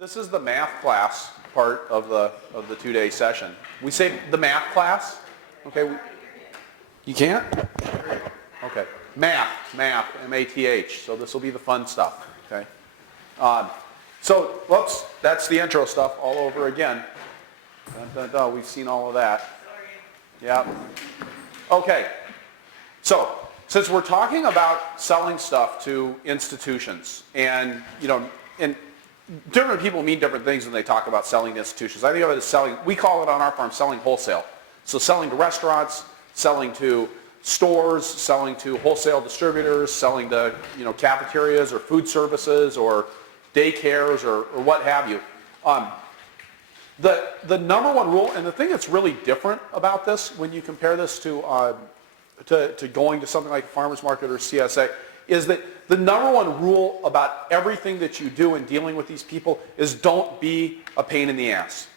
This is the math class part of the two-day session. We say the math class. Okay. You can't? Okay. Math, M-A-T-H. So this will be the fun stuff. Okay. So, whoops, that's the intro stuff all over again. We've seen all of that. Yeah. Okay. So, since we're talking about selling stuff to institutions, and and different people mean different things when they talk about selling to institutions. I think of it as selling. We call it on our farm selling wholesale. So selling to restaurants, selling to stores, selling to wholesale distributors, selling to cafeterias or food services or daycares or what have you. The number one rule, and the thing that's really different about this when you compare this to going to something like a farmer's market or CSA, is that the number one rule about everything that you do in dealing with these people is don't be a pain in the ass.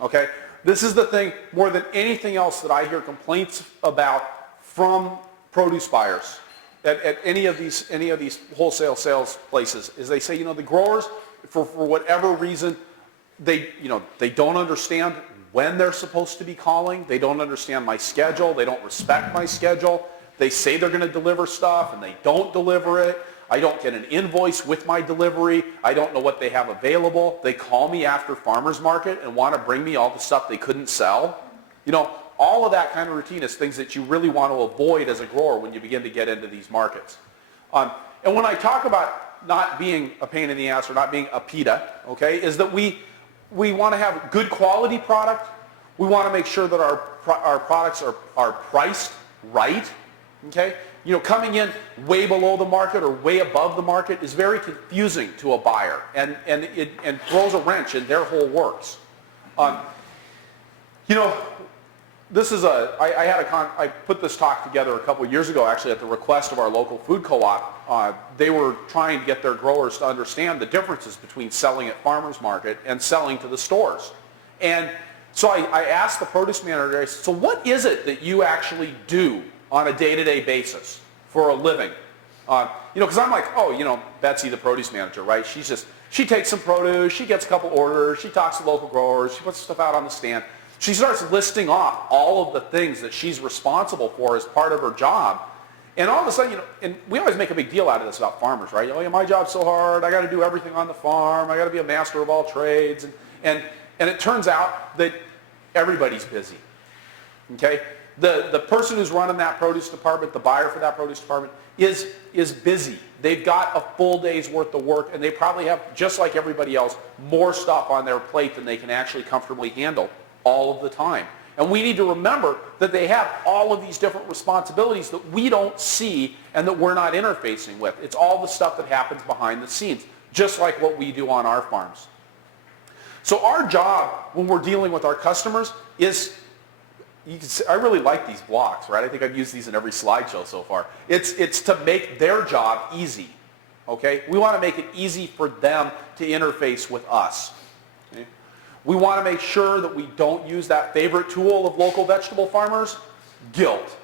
Okay? This is the thing more than anything else that I hear complaints about from produce buyers at any of these wholesale sales places, is they say, the growers, for whatever reason, they don't understand when they're supposed to be calling. They don't understand my schedule. They don't respect my schedule. They say they're going to deliver stuff and they don't deliver it. I don't get an invoice with my delivery. I don't know what they have available. They call me after farmer's market and want to bring me all the stuff they couldn't sell. All of that kind of routine is things that you really want to avoid as a grower when you begin to get into these markets. And when I talk about not being a pain in the ass or not being a PETA, okay, is that we want to have good quality product. We want to make sure that our products are priced right. Okay? Coming in way below the market or way above the market is very confusing to a buyer and throws a wrench in their whole works. This is I put this talk together a couple of years ago, actually, at the request of our local food co-op. They were trying to get their growers to understand the differences between selling at farmers market and selling to the stores. And so I asked the produce manager, I said, so what is it that you actually do on a day-to-day basis for a living? Because I'm like, Betsy, the produce manager, right? She takes some produce, she gets a couple orders, she talks to local growers, she puts stuff out on the stand. She starts listing off all of the things that she's responsible for as part of her job. And all of a sudden, and we always make a big deal out of this about farmers, right? My job's so hard, I got to do everything on the farm, I got to be a master of all trades. And it turns out that everybody's busy, okay? The person who's running that produce department, the buyer for that produce department, is busy. They've got a full day's worth of work, and they probably have, just like everybody else, more stuff on their plate than they can actually comfortably handle all of the time. And we need to remember that they have all of these different responsibilities that we don't see and that we're not interfacing with. It's all the stuff that happens behind the scenes, just like what we do on our farms. So our job when we're dealing with our customers is, I really like these blocks, right? I think I've used these in every slideshow so far. It's to make their job easy, okay? We want to make it easy for them to interface with us. Okay? We want to make sure that we don't use that favorite tool of local vegetable farmers, guilt.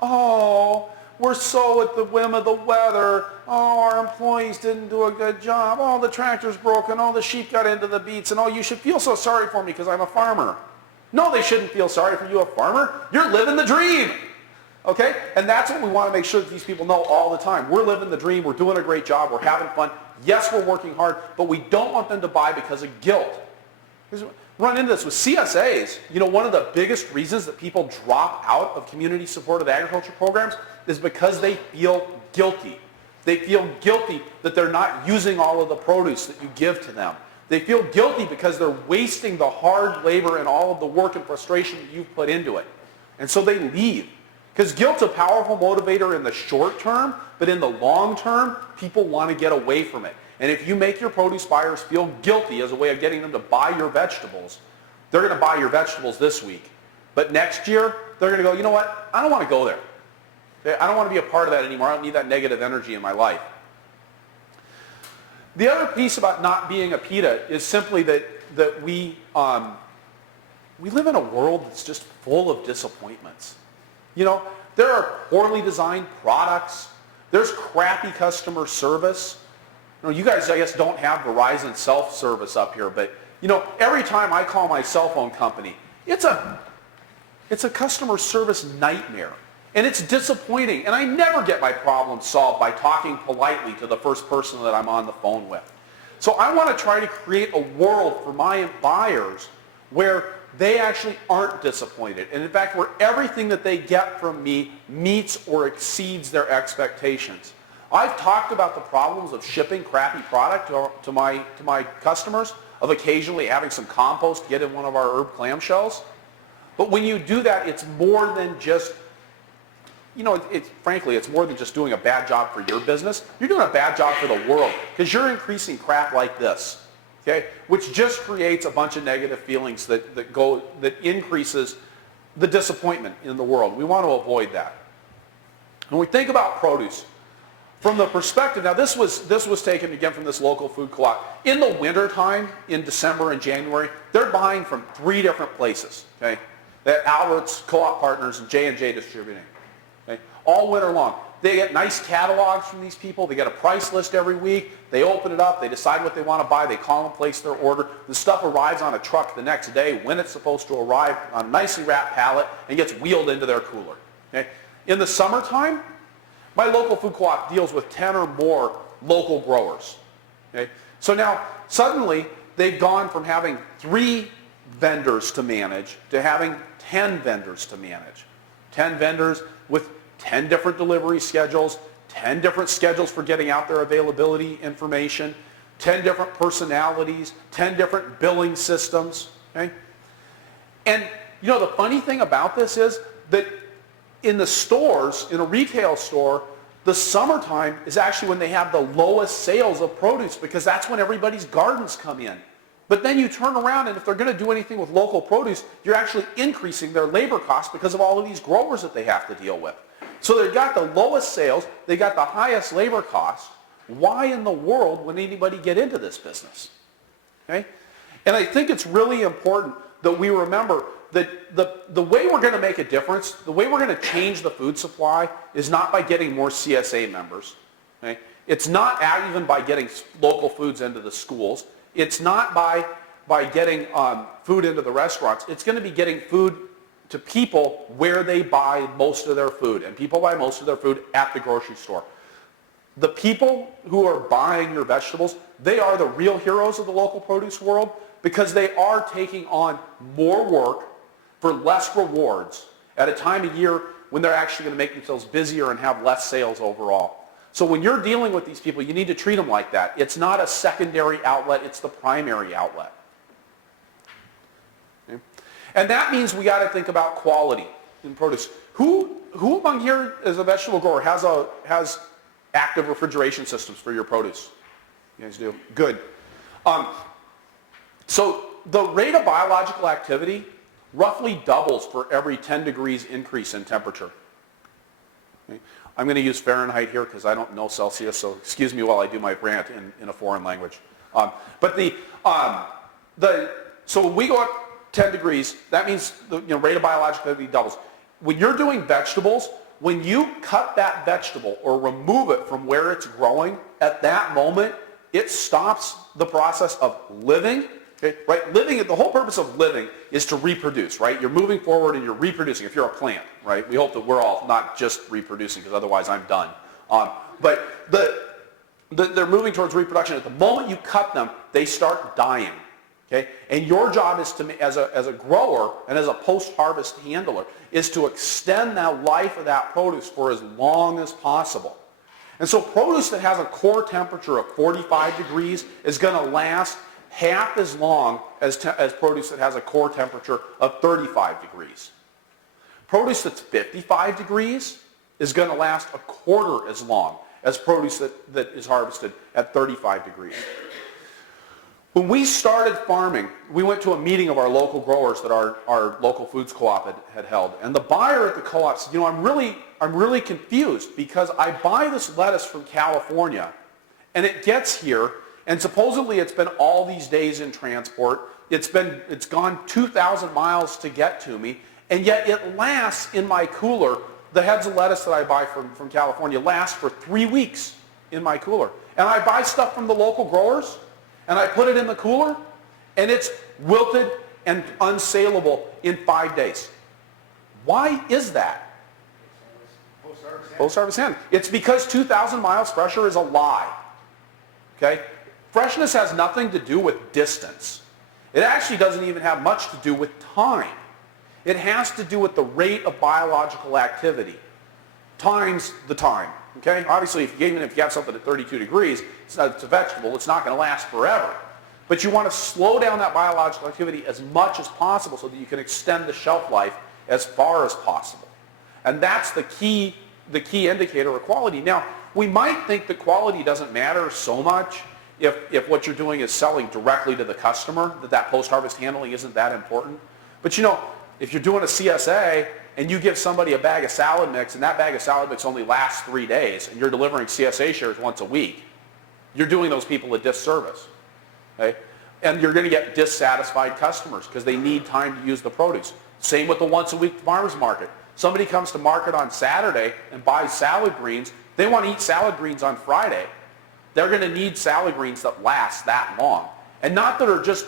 Oh, we're so at the whim of the weather. Oh, our employees didn't do a good job. Oh, the tractor's broken. Oh, the sheep got into the beets. And oh, you should feel so sorry for me because I'm a farmer. No, they shouldn't feel sorry for you, a farmer. You're living the dream. Okay? And that's what we want to make sure that these people know all the time. We're living the dream. We're doing a great job. We're having fun. Yes, we're working hard, but we don't want them to buy because of guilt. Run into this with CSAs. One of the biggest reasons that people drop out of community supported agriculture programs is because they feel guilty. They feel guilty that they're not using all of the produce that you give to them. They feel guilty because they're wasting the hard labor and all of the work and frustration that you've put into it. And so they leave. Because guilt's a powerful motivator in the short term, but in the long term, people want to get away from it. And if you make your produce buyers feel guilty as a way of getting them to buy your vegetables, they're going to buy your vegetables this week. But next year, they're going to go, you know what? I don't want to go there. I don't want to be a part of that anymore. I don't need that negative energy in my life. The other piece about not being a PETA is simply that we live in a world that's just full of disappointments. There are poorly designed products. There's crappy customer service. You guys, I guess, don't have Verizon self-service up here, but every time I call my cell phone company, it's a customer service nightmare. And it's disappointing. And I never get my problem solved by talking politely to the first person that I'm on the phone with. So I want to try to create a world for my buyers where they actually aren't disappointed. And in fact, where everything that they get from me meets or exceeds their expectations. I've talked about the problems of shipping crappy product to my customers, of occasionally having some compost get in one of our herb clamshells. But when you do that, it's more than just, frankly, it's more than just doing a bad job for your business. You're doing a bad job for the world because you're increasing crap like this, okay, which just creates a bunch of negative feelings that increases the disappointment in the world. We want to avoid that. When we think about produce, from the perspective, now this was taken again from this local food co-op. In the wintertime, in December and January, they're buying from 3 different places, okay? That Albert's, Co-op Partners, and J&J Distributing. Okay? All winter long. They get nice catalogs from these people. They get a price list every week. They open it up. They decide what they want to buy. They call and place their order. The stuff arrives on a truck the next day when it's supposed to arrive on a nicely wrapped pallet and gets wheeled into their cooler. Okay? In the summertime, my local food co-op deals with 10 or more local growers. Okay? So now, suddenly, they've gone from having 3 vendors to manage to having 10 vendors to manage. 10 vendors with 10 different delivery schedules, 10 different schedules for getting out their availability information, 10 different personalities, 10 different billing systems. Okay? And the funny thing about this is that in the stores, in a retail store, the summertime is actually when they have the lowest sales of produce because that's when everybody's gardens come in. But then you turn around and if they're going to do anything with local produce, you're actually increasing their labor costs because of all of these growers that they have to deal with. So they've got the lowest sales, they've got the highest labor costs. Why in the world would anybody get into this business? Okay? And I think it's really important that we remember that the way we're going to make a difference, the way we're going to change the food supply is not by getting more CSA members. Okay? It's not even by getting local foods into the schools. It's not by getting food into the restaurants. It's going to be getting food to people where they buy most of their food. And people buy most of their food at the grocery store. The people who are buying your vegetables, they are the real heroes of the local produce world because they are taking on more work for less rewards at a time of year when they're actually going to make themselves busier and have less sales overall. So when you're dealing with these people, you need to treat them like that. It's not a secondary outlet, it's the primary outlet. Okay? And that means we got to think about quality in produce. Who among here as a vegetable grower has active refrigeration systems for your produce? You guys do? Good. So the rate of biological activity roughly doubles for every 10 degrees increase in temperature. Okay? I'm going to use Fahrenheit here because I don't know Celsius, so excuse me while I do my rant in a foreign language. So when we go up 10 degrees, that means the rate of biological activity doubles. When you're doing vegetables, when you cut that vegetable or remove it from where it's growing, at that moment, it stops the process of living. Okay, right? The whole purpose of living is to reproduce, right? You're moving forward and you're reproducing. If you're a plant, right? We hope that we're all not just reproducing because otherwise I'm done. But they're moving towards reproduction. At the moment you cut them, they start dying. Okay? And your job is to, as a grower and as a post-harvest handler, is to extend that life of that produce for as long as possible. And so produce that has a core temperature of 45 degrees is going to last half as long as produce that has a core temperature of 35 degrees. Produce that's 55 degrees is going to last a quarter as long as produce that is harvested at 35 degrees. When we started farming, we went to a meeting of our local growers that our local foods co-op had held. And the buyer at the co-op said, I'm really confused because I buy this lettuce from California and it gets here and supposedly it's been all these days in transport. It's gone 2,000 miles to get to me, and yet it lasts in my cooler. The heads of lettuce that I buy from California last for 3 weeks. in my cooler. And I buy stuff from the local growers, and I put it in the cooler, and it's wilted and unsaleable in 5 days. Why is that? Post-harvest hen. It's because 2,000 miles fresher is a lie. Okay? Freshness has nothing to do with distance. It actually doesn't even have much to do with time. It has to do with the rate of biological activity times the time. Okay? Obviously, even if you have something at 32 degrees, it's a vegetable, it's not going to last forever. But you want to slow down that biological activity as much as possible so that you can extend the shelf life as far as possible. And that's the key indicator of quality. Now, we might think that quality doesn't matter so much if what you're doing is selling directly to the customer, that post-harvest handling isn't that important. But you know, if you're doing a CSA and you give somebody a bag of salad mix and that bag of salad mix only lasts 3 days and you're delivering CSA shares once a week, you're doing those people a disservice. Okay? And you're going to get dissatisfied customers because they need time to use the produce. Same with the once a week farmers market. Somebody comes to market on Saturday and buys salad greens. They want to eat salad greens on Friday. They're going to need salad greens that last that long. And not that are just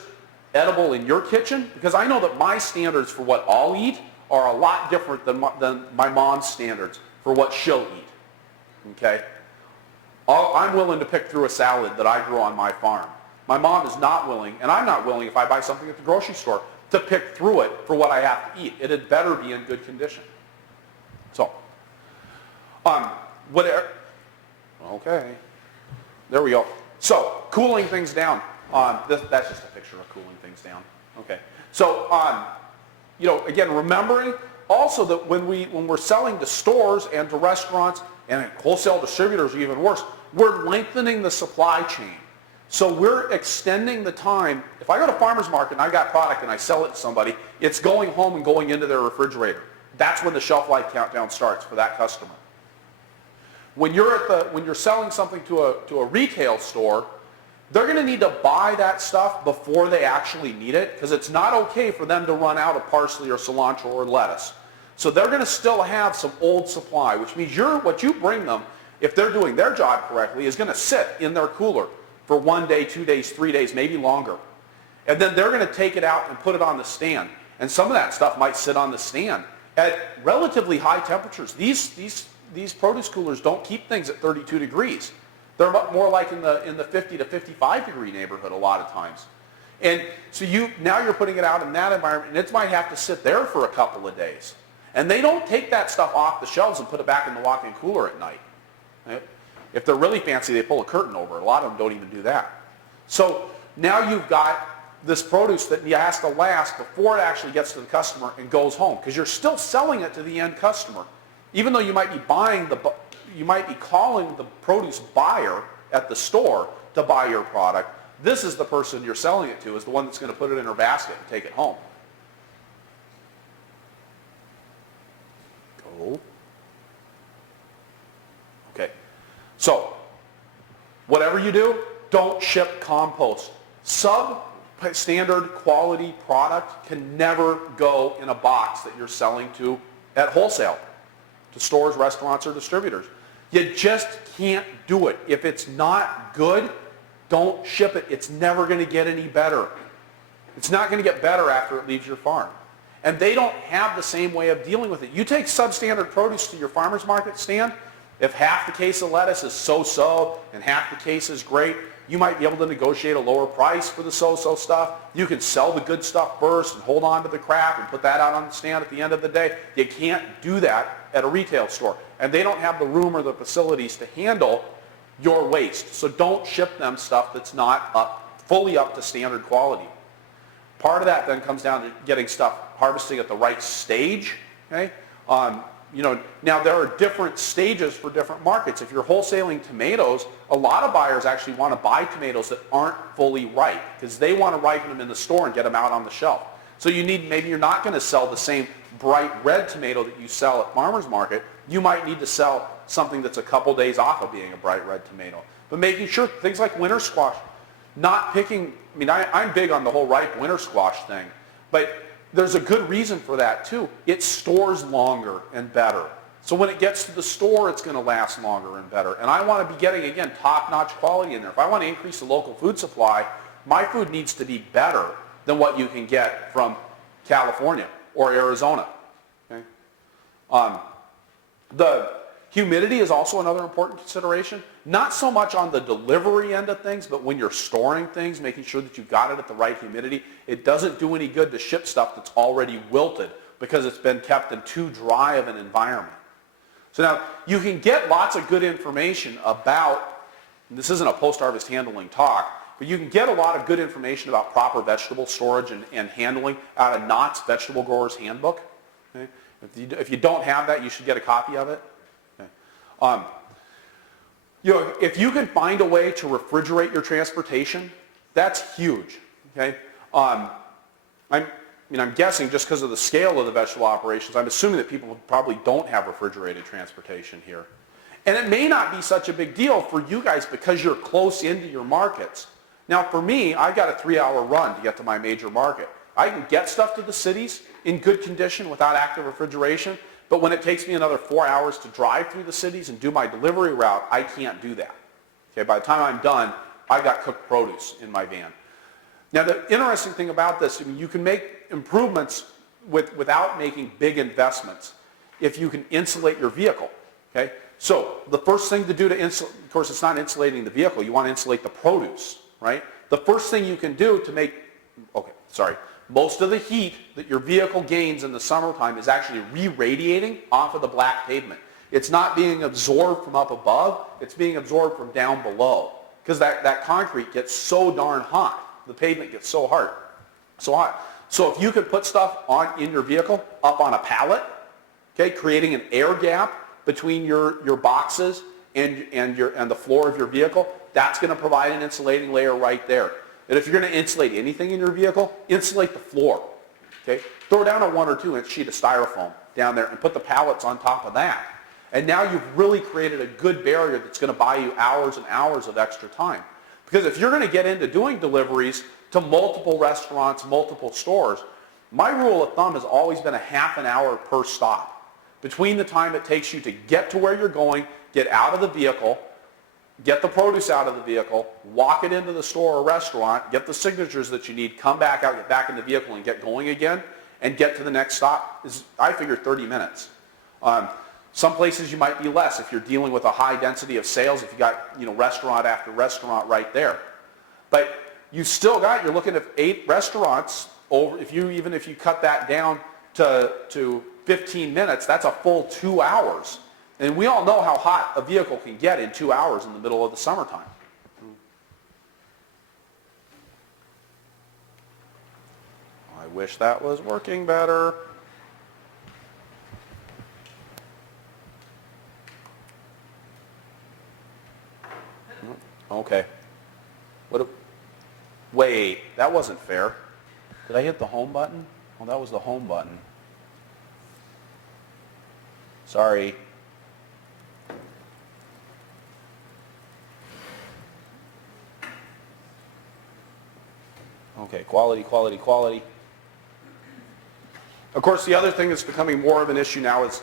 edible in your kitchen, because I know that my standards for what I'll eat are a lot different than my mom's standards for what she'll eat. Okay? I'm willing to pick through a salad that I grew on my farm. My mom is not willing, and I'm not willing if I buy something at the grocery store, to pick through it for what I have to eat. It had better be in good condition. So, okay, there we go. So, cooling things down. That's just a picture of cooling things down. Okay. So, you know, again, remembering also that when we're selling to stores and to restaurants and wholesale distributors, even worse, we're lengthening the supply chain. So we're extending the time. If I go to farmer's market and I got product and I sell it to somebody, it's going home and going into their refrigerator. That's when the shelf life countdown starts for that customer. When you're selling something to a retail store, they're going to need to buy that stuff before they actually need it, because it's not okay for them to run out of parsley or cilantro or lettuce. So they're going to still have some old supply, which means what you bring them, if they're doing their job correctly, is going to sit in their cooler for 1 day, 2 days, 3 days, maybe longer. And then they're going to take it out and put it on the stand. And some of that stuff might sit on the stand at relatively high temperatures. These produce coolers don't keep things at 32 degrees. They're more like in the 50 to 55 degree neighborhood a lot of times. And so now you're putting it out in that environment, and it might have to sit there for a couple of days. And they don't take that stuff off the shelves and put it back in the walk-in cooler at night. Right? If they're really fancy, they pull a curtain over. A lot of them don't even do that. So now you've got this produce that has to last before it actually gets to the customer and goes home, because you're still selling it to the end customer. Even though you might be calling the produce buyer at the store to buy your product, this is the person you're selling it to, is the one that's going to put it in her basket and take it home. Go. Okay. So, whatever you do, don't ship compost. Substandard quality product can never go in a box that you're selling to at wholesale, to stores, restaurants, or distributors. You just can't do it. If it's not good, don't ship it. It's never going to get any better. It's not going to get better after it leaves your farm. And they don't have the same way of dealing with it. You take substandard produce to your farmer's market stand, if half the case of lettuce is so-so and half the case is great, you might be able to negotiate a lower price for the so-so stuff. You can sell the good stuff first and hold on to the crap and put that out on the stand at the end of the day. You can't do that at a retail store. And they don't have the room or the facilities to handle your waste. So don't ship them stuff that's not fully up to standard quality. Part of that then comes down to getting stuff harvesting at the right stage. Okay? Now there are different stages for different markets. If you're wholesaling tomatoes, a lot of buyers actually want to buy tomatoes that aren't fully ripe, because they want to ripen them in the store and get them out on the shelf. So maybe you're not going to sell the same bright red tomato that you sell at farmer's market. You might need to sell something that's a couple days off of being a bright red tomato. But making sure things like winter squash, not picking, I'm big on the whole ripe winter squash thing, but there's a good reason for that too. It stores longer and better. So when it gets to the store, it's going to last longer and better. And I want to be getting, again, top-notch quality in there. If I want to increase the local food supply, my food needs to be better than what you can get from California or Arizona. Okay? The humidity is also another important consideration. Not so much on the delivery end of things, but when you're storing things, making sure that you've got it at the right humidity. It doesn't do any good to ship stuff that's already wilted because it's been kept in too dry of an environment. So now, you can get lots of good information about, and this isn't a post-harvest handling talk, but you can get a lot of good information about proper vegetable storage and handling out of Knott's Vegetable Growers Handbook. Okay? If you don't have that, you should get a copy of it. Okay. If you can find a way to refrigerate your transportation, that's huge. Okay? I'm guessing just because of the scale of the vegetable operations, I'm assuming that people probably don't have refrigerated transportation here. And it may not be such a big deal for you guys because you're close into your markets. Now for me, I've got a 3-hour run to get to my major market. I can get stuff to the cities in good condition without active refrigeration, but when it takes me another 4 hours to drive through the cities and do my delivery route, I can't do that. Okay, by the time I'm done, I've got cooked produce in my van. Now the interesting thing about this, you can make improvements without making big investments if you can insulate your vehicle. Okay? So the first thing to do to insulate, of course it's not insulating the vehicle, you want to insulate the produce, right? The first thing you can do to make, most of the heat that your vehicle gains in the summertime is actually re-radiating off of the black pavement. It's not being absorbed from up above, it's being absorbed from down below. Because that concrete gets so darn hot. The pavement gets so hot. So if you could put stuff in your vehicle up on a pallet, okay, creating an air gap between your boxes and the floor of your vehicle, that's going to provide an insulating layer right there. And if you're going to insulate anything in your vehicle, insulate the floor. Okay? Throw down a 1 or 2 inch sheet of styrofoam down there and put the pallets on top of that. And now you've really created a good barrier that's going to buy you hours and hours of extra time. Because if you're going to get into doing deliveries to multiple restaurants, multiple stores, my rule of thumb has always been a half an hour per stop. Between the time it takes you to get to where you're going, get out of the vehicle, get the produce out of the vehicle, walk it into the store or restaurant, get the signatures that you need, come back out, get back in the vehicle and get going again, and get to the next stop is, I figure, 30 minutes. Some places you might be less if you're dealing with a high density of sales, if you got restaurant after restaurant right there. But you've still got, you're looking at 8 restaurants over, if you cut that down to 15 minutes, that's a full 2 hours. And we all know how hot a vehicle can get in 2 hours in the middle of the summertime. I wish that was working better. Okay. Wait, that wasn't fair. Did I hit the home button? Oh, that was the home button. Sorry. Okay, quality, quality, quality. Of course, the other thing that's becoming more of an issue now is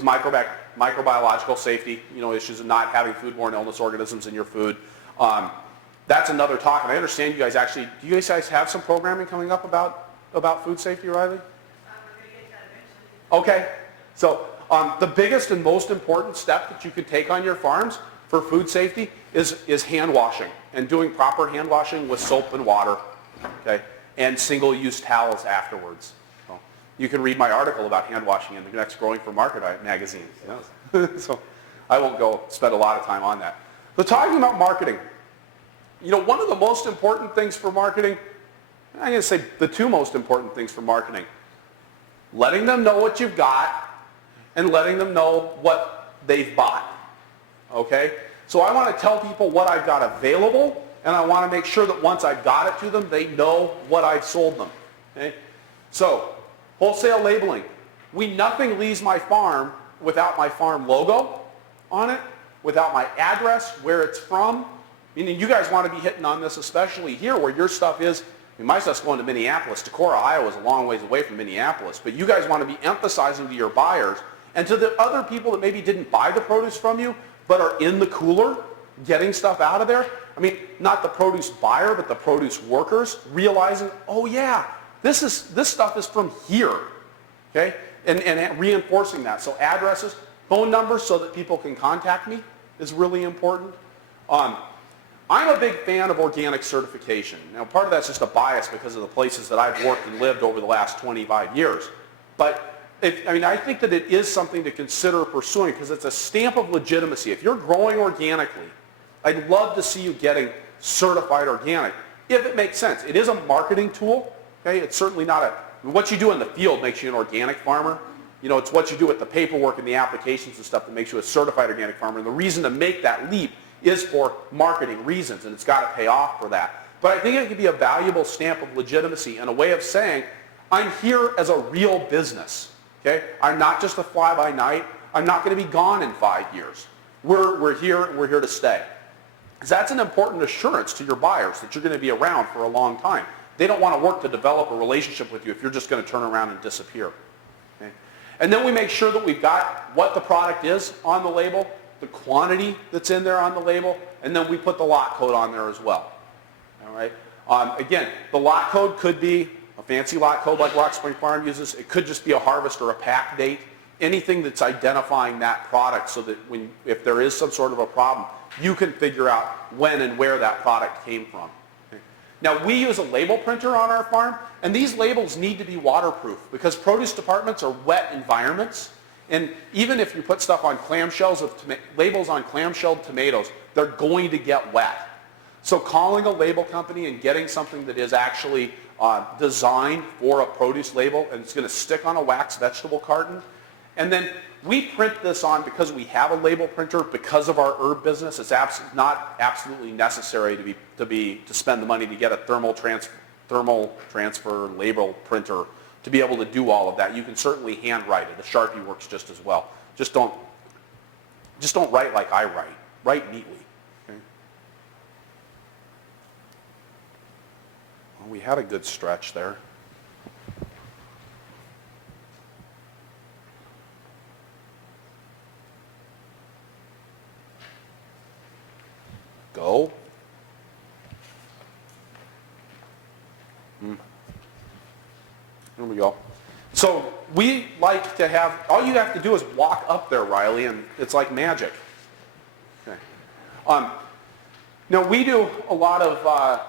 microbiological safety, issues of not having foodborne illness organisms in your food. That's another talk, and I understand you guys actually, do you guys have some programming coming up about food safety, Riley? We're going to get that eventually. Okay, so the biggest and most important step that you could take on your farms for food safety is hand washing, and doing proper hand washing with soap and water, okay, and single-use towels afterwards. You can read my article about hand washing in the next Growing for Market magazine. So I won't go spend a lot of time on that. But talking about marketing, one of the most important things for marketing, I'm going to say the 2 most important things for marketing, letting them know what you've got and letting them know what they've bought. Okay? So I want to tell people what I've got available, and I want to make sure that once I've got it to them, they know what I've sold them. Okay? So, wholesale labeling. Nothing leaves my farm without my farm logo on it, without my address, where it's from. Meaning you guys want to be hitting on this, especially here where your stuff is. My stuff's going to Minneapolis. Decorah, Iowa is a long ways away from Minneapolis. But you guys want to be emphasizing to your buyers And to the other people that maybe didn't buy the produce from you, but are in the cooler, getting stuff out of there, I mean, not the produce buyer, but the produce workers, realizing, oh yeah, this stuff is from here, okay? And reinforcing that. So addresses, phone numbers so that people can contact me is really important. I'm a big fan of organic certification. Now, part of that's just a bias because of the places that I've worked and lived over the last 25 years. But I think that it is something to consider pursuing because it's a stamp of legitimacy. If you're growing organically, I'd love to see you getting certified organic, if it makes sense. It is a marketing tool. Okay? It's certainly not what you do in the field makes you an organic farmer. You know, it's what you do with the paperwork and the applications and stuff that makes you a certified organic farmer. And the reason to make that leap is for marketing reasons, and it's got to pay off for that. But I think it could be a valuable stamp of legitimacy and a way of saying, I'm here as a real business. Okay? I'm not just a fly-by-night. I'm not going to be gone in 5 years. We're here, and we're here to stay. Because that's an important assurance to your buyers that you're going to be around for a long time. They don't want to work to develop a relationship with you if you're just going to turn around and disappear. Okay? And then we make sure that we've got what the product is on the label, the quantity that's in there on the label, and then we put the lot code on there as well. All right? Again, the lot code could be a fancy lot code like Rock Spring Farm uses. It could just be a harvest or a pack date. Anything that's identifying that product so that if there is some sort of a problem, you can figure out when and where that product came from. Okay? Now, we use a label printer on our farm, and these labels need to be waterproof because produce departments are wet environments. And even if you put stuff on clamshells labels on clamshelled tomatoes, they're going to get wet. So calling a label company and getting something that is actually designed for a produce label and it's going to stick on a wax vegetable carton. And then we print this on because we have a label printer because of our herb business. It's not absolutely necessary to spend the money to get a thermal transfer label printer to be able to do all of that. You can certainly handwrite it. A Sharpie works just as well. Just don't write like I write. Write neatly. Okay? Well, we had a good stretch there. Go. Here we go. So we like to have, all you have to do is walk up there, Riley, and it's like magic. Okay. Now we do a lot of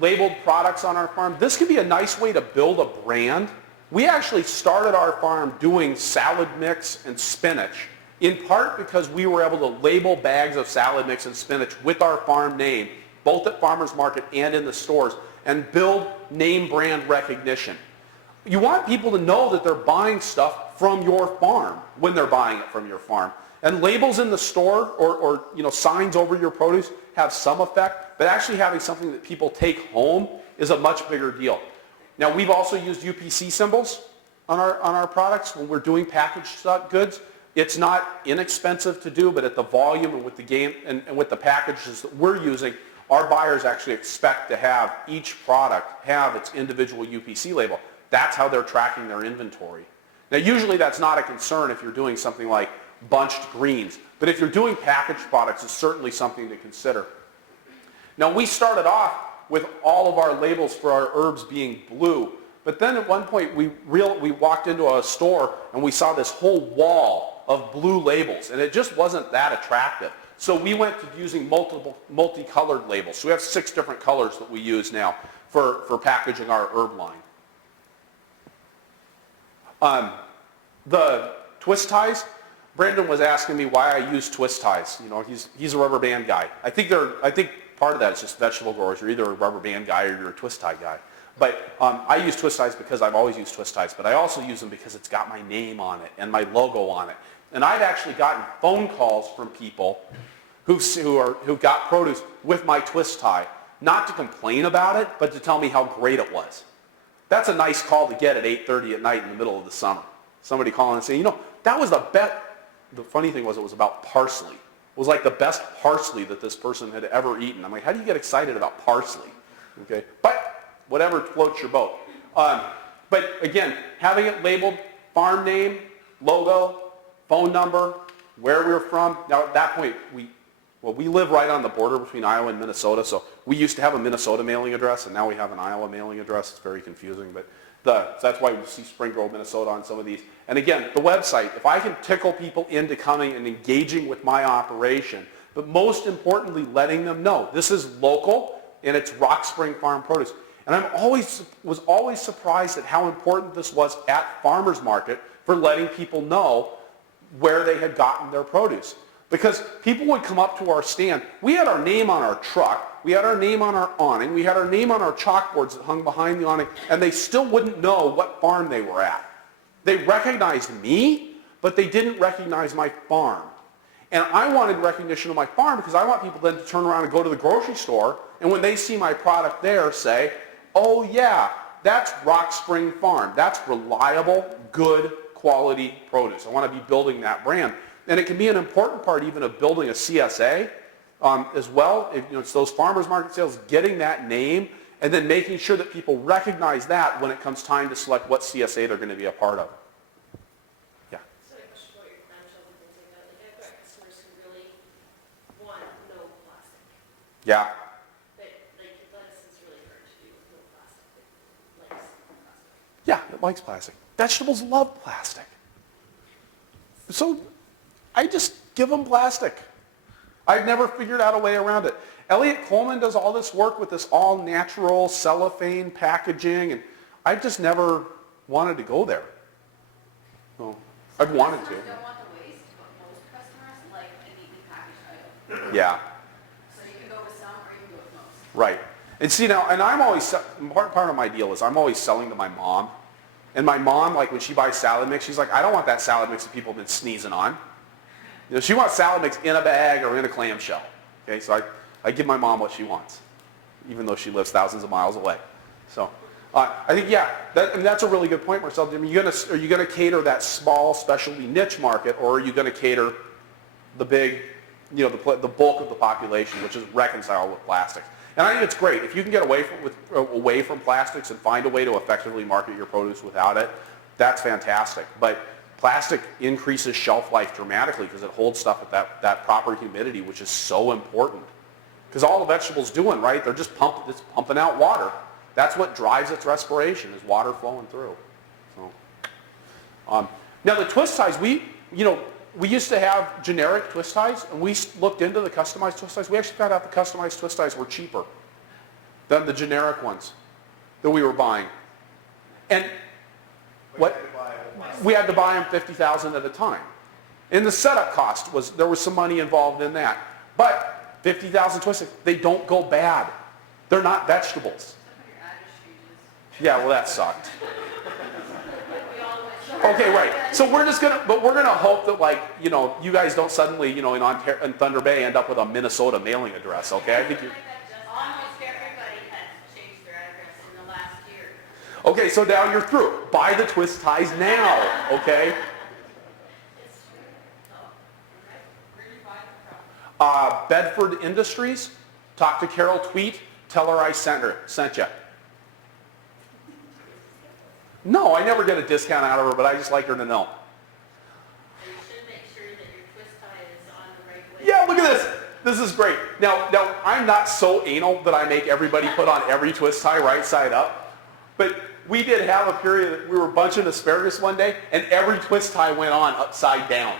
labeled products on our farm. This could be a nice way to build a brand. We actually started our farm doing salad mix and spinach, in part because we were able to label bags of salad mix and spinach with our farm name, both at farmers market and in the stores, and build name brand recognition. You want people to know that they're buying stuff from your farm when they're buying it from your farm. And labels in the store or signs over your produce have some effect, but actually having something that people take home is a much bigger deal. Now, we've also used UPC symbols on our products when we're doing packaged goods. It's not inexpensive to do, but at the volume and with the game and with the packages that we're using, our buyers actually expect to have each product have its individual UPC label. That's how they're tracking their inventory. Now, usually that's not a concern if you're doing something like bunched greens, but if you're doing packaged products, it's certainly something to consider. Now, we started off with all of our labels for our herbs being blue, but then at one point we walked into a store and we saw this whole wall of blue labels, and it just wasn't that attractive. So we went to using multicolored labels. So we have 6 different colors that we use now for packaging our herb line. The twist ties, Brandon was asking me why I use twist ties. You know, he's a rubber band guy. I think part of that is just vegetable growers. You're either a rubber band guy or you're a twist tie guy. But I use twist ties because I've always used twist ties, but I also use them because it's got my name on it and my logo on it. And I've actually gotten phone calls from people who got produce with my twist tie, not to complain about it, but to tell me how great it was. That's a nice call to get at 8:30 at night in the middle of the summer. Somebody calling and saying, that was the best. The funny thing was it was about parsley. It was like the best parsley that this person had ever eaten. I'm like, how do you get excited about parsley? Okay, but whatever floats your boat. But again, having it labeled farm name, logo, phone number, where we're from. Now at that point, we live right on the border between Iowa and Minnesota, so we used to have a Minnesota mailing address, and now we have an Iowa mailing address. It's very confusing, but so that's why we see Spring Grove, Minnesota on some of these. And again, the website, if I can tickle people into coming and engaging with my operation, but most importantly, letting them know this is local and it's Rock Spring Farm Produce. And was always surprised at how important this was at farmers market for letting people know where they had gotten their produce. Because people would come up to our stand. We had our name on our truck. We had our name on our awning. We had our name on our chalkboards that hung behind the awning. And they still wouldn't know what farm they were at. They recognized me, but they didn't recognize my farm. And I wanted recognition of my farm because I want people then to turn around and go to the grocery store. And when they see my product there, say, oh yeah, that's Rock Spring Farm. That's reliable, good, quality produce. I want to be building that brand. And it can be an important part even of building a CSA as well. It's those farmers market sales, getting that name, and then making sure that people recognize that when it comes time to select what CSA they're going to be a part of. Yeah. So I question about your clamshells and things like that. Like I've got customers who really want no plastic. Yeah. But like lettuce is really hard to do with no plastic. It likes plastic. Yeah, it likes plastic. Vegetables love plastic. So I just give them plastic. I've never figured out a way around it. Elliot Coleman does all this work with this all-natural cellophane packaging, and I've just never wanted to go there. No, I've wanted to. Customers don't want the waste, but most customers like a neatly packaged item. Yeah, So you can go with some or you can go with most. right. And see now, and I'm always, part of my deal is I'm always selling to my mom. And my mom, like when she buys salad mix, she's like, I don't want that salad mix that people have been sneezing on. She wants salad mix in a bag or in a clamshell. Okay, so I give my mom what she wants, even though she lives thousands of miles away. So I think, yeah, that's a really good point, Marcel. Are you going to cater that small specialty niche market, or are you going to cater the big, the bulk of the population, which is reconciled with plastics? And I think it's great. If you can get away from plastics and find a way to effectively market your produce without it, that's fantastic. But plastic increases shelf life dramatically because it holds stuff at that proper humidity, which is so important. Because all the vegetables doing, right, they're just pumping out water. That's what drives its respiration, is water flowing through. So, now the twist ties, we used to have generic twist ties, and we looked into the customized twist ties. We actually found out the customized twist ties were cheaper than the generic ones that we were buying. And we had to buy them 50,000 at a time. And the setup cost there was some money involved in that. But 50,000 twist ties, they don't go bad. They're not vegetables. Yeah, well that sucked. Okay, right. So we're gonna hope that you guys don't suddenly, in Thunder Bay end up with a Minnesota mailing address, okay? I think you. Almost everybody has changed their address in the last year. Okay, so now you're through. Buy the twist ties now, okay? It's true. Where do you buy them from? Bedford Industries. Talk to Carol Tweet. Tell her I sent you. No, I never get a discount out of her, but I just like her to know. And you should make sure that your twist tie is on the right way. Yeah, look at this. This is great. Now I'm not so anal that I make everybody put on every twist tie right side up, but we did have a period that we were bunching asparagus one day, and every twist tie went on upside down.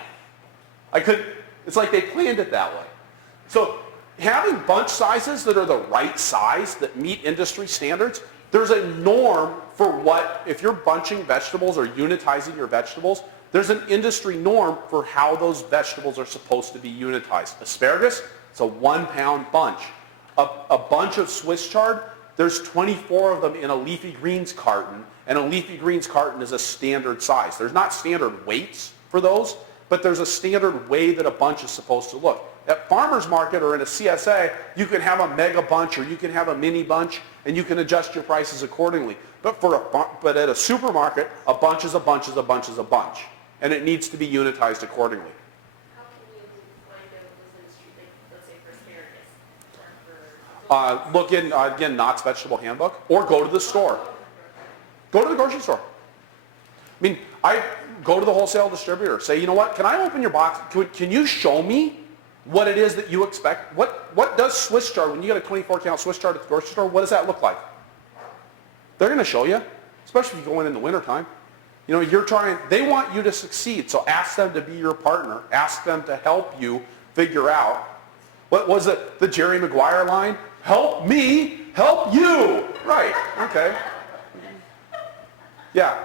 It's like they planned it that way. So having bunch sizes that are the right size, that meet industry standards, there's a norm for if you're bunching vegetables or unitizing your vegetables, there's an industry norm for how those vegetables are supposed to be unitized. Asparagus, it's a 1 pound bunch. A bunch of Swiss chard, there's 24 of them in a leafy greens carton, and a leafy greens carton is a standard size. There's not standard weights for those, but there's a standard way that a bunch is supposed to look. At farmer's market or in a CSA, you can have a mega bunch or you can have a mini bunch, and you can adjust your prices accordingly. But at a supermarket, a bunch is a bunch is a bunch is a bunch, and it needs to be unitized accordingly. How can you find out what's in the street, like, let's say for asparagus or for... Look in, again, Knott's Vegetable Handbook, or go to the store. Go to the grocery store. I mean, go to the wholesale distributor. Say, you know what, can I open your box? Can you show me what it is that you expect? What does Swiss chard, when you get a 24 count Swiss chard at the grocery store, what does that look like? They're going to show you, especially if you go in the wintertime. You know, they want you to succeed, so ask them to be your partner. Ask them to help you figure out, what was it, the Jerry Maguire line? Help me, help you. Right, okay. Yeah.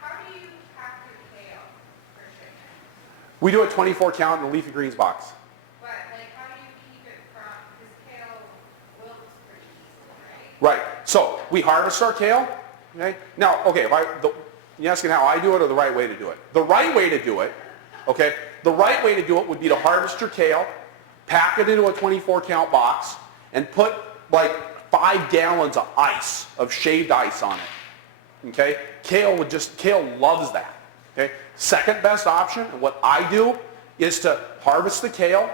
How do you pack your kale for shipment? We do a 24 count in a leafy greens box. But like, how do you keep it from, because kale wilts pretty easily, right? Right, so we harvest our kale, okay? Now, okay, you're asking how I do it or the right way to do it? The right way to do it, okay, the right way to do it would be to harvest your kale, pack it into a 24 count box, and put like 5 gallons of ice, of shaved ice on it, okay? Kale loves that, okay? Second best option, and what I do, is to harvest the kale,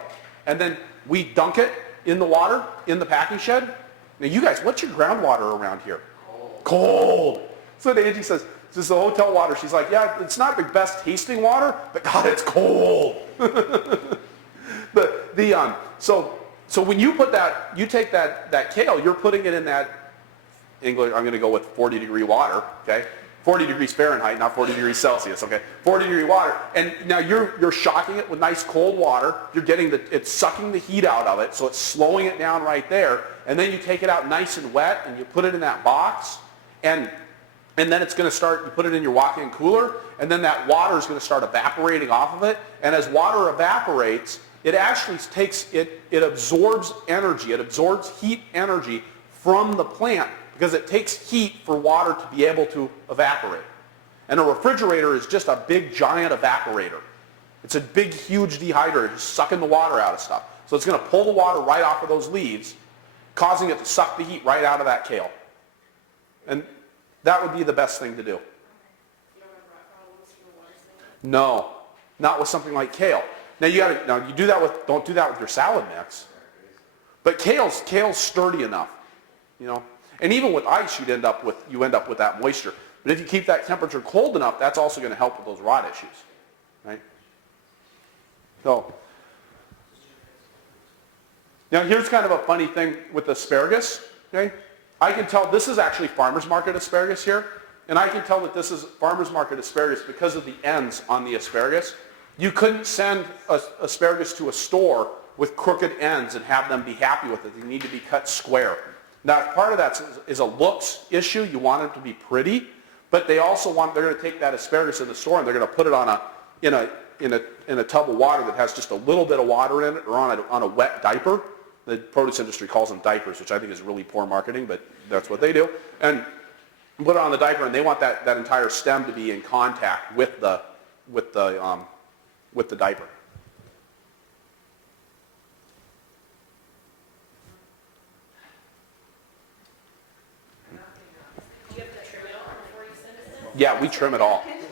and then we dunk it in the water, in the packing shed. Now you guys, what's your groundwater around here? Cold. So Angie says, this is the hotel water. She's like, yeah, it's not the best tasting water, but God, it's cold. So when you put that, you take that kale, you're putting it in that, English, I'm going to go with 40 degree water, okay? 40 degrees Fahrenheit, not 40 degrees Celsius, okay? 40 degree water, and now you're shocking it with nice cold water. You're getting it's sucking the heat out of it, so it's slowing it down right there, and then you take it out nice and wet, and you put it in that box, and then it's going to start, you put it in your walk-in cooler, and then that water is going to start evaporating off of it, and as water evaporates, it actually it absorbs energy, it absorbs heat energy from the plant, because it takes heat for water to be able to evaporate. And a refrigerator is just a big, giant evaporator. It's a big, huge dehydrator, just sucking the water out of stuff. So it's going to pull the water right off of those leaves, causing it to suck the heat right out of that kale. And that would be the best thing to do. You don't have rock problems from the water standing? No, not with something like kale. Now you do that with, don't do that with your salad mix. But kale's sturdy enough, you know. And even with ice, you end up with that moisture. But if you keep that temperature cold enough, that's also going to help with those rot issues, right? So, now here's kind of a funny thing with asparagus, okay? I can tell this is actually farmer's market asparagus here, and I can tell that this is farmer's market asparagus because of the ends on the asparagus. You couldn't send asparagus to a store with crooked ends and have them be happy with it. They need to be cut square. Now, part of that is a looks issue. You want it to be pretty, but they're going to take that asparagus in the store and they're going to put it in a tub of water that has just a little bit of water in it, or on a wet diaper. The produce industry calls them diapers, which I think is really poor marketing, but that's what they do. And put it on the diaper, and they want that entire stem to be in contact with the diaper. Do you have to trim it all before you send it in? Yeah, we trim it all. And do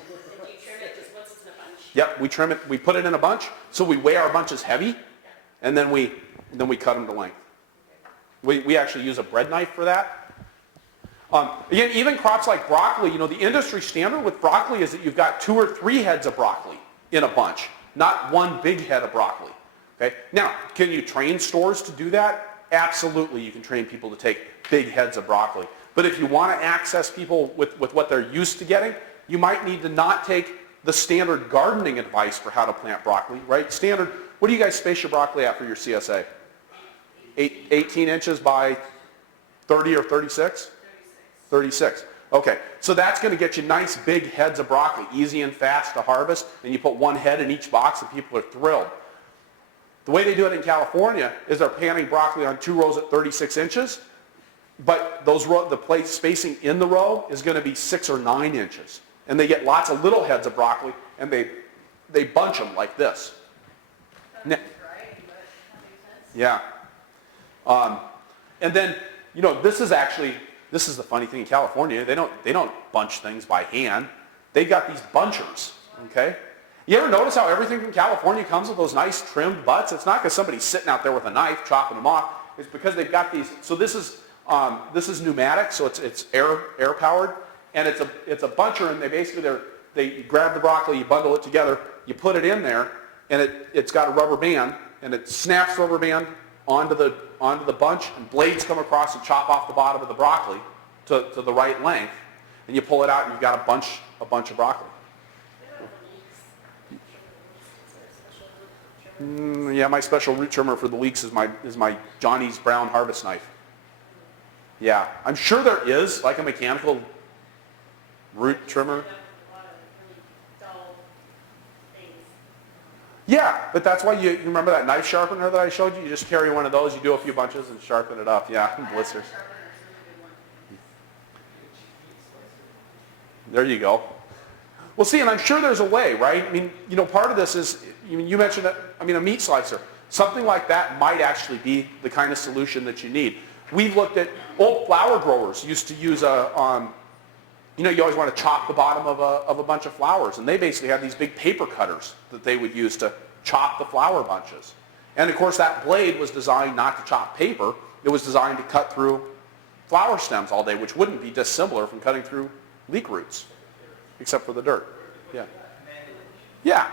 you trim it just once it's in a bunch? Yep, we trim it. We put it in a bunch, so we weigh our bunches heavy, and then we cut them to length. We actually use a bread knife for that. Again, even crops like broccoli, you know, the industry standard with broccoli is that you've got 2 or 3 heads of broccoli in a bunch, not one big head of broccoli. Okay? Now, can you train stores to do that? Absolutely, you can train people to take big heads of broccoli. But if you want to access people with what they're used to getting, you might need to not take the standard gardening advice for how to plant broccoli, right? Standard, what do you guys space your broccoli at for your CSA? 18 inches by 30 or 36? 36. Okay, so that's going to get you nice big heads of broccoli, easy and fast to harvest, and you put 1 head in each box and people are thrilled. The way they do it in California is they're planting broccoli on 2 rows at 36 inches, but the place spacing in the row is going to be 6 or 9 inches. And they get lots of little heads of broccoli, and they bunch them like this. That's right, but that makes sense. Yeah. And then, you know, this is the funny thing in California. They don't bunch things by hand. They got these bunchers, okay? You ever notice how everything from California comes with those nice trimmed butts? It's not because somebody's sitting out there with a knife chopping them off. It's because they've got these. So this is pneumatic, so it's air powered, and it's a buncher, and you grab the broccoli, you bundle it together, you put it in there, and it's got a rubber band, and it snaps the rubber band onto the bunch, and blades come across and chop off the bottom of the broccoli to the right length, and you pull it out, and you've got a bunch of broccoli. Yeah, my special root trimmer for the leeks is my Johnny's Brown harvest knife. Yeah, I'm sure there is like a mechanical root trimmer. Yeah, but that's why you remember that knife sharpener that I showed you? You just carry one of those, you do a few bunches and sharpen it up. Yeah, blisters. There you go. Well, see, and I'm sure there's a way, right? I mean, part of this is, you mentioned that, a meat slicer. Something like that might actually be the kind of solution that you need. We've looked at, old flower growers used to use you always want to chop the bottom of a bunch of flowers, and they basically had these big paper cutters that they would use to chop the flower bunches. And of course, that blade was designed not to chop paper. It was designed to cut through flower stems all day, which wouldn't be dissimilar from cutting through leek roots, except for the dirt. Yeah. Yeah.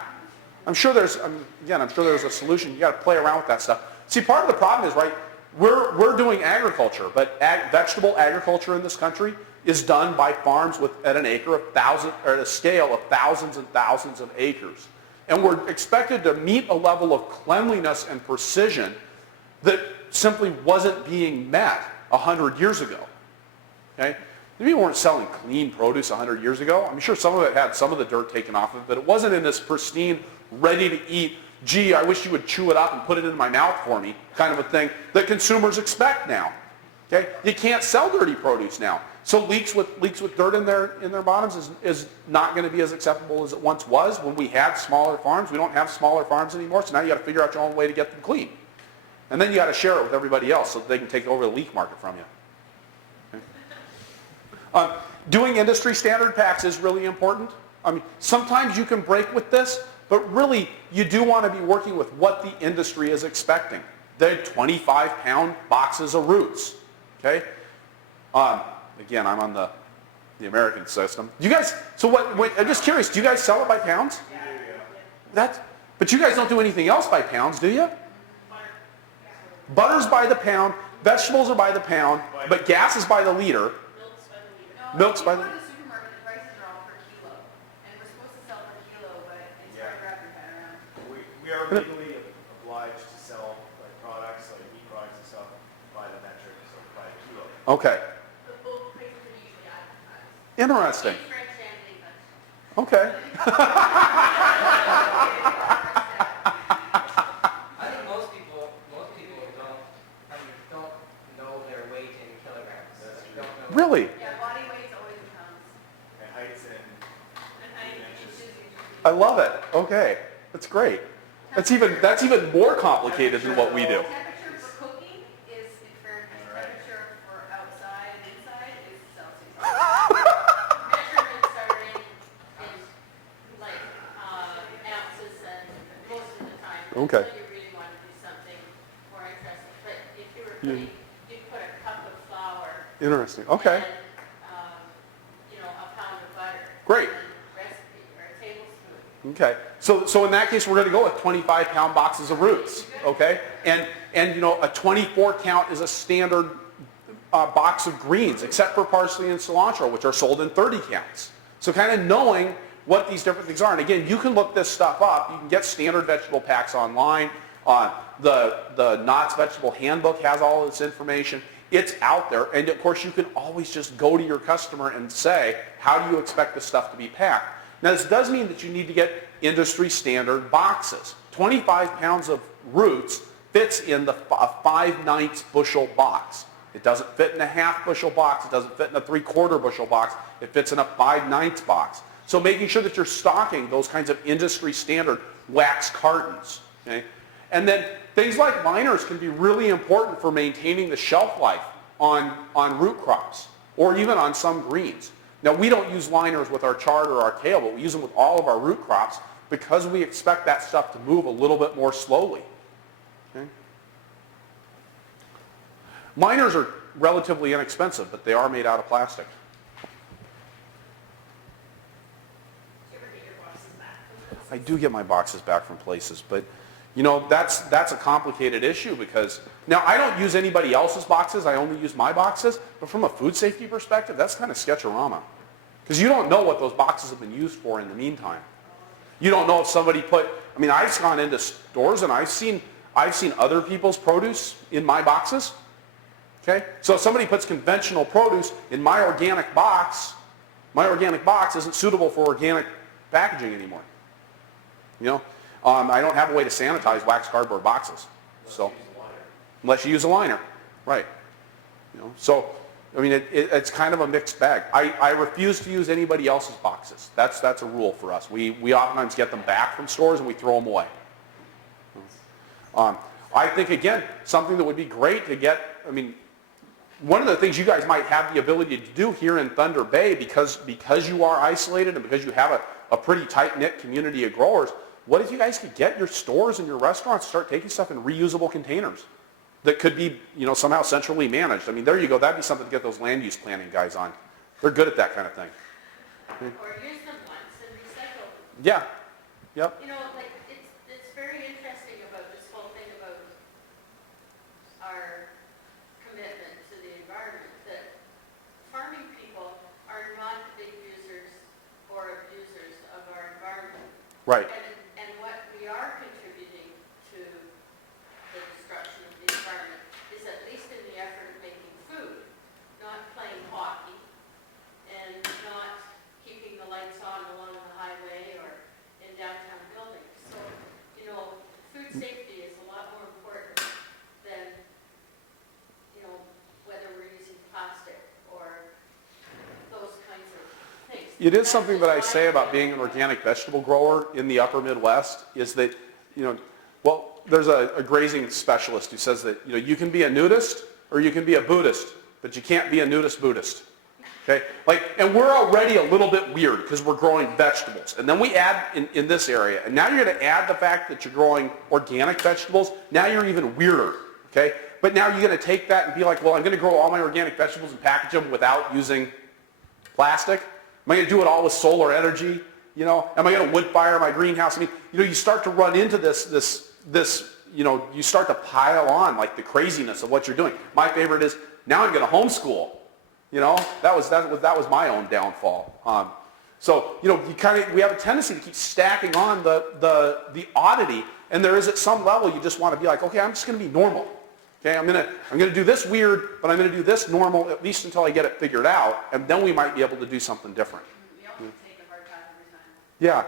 I'm sure there's a solution. You got to play around with that stuff. See, part of the problem is, right, we're doing agriculture, but vegetable agriculture in this country is done by farms at an acre at a scale of thousands and thousands of acres. And we're expected to meet a level of cleanliness and precision that simply wasn't being met 100 years ago. Okay? People weren't selling clean produce 100 years ago. I'm sure some of it had some of the dirt taken off of it, but it wasn't in this pristine, ready to eat, gee, I wish you would chew it up and put it in my mouth for me, kind of a thing that consumers expect now. Okay? You can't sell dirty produce now. So leeks with dirt in their bottoms is not going to be as acceptable as it once was when we had smaller farms. We don't have smaller farms anymore, so now you got to figure out your own way to get them clean. And then you got to share it with everybody else so that they can take over the leek market from you. Okay? Doing industry standard packs is really important. Sometimes you can break with this, but really you do want to be working with what the industry is expecting. They're 25-pound boxes of roots. Okay? Again, I'm on the American system. You guys, I'm just curious, do you guys sell it by pounds? Yeah. But you guys don't do anything else by pounds, do you? Butter's by the pound, vegetables are by the pound, but gas is by the liter. Milk's by the liter. Go to the supermarket, the prices are all per kilo, and we're supposed to sell per kilo, but it's hard to wrap your head around. We are legally obliged to sell products, like meat products and stuff, by the metric, so by the kilo. Okay. The both prices are usually advertised. Interesting. French and English. Okay. I think most people don't know their weight in kilograms. That's true. Don't know. Really? Yeah, body weight's always in pounds. And heights and I love it. Okay. That's great. That's even more complicated than what we do. Temperature for cooking is in Fahrenheit. Temperature for outside and inside is Celsius. Measurements are in like ounces and most of the time. Okay. Until you really want to do something more interesting. But if you were putting, you'd put a cup of flour. Interesting. Okay. And, a pound of butter. Great. And recipe or a tablespoon. Okay. So in that case, we're going to go with 25-pound boxes of roots. Okay. And a 24 count is a standard box of greens, except for parsley and cilantro, which are sold in 30 counts. So kind of knowing what these different things are. And again, you can look this stuff up. You can get standard vegetable packs online. The Knott's Vegetable Handbook has all this information. It's out there. And of course, you can always just go to your customer and say, how do you expect this stuff to be packed? Now, this does mean that you need to get industry standard boxes. 25 pounds of roots fits in a 5/9 bushel box. It doesn't fit in a half bushel box. It doesn't fit in a 3/4 bushel box. It fits in a 5/9 box. So making sure that you're stocking those kinds of industry standard wax cartons. Okay? And then things like liners can be really important for maintaining the shelf life on root crops or even on some greens. Now, we don't use liners with our chard or our kale, but we use them with all of our root crops because we expect that stuff to move a little bit more slowly. Okay? Liners are relatively inexpensive, but they are made out of plastic. Your I do get my boxes back from places, but you know, that's a complicated issue because now I don't use anybody else's boxes, I only use my boxes, but from a food safety perspective, that's kind of sketcherama. Because you don't know what those boxes have been used for in the meantime. You don't know if somebody put, I mean, I've gone into stores and I've seen other people's produce in my boxes. Okay? So if somebody puts conventional produce in my organic box isn't suitable for organic packaging anymore. You know? I don't have a way to sanitize wax cardboard boxes. So, unless you use a liner. Right. You know, so, I mean, it's kind of a mixed bag. I refuse to use anybody else's boxes. That's a rule for us. We oftentimes get them back from stores and we throw them away. I think, again, something that would be great to get, I mean, one of the things you guys might have the ability to do here in Thunder Bay, because you are isolated and because you have a pretty tight-knit community of growers, what if you guys could get your stores and your restaurants to start taking stuff in reusable containers that could be, you know, somehow centrally managed? I mean, there you go. That'd be something to get those land use planning guys on. They're good at that kind of thing. Or use them once and recycle them. Yeah. Yep. You know, like, it's very interesting about this whole thing about our commitment to the environment, that farming people are not big users or abusers of our environment. Right. And what we are contributing to the destruction of the environment is at least in the effort of making food, not playing hockey, and not keeping the lights on along the highway or in downtown buildings. So, you know, food safety is a lot more important than, you know, whether we're using plastic or those kinds of things. It is something that I say about being an organic vegetable grower in the upper Midwest is that, you know, well, there's a grazing specialist who says that, you know, you can be a nudist or you can be a Buddhist, but you can't be a nudist Buddhist. Okay? Like, and we're already a little bit weird because we're growing vegetables. And then we add in this area, and now you're going to add the fact that you're growing organic vegetables. Now you're even weirder. Okay? But now you're going to take that and be like, well, I'm going to grow all my organic vegetables and package them without using plastic. Am I going to do it all with solar energy? You know, am I going to wood fire my greenhouse? I mean, you know, you start to run into this, you know, you start to pile on like the craziness of what you're doing. My favorite is, now I'm going to homeschool. You know, that was my own downfall. So, you know, we have a tendency to keep stacking on the oddity, and there is at some level you just want to be like, okay, I'm just going to be normal. Okay, I'm going to do this weird, but I'm going to do this normal at least until I get it figured out, and then we might be able to do something different. We always take a hard path every time. Yeah.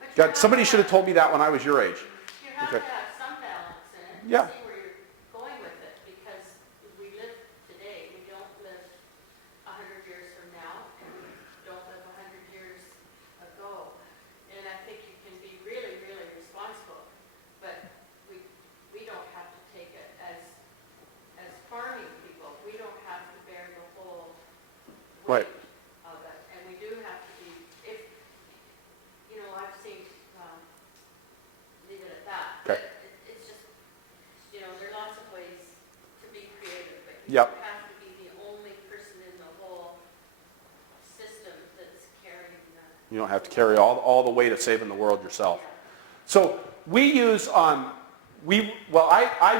But you God, have somebody to should have told me that when I was your age. You have Okay. to have some balance in it. Yeah. See where you're going with it, because we live today. We don't live 100 years from now, and we don't live 100 years ago. And I think you can be really, really responsible, but we don't have to take it as farming people. We don't have to bear the whole Right. weight of it, and we do have to be. If you know, I've seen. Leave it at that. Okay. But it's just, you know, there are lots of ways to be creative, but you Yep. don't have to be the only person in the whole system that's carrying the. You don't have to carry all the weight of saving the world yourself. So we use, I've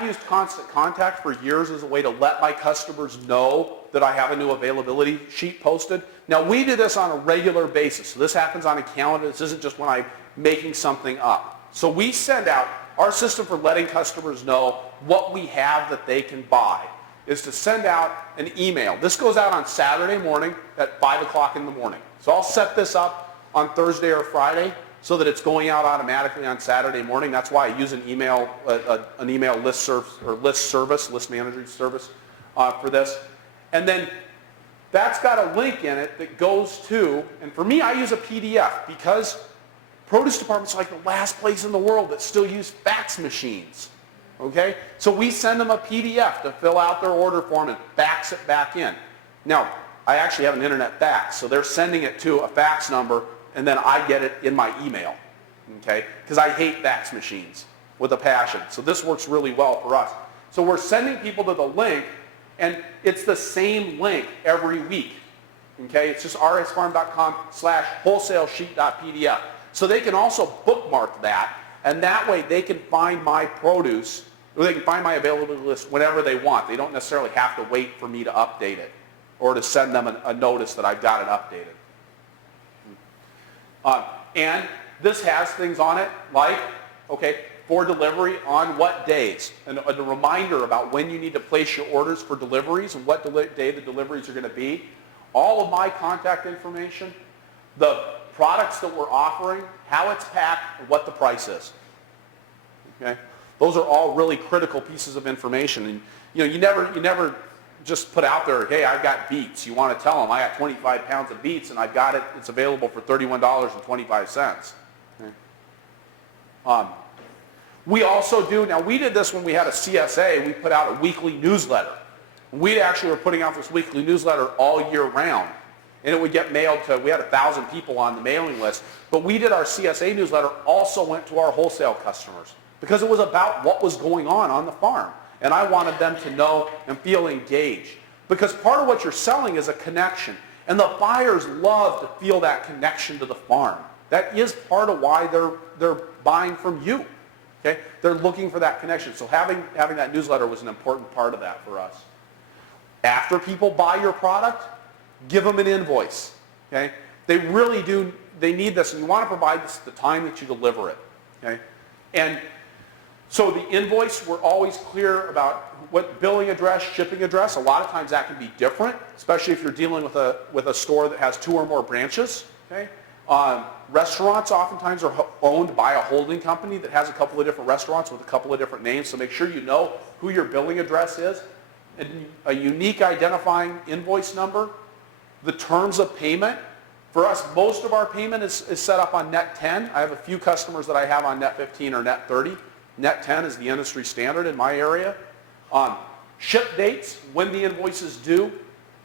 used Constant Contact for years as a way to let my customers know that I have a new availability sheet posted. Now we do this on a regular basis. So this happens on a calendar. This isn't just when I'm making something up. So we send out, our system for letting customers know what we have that they can buy is to send out an email. This goes out on Saturday morning at 5 o'clock in the morning. So I'll set this up on Thursday or Friday so that it's going out automatically on Saturday morning. That's why I use an email list management service for this. And then that's got a link in it that goes to, and for me I use a PDF because produce department's like the last place in the world that still use fax machines. Okay? So we send them a PDF to fill out their order form and fax it back in. Now, I actually have an internet fax, so they're sending it to a fax number and then I get it in my email. Okay? Because I hate fax machines with a passion. So this works really well for us. So we're sending people to the link, and it's the same link every week. Okay? It's just rsfarm.com/wholesalesheet.pdf. So they can also bookmark that, and that way they can find my produce, or they can find my availability list whenever they want. They don't necessarily have to wait for me to update it or to send them a notice that I've got it updated. And this has things on it like, okay, for delivery on what days, and a reminder about when you need to place your orders for deliveries and what day the deliveries are going to be. All of my contact information, the products that we're offering, how it's packed, and what the price is. Okay? Those are all really critical pieces of information. And you never just put out there, hey, I've got beets. You want to tell them, I got 25 pounds of beets and I've got it, it's available for $31.25. Okay? We also do, now we did this when we had a CSA, we put out a weekly newsletter. We actually were putting out this weekly newsletter all year round. And it would get mailed to, we had 1,000 people on the mailing list. But we did our CSA newsletter, also went to our wholesale customers because it was about what was going on the farm. And I wanted them to know and feel engaged. Because part of what you're selling is a connection. And the buyers love to feel that connection to the farm. That is part of why they're buying from you. Okay? They're looking for that connection. So having that newsletter was an important part of that for us. After people buy your product, give them an invoice. Okay? They really do, they need this, and you want to provide this at the time that you deliver it. Okay? And so the invoice, we're always clear about what billing address, shipping address. A lot of times that can be different, especially if you're dealing with a store that has 2 or more branches. Okay? Restaurants oftentimes are owned by a holding company that has a couple of different restaurants with a couple of different names, so make sure you know who your billing address is, and a unique identifying invoice number, the terms of payment. For us, most of our payment is set up on net 10. I have a few customers that I have on net 15 or net 30. Net 10 is the industry standard in my area. Ship dates, when the invoice is due.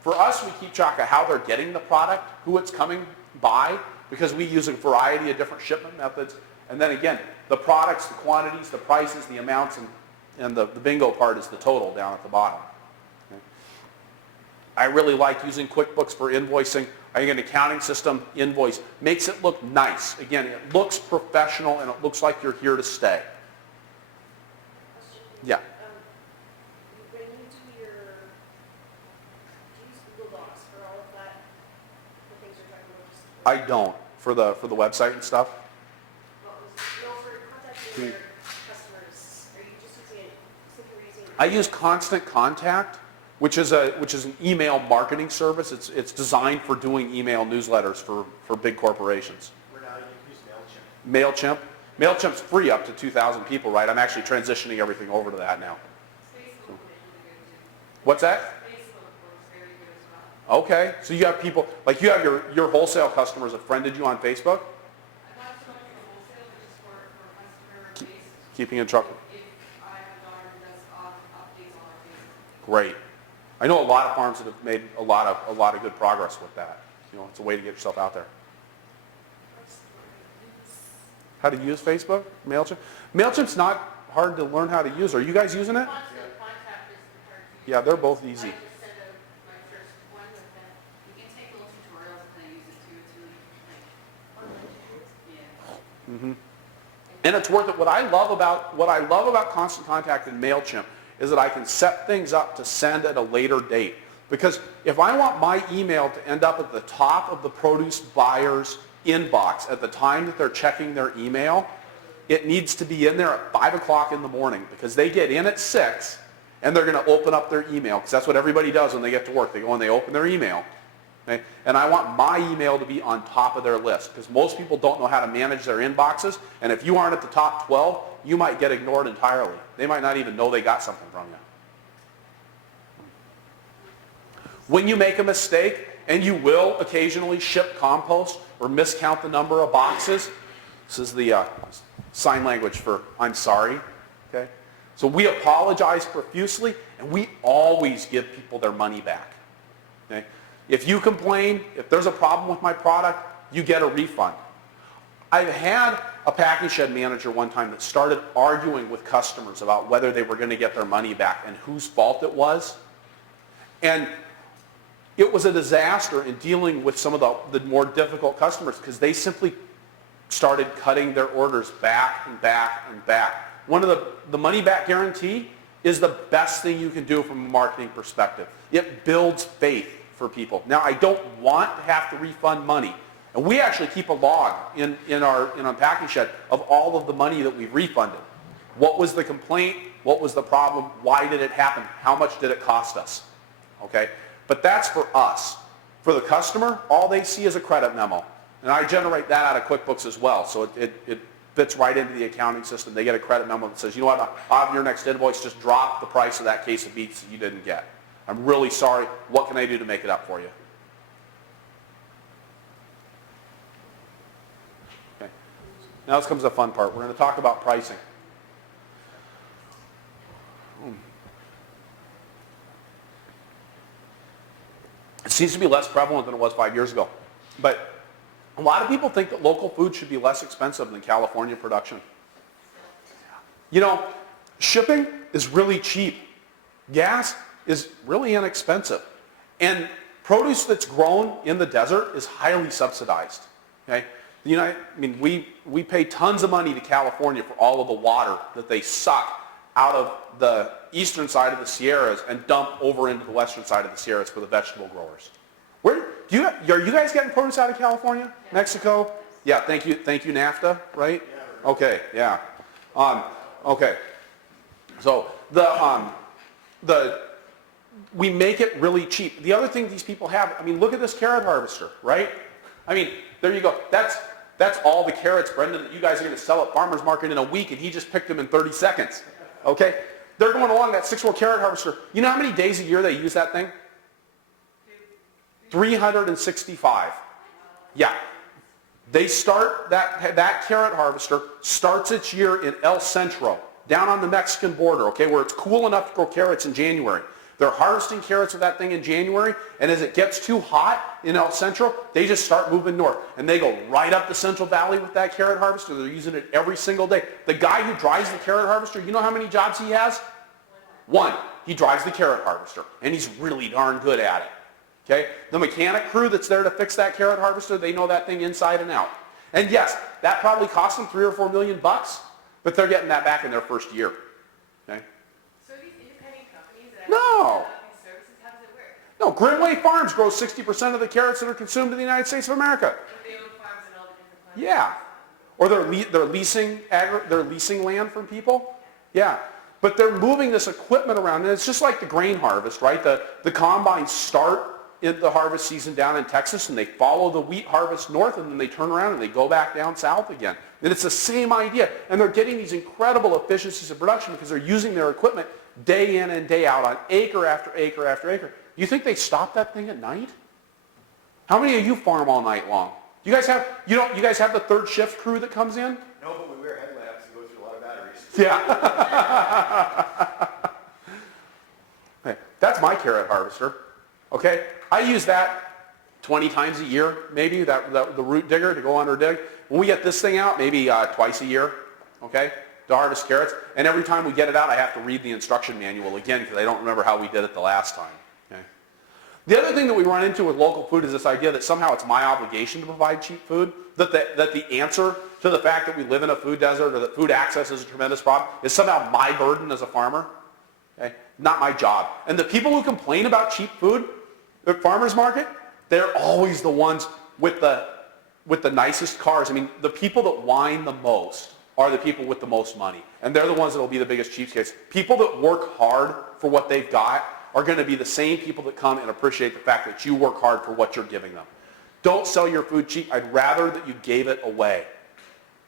For us, we keep track of how they're getting the product, who it's coming by, because we use a variety of different shipment methods. And then again, the products, the quantities, the prices, the amounts, and the bingo part is the total down at the bottom. Okay. I really like using QuickBooks for invoicing. I think an accounting system invoice makes it look nice. Again, it looks professional and it looks like you're here to stay. Yeah. When you do your, do you use Google Docs for all of that, the things you're talking about? Just I don't, for the website and stuff. what was, no, for contacting your customers, are you just using it, simply using? I use Constant Contact, which is an email marketing service. It's designed for doing email newsletters for big corporations. We're now, you can use MailChimp. MailChimp. MailChimp's free up to 2,000 people, right? I'm actually transitioning everything over to that now. Facebook is really good too. What's that? Facebook works very good as well. Okay, so you have people, like you have your wholesale customers have friended you on Facebook? I'm not so much for wholesale, but just for customer base. Keeping in track. If I have a daughter who does updates on our Facebook. Great. I know a lot of farms that have made a lot of good progress with that. You know, it's a way to get yourself out there. How to use Facebook? MailChimp? MailChimp's not hard to learn how to use. Are you guys using it? Constant Contact is hard to use. Yeah, they're both I easy. just sent out my first one with that. You can take little tutorials and then use it too. It's really like online tutorials. Yeah. And it's worth it. What I love about Constant Contact and MailChimp is that I can set things up to send at a later date. Because if I want my email to end up at the top of the produce buyer's inbox at the time that they're checking their email, it needs to be in there at 5 o'clock in the morning, because they get in at 6 and they're going to open up their email, because that's what everybody does when they get to work. They go and they open their email. Okay? And I want my email to be on top of their list, because most people don't know how to manage their inboxes, and if you aren't at the top 12, you might get ignored entirely. They might not even know they got something from you. When you make a mistake, and you will occasionally ship compost or miscount the number of boxes, this is the sign language for I'm sorry. Okay? So we apologize profusely, and we always give people their money back. Okay? If you complain, if there's a problem with my product, you get a refund. I've had a packing shed manager one time that started arguing with customers about whether they were going to get their money back and whose fault it was. And it was a disaster in dealing with some of the more difficult customers, because they simply started cutting their orders back and back and back. One of the money back guarantee is the best thing you can do from a marketing perspective. It builds faith for people. Now, I don't want to have to refund money. And we actually keep a log in our packing shed of all of the money that we've refunded. What was the complaint? What was the problem? Why did it happen? How much did it cost us? Okay? But that's for us. For the customer, all they see is a credit memo. And I generate that out of QuickBooks as well. So it fits right into the accounting system. They get a credit memo that says, you know what, on your next invoice, just drop the price of that case of beets that you didn't get. I'm really sorry. What can I do to make it up for you? Okay. Now this comes the fun part. We're going to talk about pricing. It seems to be less prevalent than it was 5 years ago. But a lot of people think that local food should be less expensive than California production. You know, shipping is really cheap. Gas is really inexpensive. And produce that's grown in the desert is highly subsidized. Okay? We pay tons of money to California for all of the water that they suck out of the eastern side of the Sierras and dump over into the western side of the Sierras for the vegetable growers. Are you guys getting produce out of California? Mexico? Yeah, thank you NAFTA, right? Okay, yeah. Okay. So we make it really cheap. The other thing these people have, look at this carrot harvester, right? There you go. That's all the carrots, Brendan, that you guys are going to sell at farmer's market in a week, and he just picked them in 30 seconds. Okay? They're going along that 6-row carrot harvester. You know how many days a year they use that thing? 365. Yeah. They start, that carrot harvester starts its year in El Centro, down on the Mexican border, okay, where it's cool enough to grow carrots in January. They're harvesting carrots with that thing in January, and as it gets too hot in El Centro, they just start moving north. And they go right up the Central Valley with that carrot harvester. They're using it every single day. The guy who drives the carrot harvester, you know how many jobs he has? One. He drives the carrot harvester, and he's really darn good at it. Okay? The mechanic crew that's there to fix that carrot harvester, they know that thing inside and out. And yes, that probably cost them $3 or $4 million, but they're getting that back in their first year. Okay? So these independent companies that No. have these services, how does it work? No, Grimway Farms grows 60% of the carrots that are consumed in the United States of America. They own farms in all the different places. Yeah. Or they're leasing land from people. Yeah. But they're moving this equipment around, and it's just like the grain harvest, right? The combines start in the harvest season down in Texas, and they follow the wheat harvest north, and then they turn around and they go back down south again. And it's the same idea. And they're getting these incredible efficiencies of production because they're using their equipment day in and day out on acre after acre after acre. You think they stop that thing at night? How many of you farm all night long? You guys have the third shift crew that comes in? No, but we wear headlamps and go through a lot of batteries. Yeah. Okay, that's my carrot harvester. Okay, I use that 20 times a year, maybe, the root digger to go under dig. When we get this thing out, maybe twice a year, okay, to harvest carrots. And every time we get it out, I have to read the instruction manual again because I don't remember how we did it the last time. Okay. The other thing that we run into with local food is this idea that somehow it's my obligation to provide cheap food, that the answer to the fact that we live in a food desert or that food access is a tremendous problem is somehow my burden as a farmer. Okay? Not my job. And the people who complain about cheap food at farmers market, they're always the ones with the nicest cars. The people that whine the most are the people with the most money. And they're the ones that will be the biggest cheapskates. People that work hard for what they've got are going to be the same people that come and appreciate the fact that you work hard for what you're giving them. Don't sell your food cheap. I'd rather that you gave it away.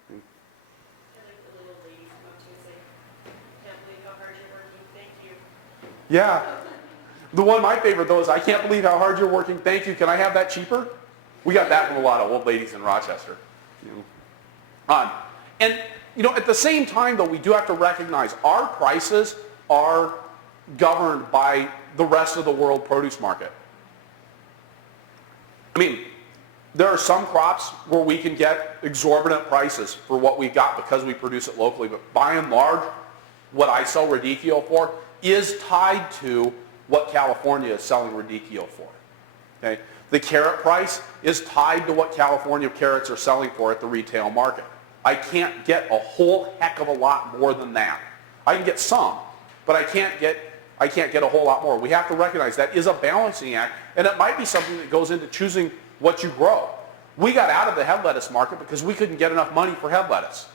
I like the little ladies come up to you and say, can't believe how hard you're working, thank you. Yeah. The one, my favorite though, is I can't believe how hard you're working. Thank you. Can I have that cheaper? We got that from a lot of old ladies in Rochester. And at the same time though, we do have to recognize our prices are governed by the rest of the world produce market. There are some crops where we can get exorbitant prices for what we've got because we produce it locally, but by and large, what I sell radicchio for is tied to what California is selling radicchio for. Okay? The carrot price is tied to what California carrots are selling for at the retail market. I can't get a whole heck of a lot more than that. I can get some, but I can't get a whole lot more. We have to recognize that is a balancing act, and it might be something that goes into choosing what you grow. We got out of the head lettuce market because we couldn't get enough money for head lettuce.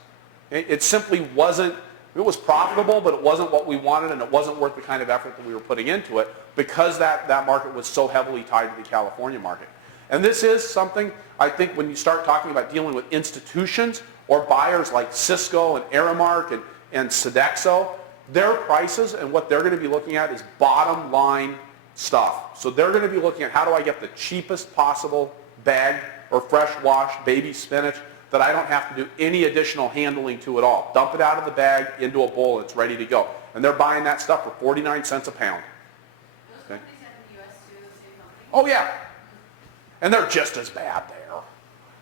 It simply wasn't, it was profitable, but it wasn't what we wanted, and it wasn't worth the kind of effort that we were putting into it because that market was so heavily tied to the California market. And this is something, I think, when you start talking about dealing with institutions or buyers like Cisco and Aramark and Sodexo, their prices and what they're going to be looking at is bottom line stuff. So they're going to be looking at how do I get the cheapest possible bagged or fresh washed baby spinach that I don't have to do any additional handling to at all. Dump it out of the bag into a bowl and it's ready to go. And they're buying that stuff for 49 cents a pound. Those companies have in the US too, the same company? Oh yeah. And they're just as bad there.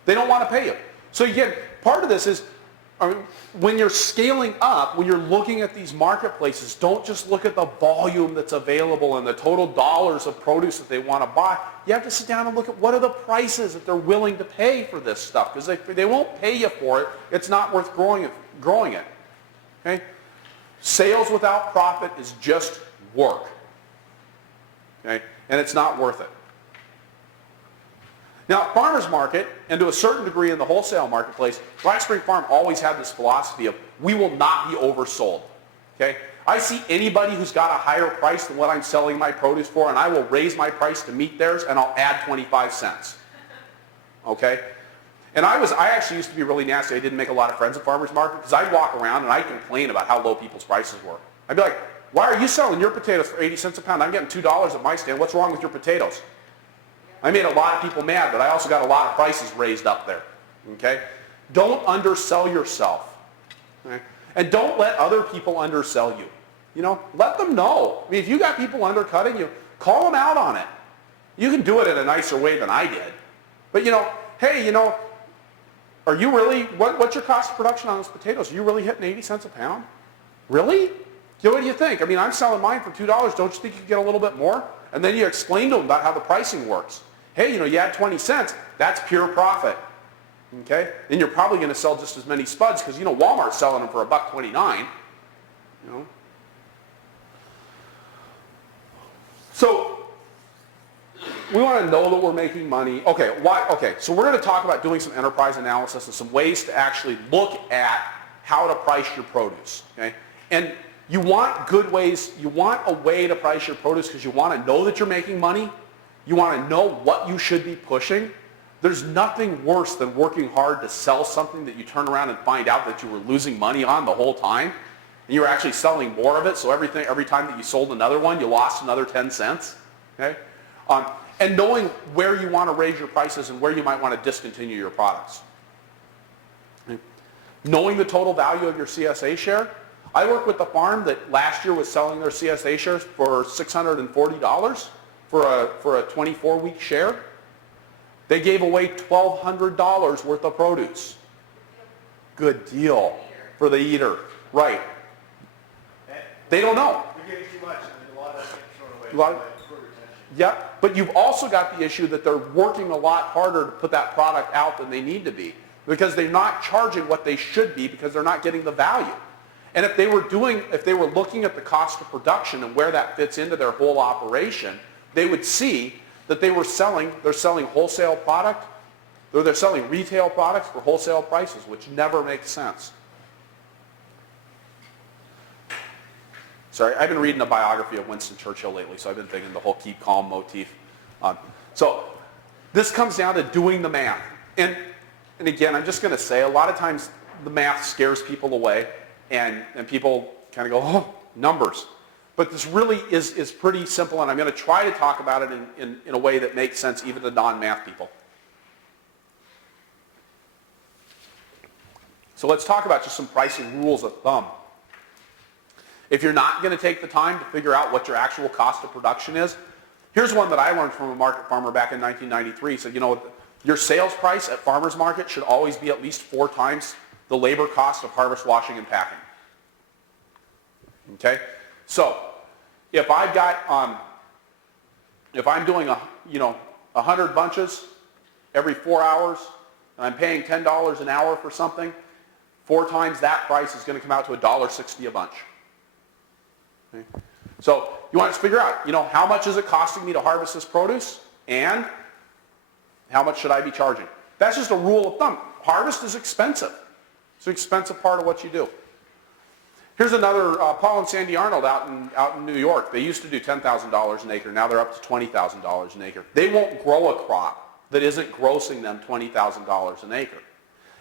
They don't want to pay you. So again, part of this is, I mean, when you're scaling up, when you're looking at these marketplaces, don't just look at the volume that's available and the total dollars of produce that they want to buy. You have to sit down and look at what are the prices that they're willing to pay for this stuff, because they won't pay you for it. It's not worth growing it. Okay? Sales without profit is just work. Okay? And it's not worth it. Now, at farmers market, and to a certain degree in the wholesale marketplace, Black Spring Farm always had this philosophy of we will not be oversold. Okay? I see anybody who's got a higher price than what I'm selling my produce for, and I will raise my price to meet theirs, and I'll add 25 cents. Okay? And I actually used to be really nasty. I didn't make a lot of friends at farmers market because I'd walk around and I'd complain about how low people's prices were. I'd be like, why are you selling your potatoes for 80 cents a pound? I'm getting $2 at my stand. What's wrong with your potatoes? I made a lot of people mad, but I also got a lot of prices raised up there. Okay? Don't undersell yourself. Okay? And don't let other people undersell you. You know, let them know. I mean, if you got people undercutting you, call them out on it. You can do it in a nicer way than I did. But, you know, hey, you know, are you really, what's your cost of production on those potatoes? Are you really hitting 80 cents a pound? Really? You know, what do you think? I mean, I'm selling mine for $2. Don't you think you could get a little bit more? And then you explain to them about how the pricing works. Hey, you know, you add 20 cents, that's pure profit. Okay? Then you're probably going to sell just as many spuds because, you know, Walmart's selling them for $1.29. You know? So, we want to know that we're making money. Okay, why? Okay, so we're going to talk about doing some enterprise analysis and some ways to actually look at how to price your produce. Okay? And you want good ways, you want a way to price your produce because you want to know that you're making money. You want to know what you should be pushing. There's nothing worse than working hard to sell something that you turn around and find out that you were losing money on the whole time. And you were actually selling more of it, so every time that you sold another one, you lost another 10 cents. Okay? And knowing where you want to raise your prices and where you might want to discontinue your products. Okay? Knowing the total value of your CSA share. I work with a farm that last year was selling their CSA shares for $640 for a 24-week share. They gave away $1,200 worth of produce. Good deal for the eater. Right. They don't know. You're getting too much, and a lot of that's getting thrown away. Yeah, but you've also got the issue that they're working a lot harder to put that product out than they need to be because they're not charging what they should be because they're not getting the value. And if they were looking at the cost of production and where that fits into their whole operation, they would see that they're selling wholesale product, or they're selling retail products for wholesale prices, which never makes sense. Sorry, I've been reading a biography of Winston Churchill lately, so I've been thinking the whole keep calm motif. So this comes down to doing the math. And again, I'm just going to say, a lot of times the math scares people away, and people kind of go, oh, numbers. But this really is pretty simple, and I'm going to try to talk about it in a way that makes sense even to non-math people. So let's talk about just some pricing rules of thumb. If you're not going to take the time to figure out what your actual cost of production is, here's one that I learned from a market farmer back in 1993. So, you know, your sales price at farmer's market should always be at least 4 times the labor cost of harvest, washing, and packing. Okay? So, if I'm doing 100 bunches every 4 hours, and I'm paying $10 an hour for something, 4 times that price is going to come out to $1.60 a bunch. Okay? So you want to figure out, how much is it costing me to harvest this produce, and how much should I be charging? That's just a rule of thumb. Harvest is expensive. It's an expensive part of what you do. Here's another, Paul and Sandy Arnold out in New York. They used to do $10,000 an acre. Now they're up to $20,000 an acre. They won't grow a crop that isn't grossing them $20,000 an acre.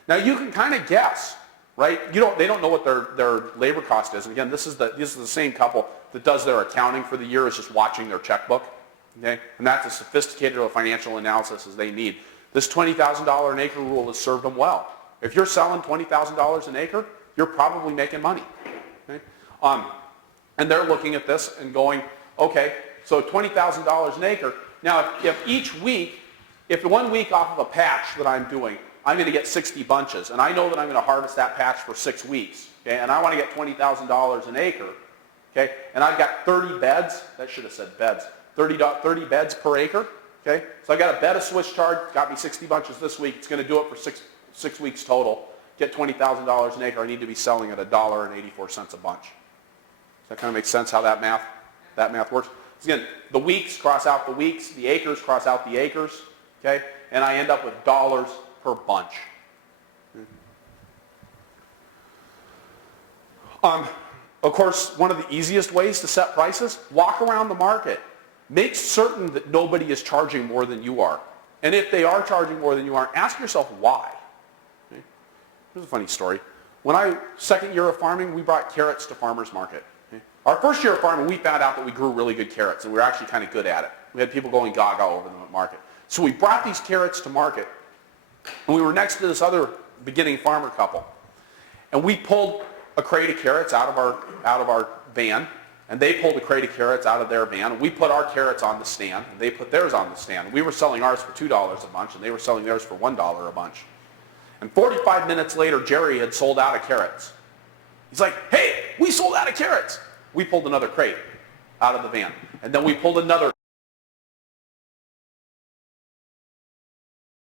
Now you can kind of guess, right? They don't know what their labor cost is. And again, this is the same couple that does their accounting for the year, is just watching their checkbook. Okay? And that's as sophisticated of a financial analysis as they need. This $20,000 an acre rule has served them well. If you're selling $20,000 an acre, you're probably making money. Okay? And they're looking at this and going, okay, so $20,000 an acre. Now, if 1 week off of a patch that I'm doing, I'm going to get 60 bunches, and I know that I'm going to harvest that patch for 6 weeks, okay, and I want to get $20,000 an acre, okay, and I've got 30 beds, that should have said beds, 30 beds per acre, okay, so I got a bed of Swiss chard, got me 60 bunches this week, it's going to do it for six weeks total, get $20,000 an acre, I need to be selling at $1.84 a bunch. Does that kind of make sense how that math works? So again, the weeks cross out the weeks, the acres cross out the acres, okay, and I end up with dollars per bunch. Of course, one of the easiest ways to set prices, walk around the market. Make certain that nobody is charging more than you are. And if they are charging more than you are, ask yourself why. Okay? Here's a funny story. Second year of farming, we brought carrots to farmers market. Okay? Our first year of farming, we found out that we grew really good carrots, and we were actually kind of good at it. We had people going gaga over them at market. So we brought these carrots to market, and we were next to this other beginning farmer couple. And we pulled a crate of carrots out of our van, and they pulled a crate of carrots out of their van, and we put our carrots on the stand, and they put theirs on the stand. We were selling ours for $2 a bunch, and they were selling theirs for $1 a bunch. And 45 minutes later, Jerry had sold out of carrots. He's like, hey, we sold out of carrots. We pulled another crate out of the van, and then we pulled another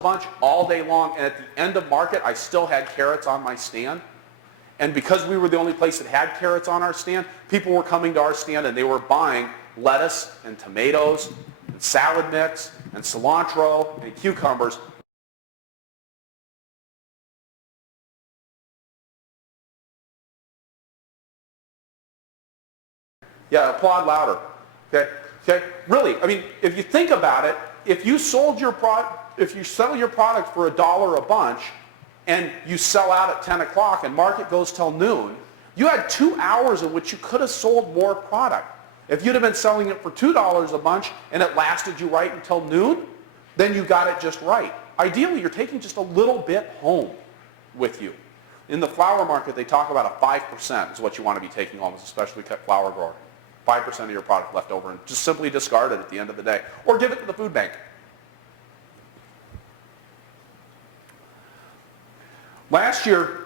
bunch all day long, and at the end of market, I still had carrots on my stand. And because we were the only place that had carrots on our stand, people were coming to our stand and they were buying lettuce and tomatoes and salad mix and cilantro and cucumbers. Yeah, applaud louder. Okay? Okay? Really, I mean, if you think about it, if you sell your product for $1 a bunch, and you sell out at 10 o'clock and market goes till noon, you had 2 hours in which you could have sold more product. If you'd have been selling it for $2 a bunch and it lasted you right until noon, then you got it just right. Ideally, you're taking just a little bit home with you. In the flower market, they talk about a 5% is what you want to be taking home as a specialty cut flower grower. 5% of your product left over, and just simply discard it at the end of the day, or give it to the food bank. Last year,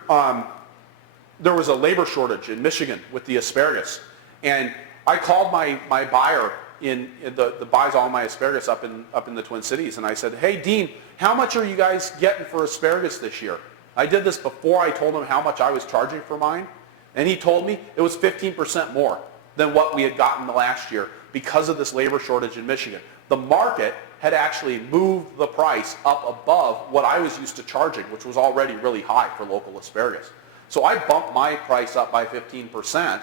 there was a labor shortage in Michigan with the asparagus, and I called my buyer that buys all my asparagus up in the Twin Cities, and I said, hey, Dean, how much are you guys getting for asparagus this year? I did this before I told him how much I was charging for mine, and he told me it was 15% more than what we had gotten the last year because of this labor shortage in Michigan. The market had actually moved the price up above what I was used to charging, which was already really high for local asparagus. So I bumped my price up by 15%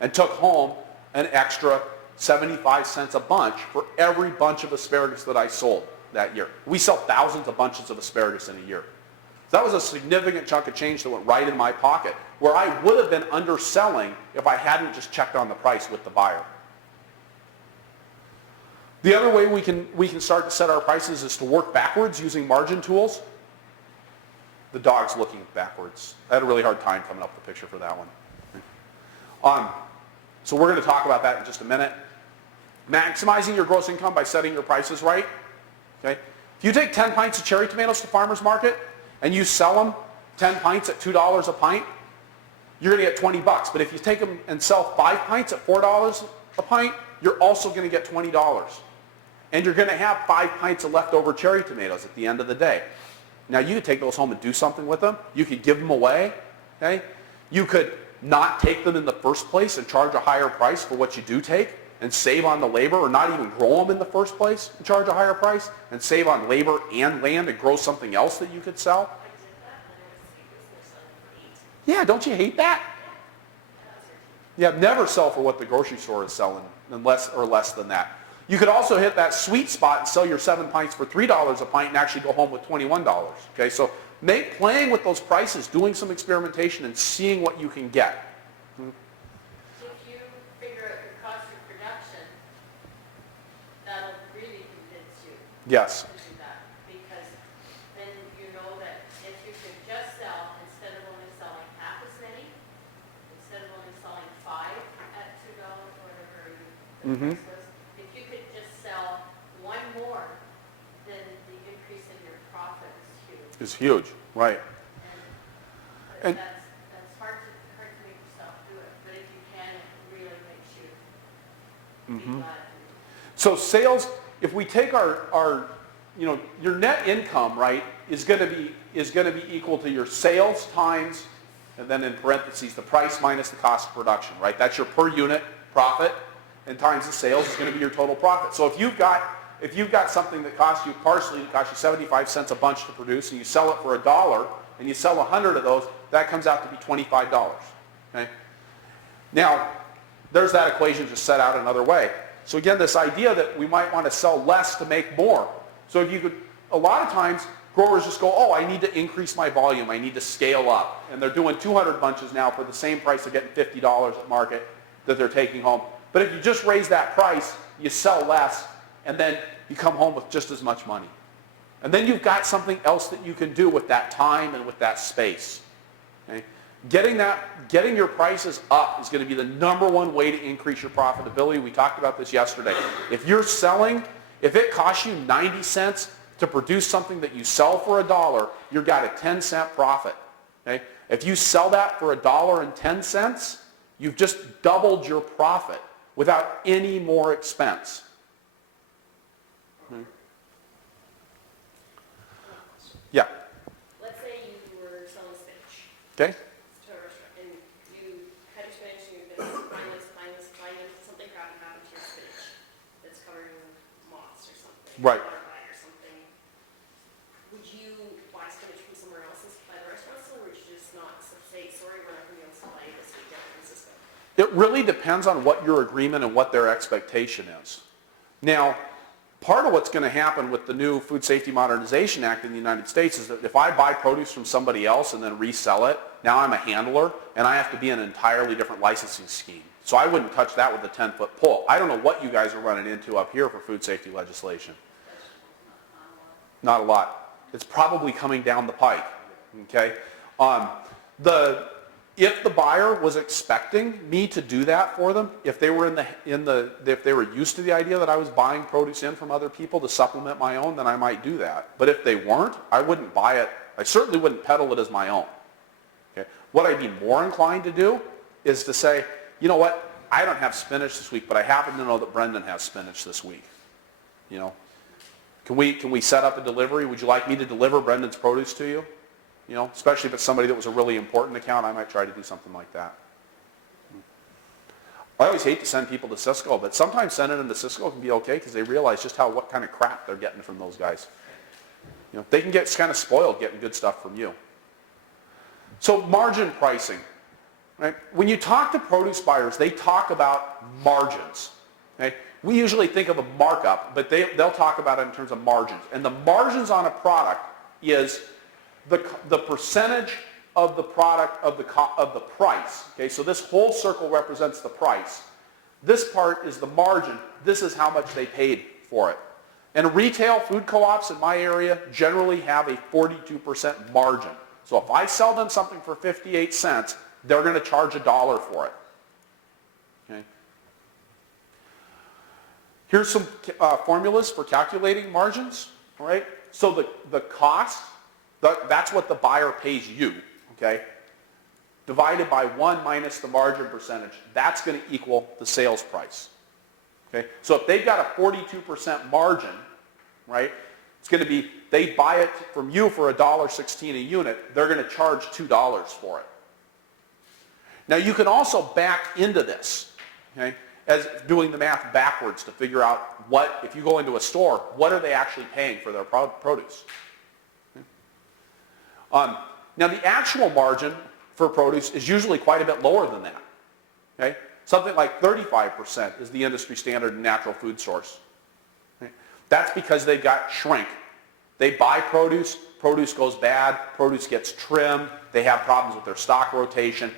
and took home an extra 75 cents a bunch for every bunch of asparagus that I sold that year. We sell thousands of bunches of asparagus in a year. So that was a significant chunk of change that went right in my pocket, where I would have been underselling if I hadn't just checked on the price with the buyer. The other way we can start to set our prices is to work backwards using margin tools. The dog's looking backwards. I had a really hard time coming up with a picture for that one. So we're going to talk about that in just a minute. Maximizing your gross income by setting your prices right. Okay? If you take 10 pints of cherry tomatoes to farmer's market and you sell them 10 pints at $2 a pint, you're going to get 20 bucks. But if you take them and sell 5 pints at $4 a pint, you're also going to get $20. and you're going to have 5 pints of leftover cherry tomatoes at the end of the day. Now, you could take those home and do something with them. You could give them away. Okay? You could not take them in the first place and charge a higher price for what you do take and save on the labor, or not even grow them in the first place and charge a higher price and save on labor and land and grow something else that you could sell. I did that, and I was like, this is selling for 8. Yeah, don't you hate that? Yeah, never sell for what the grocery store is selling, unless or less than that. You could also hit that sweet spot and sell your 7 pints for $3 a pint and actually go home with $21. Okay, so playing with those prices, doing some experimentation, and seeing what you can get. If you figure out your cost of production, that'll really convince you Yes. to do that. Because then you know that if you could just sell, instead of only selling half as many, instead of only selling 5 at $2, whatever the price was, if you could just sell 1 more, then the increase in your profit is huge. It's huge, right? And And- that's hard to make yourself do it, but if you can, it really makes you be glad. So sales, if we take our your net income, right, is going to be equal to your sales times, and then in parentheses, the price minus the cost of production, right? That's your per unit profit, and times the sales is going to be your total profit. So if you've got something that costs you parsley, that costs you 75 cents a bunch to produce, and you sell it for $1, and you sell 100 of those, that comes out to be $25. Okay? Now, there's that equation just set out another way. So again, this idea that we might want to sell less to make more. So if you could, a lot of times, growers just go, oh, I need to increase my volume, I need to scale up. And they're doing 200 bunches now for the same price they're getting $50 at market that they're taking home. But if you just raise that price, you sell less, and then you come home with just as much money. And then you've got something else that you can do with that time and with that space. Okay? Getting your prices up is going to be the #1 way to increase your profitability. We talked about this yesterday. If you're selling, if it costs you 90 cents to produce something that you sell for $1, you've got a 10-cent profit. Okay? If you sell that for $1.10, you've just doubled your profit without any more expense. Yeah. Let's say you were selling spinach Okay. to a restaurant, and you cut your spinach, and you're going to find something crappy happened to your spinach that's covered in moths or something. Right. Butterfly or something. Would you buy spinach from somewhere else by the restaurant still, or would you just not say, sorry, we're not going to be able to supply you this week down in Francisco? It really depends on what your agreement and what their expectation is. Now, part of what's going to happen with the new Food Safety Modernization Act in the United States is that if I buy produce from somebody else and then resell it, now I'm a handler, and I have to be in an entirely different licensing scheme. So I wouldn't touch that with a 10-foot pole. I don't know what you guys are running into up here for food safety legislation. Not a lot. It's probably coming down the pike. Okay? If the buyer was expecting me to do that for them, if they were if they were used to the idea that I was buying produce in from other people to supplement my own, then I might do that. But if they weren't, I wouldn't buy it. I certainly wouldn't peddle it as my own. Okay? What I'd be more inclined to do is to say, you know what, I don't have spinach this week, but I happen to know that Brendan has spinach this week. You know, can we set up a delivery? Would you like me to deliver Brendan's produce to you? You know, especially if it's somebody that was a really important account, I might try to do something like that. I always hate to send people to Cisco, but sometimes sending them to Cisco can be okay because they realize just what kind of crap they're getting from those guys. You know, they can get kind of spoiled getting good stuff from you. So margin pricing, right? When you talk to produce buyers, they talk about margins. Okay? We usually think of a markup, but they'll talk about it in terms of margins. And the margins on a product is the percentage of the product of the price. Okay, so this whole circle represents the price. This part is the margin. This is how much they paid for it. And retail food co-ops in my area generally have a 42% margin. So if I sell them something for 58 cents, they're going to charge $1 for it. Okay. Here's some formulas for calculating margins. All right. So the cost, that's what the buyer pays you, okay, divided by 1 minus the margin percentage. That's going to equal the sales price. Okay? So if they've got a 42% margin, right, it's going to be, they buy it from you for $1.16 a unit, they're going to charge $2 for it. Now you can also back into this, okay, as doing the math backwards to figure out what, if you go into a store, what are they actually paying for their produce? Okay. Now the actual margin for produce is usually quite a bit lower than that. Okay? Something like 35% is the industry standard in natural food source. Okay? That's because they've got shrink. They buy produce, produce goes bad, produce gets trimmed, they have problems with their stock rotation,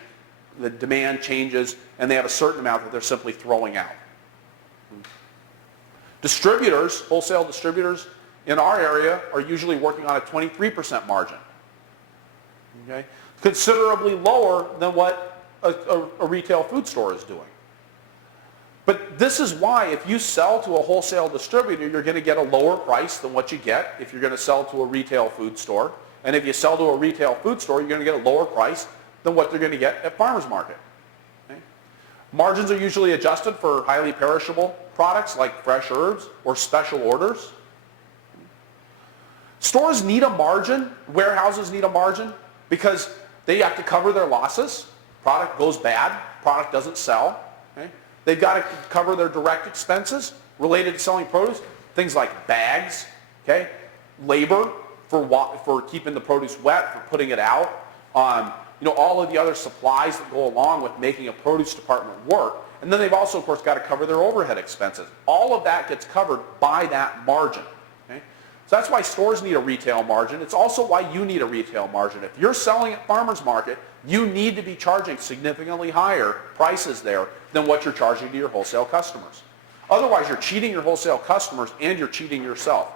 the demand changes, and they have a certain amount that they're simply throwing out. Distributors, wholesale distributors in our area are usually working on a 23% margin. Okay? Considerably lower than what a retail food store is doing. But this is why if you sell to a wholesale distributor, you're going to get a lower price than what you get if you're going to sell to a retail food store. And if you sell to a retail food store, you're going to get a lower price than what they're going to get at farmers market. Okay? Margins are usually adjusted for highly perishable products like fresh herbs or special orders. Stores need a margin, warehouses need a margin, because they have to cover their losses. Product goes bad, product doesn't sell. Okay? They've got to cover their direct expenses related to selling produce, things like bags, okay? Labor for keeping the produce wet, for putting it out, all of the other supplies that go along with making a produce department work. And then they've also, of course, got to cover their overhead expenses. All of that gets covered by that margin. Okay? So that's why stores need a retail margin. It's also why you need a retail margin. If you're selling at farmers market, you need to be charging significantly higher prices there than what you're charging to your wholesale customers. Otherwise, you're cheating your wholesale customers and you're cheating yourself.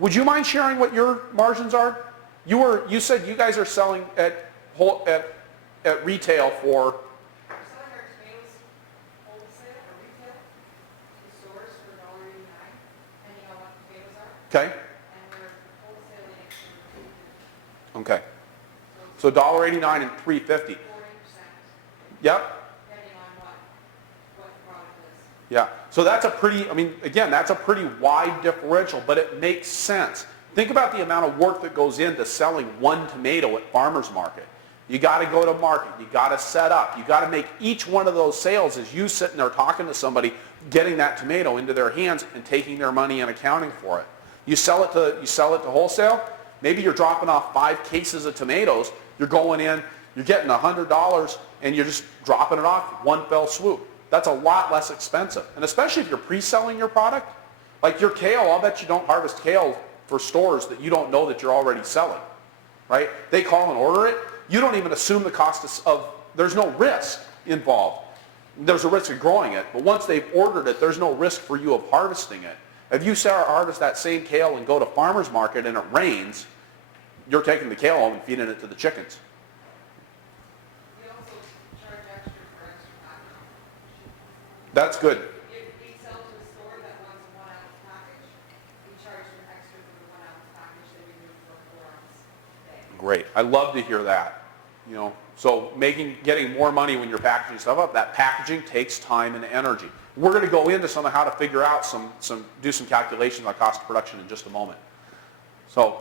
Would you mind sharing what your margins are? You said you guys are selling at retail for... We're selling our tomatoes wholesale or retail to stores for $1.89, depending on what the potatoes are. Okay. And we're wholesaling it for $2.50. Okay. So $1.89 and $3.50. 40%, Yep. depending on what the product is. Yeah. So that's a pretty, again, that's a pretty wide differential, but it makes sense. Think about the amount of work that goes into selling one tomato at farmers market. You got to go to market. You got to set up. You got to make each one of those sales as you sitting there talking to somebody, getting that tomato into their hands and taking their money and accounting for it. You sell it to wholesale. Maybe you're dropping off 5 cases of tomatoes. You're going in, you're getting $100, and you're just dropping it off one fell swoop. That's a lot less expensive. And especially if you're pre-selling your product, like your kale, I'll bet you don't harvest kale for stores that you don't know that you're already selling, right? They call and order it. You don't even assume the cost of there's no risk involved. There's a risk of growing it, but once they've ordered it, there's no risk for you of harvesting it. If you harvest that same kale and go to farmer's market and it rains, you're taking the kale home and feeding it to the chickens. We also charge extra for extra packaging. That's good. If we sell to a store that wants a 1-ounce package, we charge them extra for the 1-ounce package that we do for a 4-ounce bag. Great. I love to hear that. So getting more money when you're packaging stuff up, that packaging takes time and energy. We're going to go into some of how to figure out do some calculations on cost of production in just a moment. So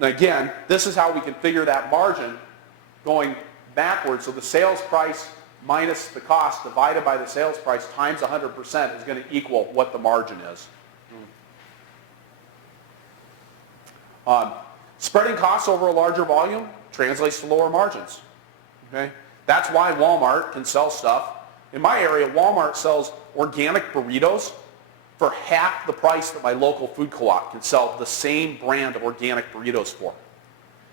again, this is how we can figure that margin going backwards. So the sales price minus the cost divided by the sales price times 100% is going to equal what the margin is. Spreading costs over a larger volume translates to lower margins. Okay? That's why Walmart can sell stuff. In my area, Walmart sells organic burritos for half the price that my local food co-op can sell the same brand of organic burritos for.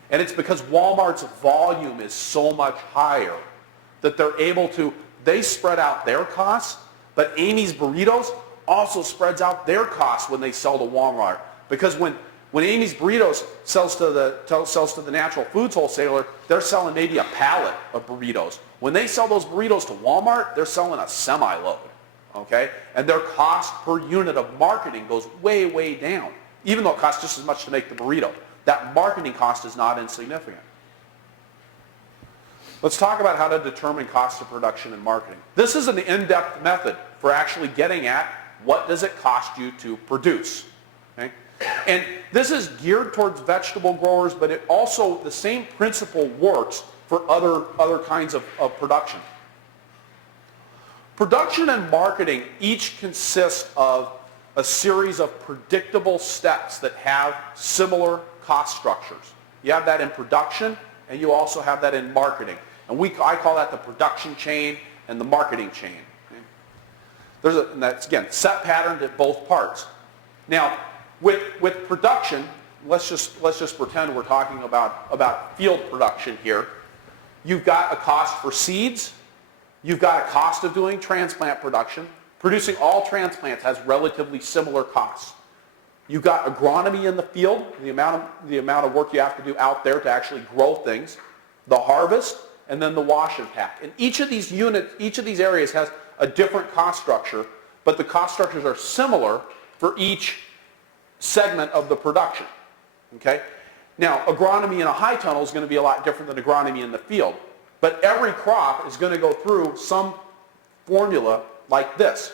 And it's because Walmart's volume is so much higher that they spread out their costs, but Amy's Burritos also spreads out their costs when they sell to Walmart. Because when Amy's Burritos sells to the natural foods wholesaler, they're selling maybe a pallet of burritos. When they sell those burritos to Walmart, they're selling a semi-load. Okay? And their cost per unit of marketing goes way, way down. Even though it costs just as much to make the burrito. That marketing cost is not insignificant. Let's talk about how to determine cost of production and marketing. This is an in-depth method for actually getting at What does it cost you to produce? Okay? And this is geared towards vegetable growers, but it also, the same principle works for other kinds of production. Production and marketing each consist of a series of predictable steps that have similar cost structures. You have that in production, and you also have that in marketing. And I call that the production chain and the marketing chain. Okay? And that's, again, set patterned at both parts. Now, with production, let's just pretend we're talking about field production here. You've got a cost for seeds. You've got a cost of doing transplant production. Producing all transplants has relatively similar costs. You've got agronomy in the field, the amount of work you have to do out there to actually grow things, the harvest, and then the wash and pack. And each of these areas has a different cost structure, but the cost structures are similar for each segment of the production. Okay? Now, agronomy in a high tunnel is going to be a lot different than agronomy in the field. But every crop is going to go through some formula like this.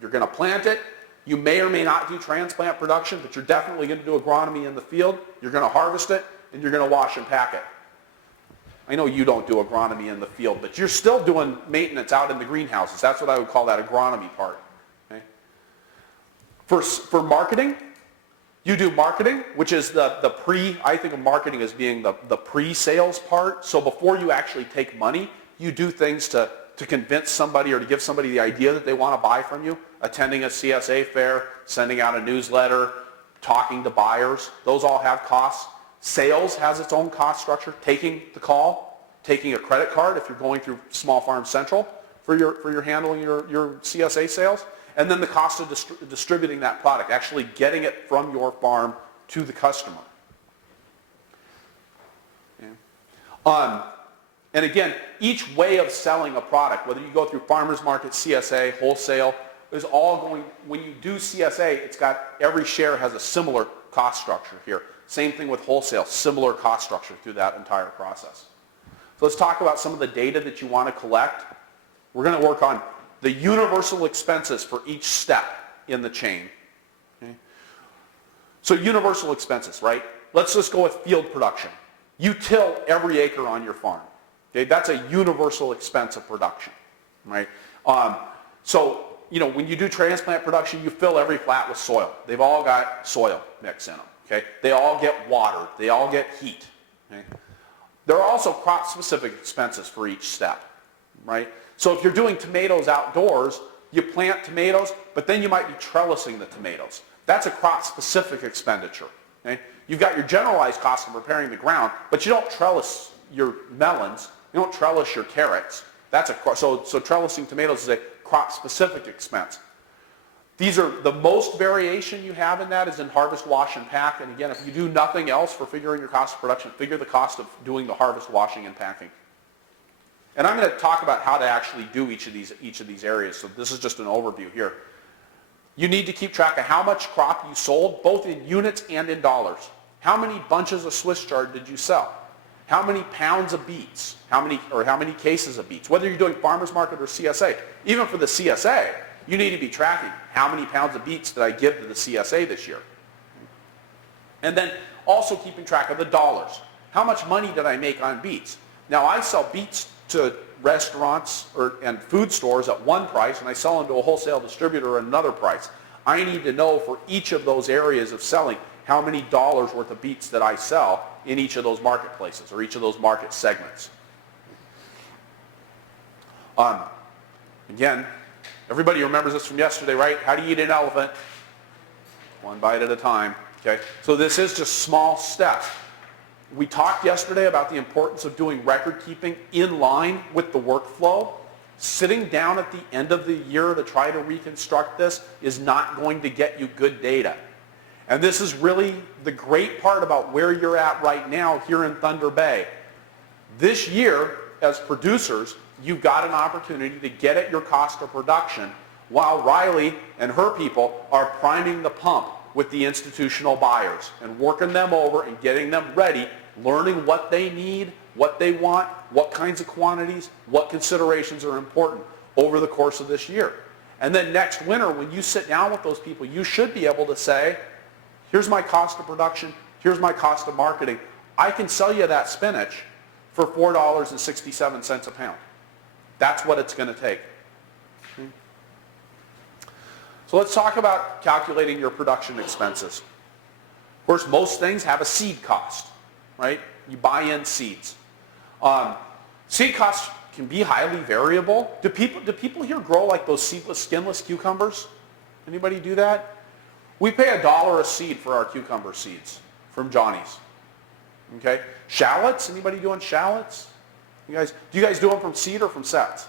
You're going to plant it. You may or may not do transplant production, but you're definitely going to do agronomy in the field. You're going to harvest it, and you're going to wash and pack it. I know you don't do agronomy in the field, but you're still doing maintenance out in the greenhouses. That's what I would call that agronomy part. Okay? For marketing, you do marketing, which is I think of marketing as being the pre-sales part. So before you actually take money, you do things to convince somebody or to give somebody the idea that they want to buy from you. Attending a CSA fair, sending out a newsletter, talking to buyers. Those all have costs. Sales has its own cost structure. Taking the call, taking a credit card if you're going through Small Farm Central for your handling your CSA sales. And then the cost of distributing that product, actually getting it from your farm to the customer. Okay. And again, each way of selling a product, whether you go through farmers market, CSA, wholesale, is all going, when you do CSA, it's got, every share has a similar cost structure here. Same thing with wholesale, similar cost structure through that entire process. So let's talk about some of the data that you want to collect. We're going to work on the universal expenses for each step in the chain. Okay? So universal expenses, right? Let's just go with field production. You till every acre on your farm. Okay? That's a universal expense of production, right? So, when you do transplant production, you fill every flat with soil. They've all got soil mix in them. Okay? They all get watered. They all get heat. Okay? There are also crop-specific expenses for each step, right? So if you're doing tomatoes outdoors, you plant tomatoes, but then you might be trellising the tomatoes. That's a crop-specific expenditure. Okay? You've got your generalized cost of preparing the ground, but you don't trellis your melons. You don't trellis your carrots. So trellising tomatoes is a crop-specific expense. These are the most variation you have in that is in harvest, wash, and pack. And again, if you do nothing else for figuring your cost of production, figure the cost of doing the harvest, washing, and packing. And I'm going to talk about how to actually do each of these areas. So this is just an overview here. You need to keep track of how much crop you sold, both in units and in dollars. How many bunches of Swiss chard did you sell? How many pounds of beets? How many cases of beets? Whether you're doing farmers market or CSA. Even for the CSA, you need to be tracking how many pounds of beets did I give to the CSA this year. And then also keeping track of the dollars. How much money did I make on beets? Now I sell beets to restaurants and food stores at one price, and I sell them to a wholesale distributor at another price. I need to know for each of those areas of selling how many dollars worth of beets that I sell in each of those marketplaces or each of those market segments. Again, everybody remembers this from yesterday, right? How do you eat an elephant? One bite at a time. Okay? So this is just small steps. We talked yesterday about the importance of doing record keeping in line with the workflow. Sitting down at the end of the year to try to reconstruct this is not going to get you good data. And this is really the great part about where you're at right now here in Thunder Bay. This year, as producers, you've got an opportunity to get at your cost of production while Riley and her people are priming the pump with the institutional buyers and working them over and getting them ready, learning what they need, what they want, what kinds of quantities, what considerations are important over the course of this year. And then next winter, when you sit down with those people, you should be able to say, here's my cost of production, here's my cost of marketing. I can sell you that spinach for $4.67 a pound. That's what it's going to take. Okay. So let's talk about calculating your production expenses. Of course, most things have a seed cost, right? You buy in seeds. Seed costs can be highly variable. Do people here grow like those seedless, skinless cucumbers? Anybody do that? We pay $1 a seed for our cucumber seeds from Johnny's. Okay? Shallots, anybody doing shallots? Do you guys do them from seed or from sets?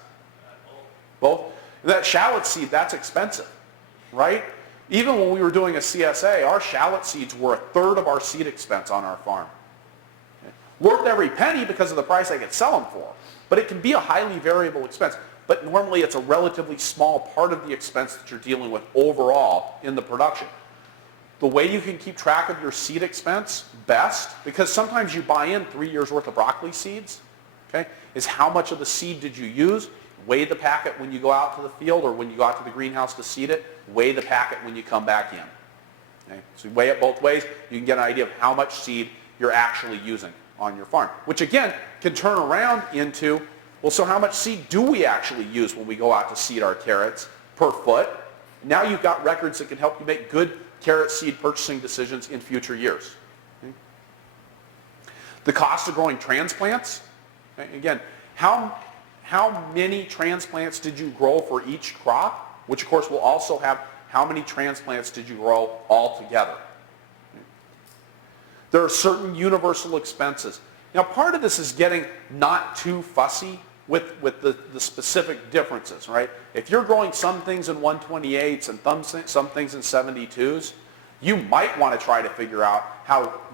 Both. That shallot seed, that's expensive, right? Even when we were doing a CSA, our shallot seeds were 1/3 of our seed expense on our farm. Okay? Worth every penny because of the price I could sell them for. But it can be a highly variable expense. But normally it's a relatively small part of the expense that you're dealing with overall in the production. The way you can keep track of your seed expense best, because sometimes you buy in 3 years worth of broccoli seeds, okay, is how much of the seed did you use? Weigh the packet when you go out to the field or when you go out to the greenhouse to seed it. Weigh the packet when you come back in. Okay? So you weigh it both ways. You can get an idea of how much seed you're actually using on your farm, which again can turn around into, well, so how much seed do we actually use when we go out to seed our carrots per foot? Now you've got records that can help you make good carrot seed purchasing decisions in future years. Okay? The cost of growing transplants, okay? Again, how many transplants did you grow for each crop? Which of course will also have how many transplants did you grow altogether? Okay? There are certain universal expenses. Now part of this is getting not too fussy with the specific differences, right? If you're growing some things in 128s and some things in 72s, you might want to try to figure out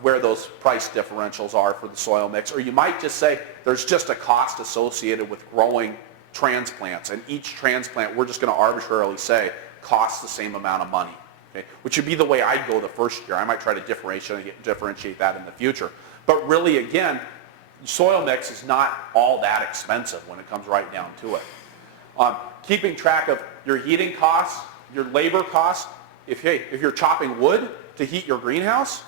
where those price differentials are for the soil mix, or you might just say there's just a cost associated with growing transplants, and each transplant we're just going to arbitrarily say costs the same amount of money, okay? Which would be the way I'd go the first year. I might try to differentiate that in the future. But really, again, soil mix is not all that expensive when it comes right down to it. Keeping track of your heating costs, your labor costs. If you're chopping wood to heat your greenhouse,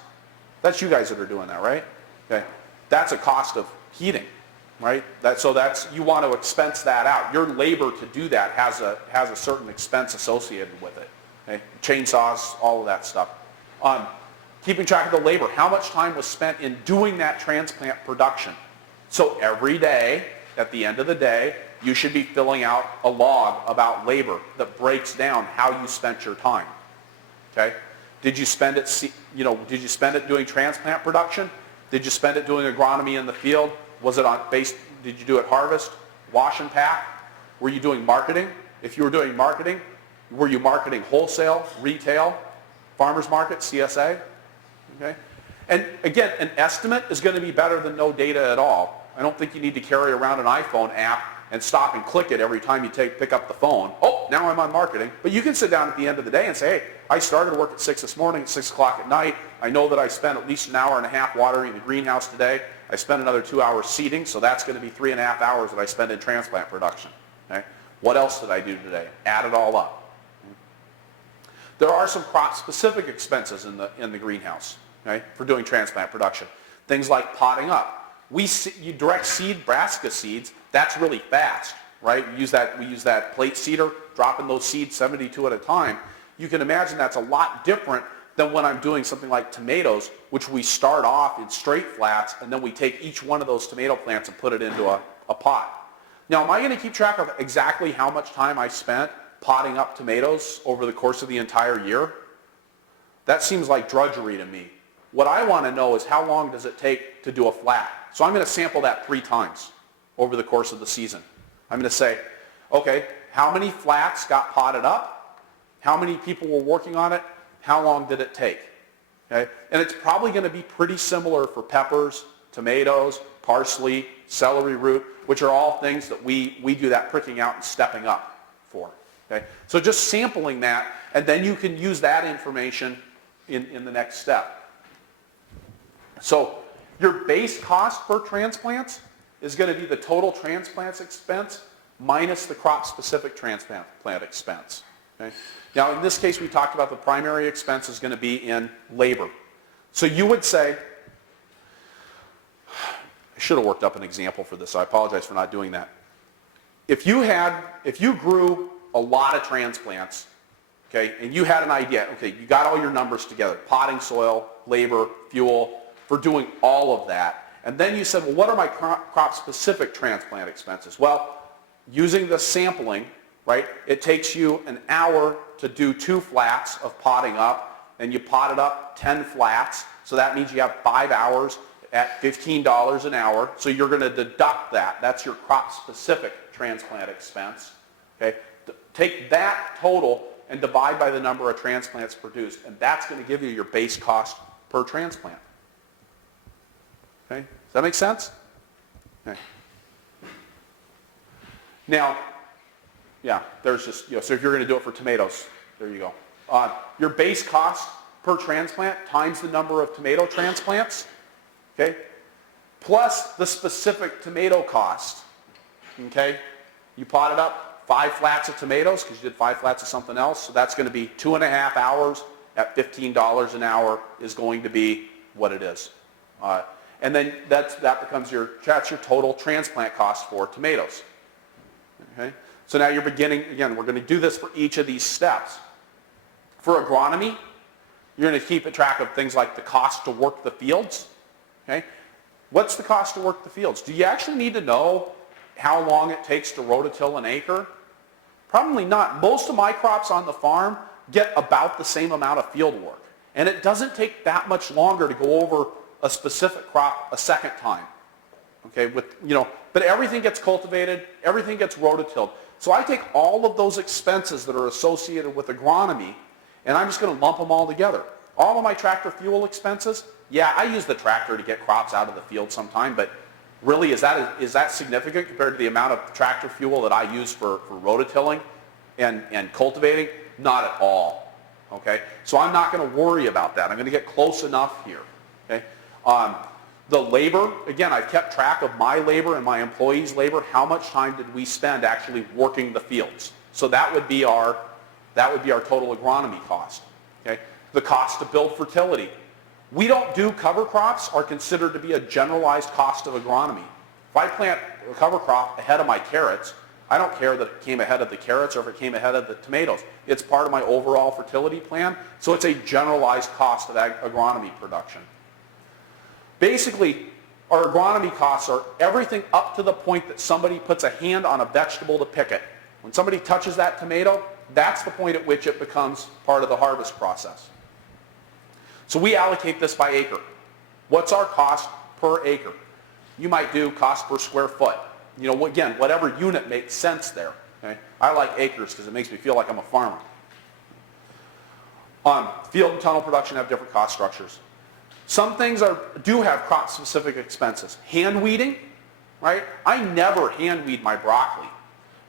that's you guys that are doing that, right? Okay, that's a cost of heating, right? You want to expense that out. Your labor to do that has a certain expense associated with it. Okay? Chainsaws, all of that stuff. Keeping track of the labor. How much time was spent in doing that transplant production? So every day, at the end of the day, you should be filling out a log about labor that breaks down how you spent your time. Okay? Did you spend it doing transplant production? Did you spend it doing agronomy in the field? Did you do it harvest, wash and pack? Were you doing marketing? If you were doing marketing, were you marketing wholesale, retail, farmers market, CSA? Okay? And again, an estimate is going to be better than no data at all. I don't think you need to carry around an iPhone app and stop and click it every time you pick up the phone. Oh, now I'm on marketing. But you can sit down at the end of the day and say, hey, I started work at 6 this morning, at 6 o'clock at night. I know that I spent at least an hour and a half watering the greenhouse today. I spent another 2 hours seeding, so that's going to be 3.5 hours that I spent in transplant production. Okay? What else did I do today? Add it all up. There are some crop-specific expenses in the greenhouse, okay, for doing transplant production. Things like potting up. You direct seed brassica seeds. That's really fast, right? We use that plate seeder, dropping those seeds 72 at a time. You can imagine that's a lot different than when I'm doing something like tomatoes, which we start off in straight flats, and then we take each one of those tomato plants and put it into a pot. Now, am I going to keep track of exactly how much time I spent potting up tomatoes over the course of the entire year? That seems like drudgery to me. What I want to know is how long does it take to do a flat? So I'm going to sample that 3 times over the course of the season. I'm going to say, okay, how many flats got potted up? How many people were working on it? How long did it take? Okay? And it's probably going to be pretty similar for peppers, tomatoes, parsley, celery root, which are all things that we do that pricking out and stepping up for. Okay? So just sampling that, and then you can use that information in the next step. So your base cost for transplants is going to be the total transplants expense minus the crop-specific transplant expense. Okay? Now, in this case, we talked about the primary expense is going to be in labor. So you would say, I should have worked up an example for this, so I apologize for not doing that. If you grew a lot of transplants, okay, and you had an idea, okay, you got all your numbers together, potting soil, labor, fuel, for doing all of that, and then you said, well, what are my crop-specific transplant expenses? Well, using the sampling, right, it takes you an hour to do 2 flats of potting up, and you potted up 10 flats, so that means you have 5 hours at $15 an hour, so you're going to deduct that. That's your crop-specific transplant expense. Okay? Take that total and divide by the number of transplants produced, and that's going to give you your base cost per transplant. Okay? Does that make sense? Okay. Now, yeah, there's just, so if you're going to do it for tomatoes, there you go. Your base cost per transplant times the number of tomato transplants, okay, plus the specific tomato cost, okay? You potted up 5 flats of tomatoes because you did 5 flats of something else, so that's going to be 2.5 hours at $15 an hour is going to be what it is. And then that becomes that's your total transplant cost for tomatoes. Okay? So now you're beginning, again, we're going to do this for each of these steps. For agronomy, you're going to keep a track of things like the cost to work the fields. Okay? What's the cost to work the fields? Do you actually need to know how long it takes to rototill an acre? Probably not. Most of my crops on the farm get about the same amount of field work. And it doesn't take that much longer to go over a specific crop a second time. Okay, but everything gets cultivated, everything gets rototilled. So I take all of those expenses that are associated with agronomy, and I'm just going to lump them all together. All of my tractor fuel expenses, yeah, I use the tractor to get crops out of the field sometime, but really, is that significant compared to the amount of tractor fuel that I use for rototilling and cultivating? Not at all. Okay, so I'm not going to worry about that. I'm going to get close enough here. Okay. The labor, again, I've kept track of my labor and my employees' labor. How much time did we spend actually working the fields? So that would be our total agronomy cost. Okay? The cost to build fertility. We don't do cover crops are considered to be a generalized cost of agronomy. If I plant a cover crop ahead of my carrots, I don't care that it came ahead of the carrots or if it came ahead of the tomatoes. It's part of my overall fertility plan, so it's a generalized cost of agronomy production. Basically, our agronomy costs are everything up to the point that somebody puts a hand on a vegetable to pick it. When somebody touches that tomato, that's the point at which it becomes part of the harvest process. So we allocate this by acre. What's our cost per acre? You might do cost per square foot. Again, whatever unit makes sense there. Okay? I like acres because it makes me feel like I'm a farmer. Field and tunnel production have different cost structures. Some things do have crop-specific expenses. Hand weeding, right? I never hand weed my broccoli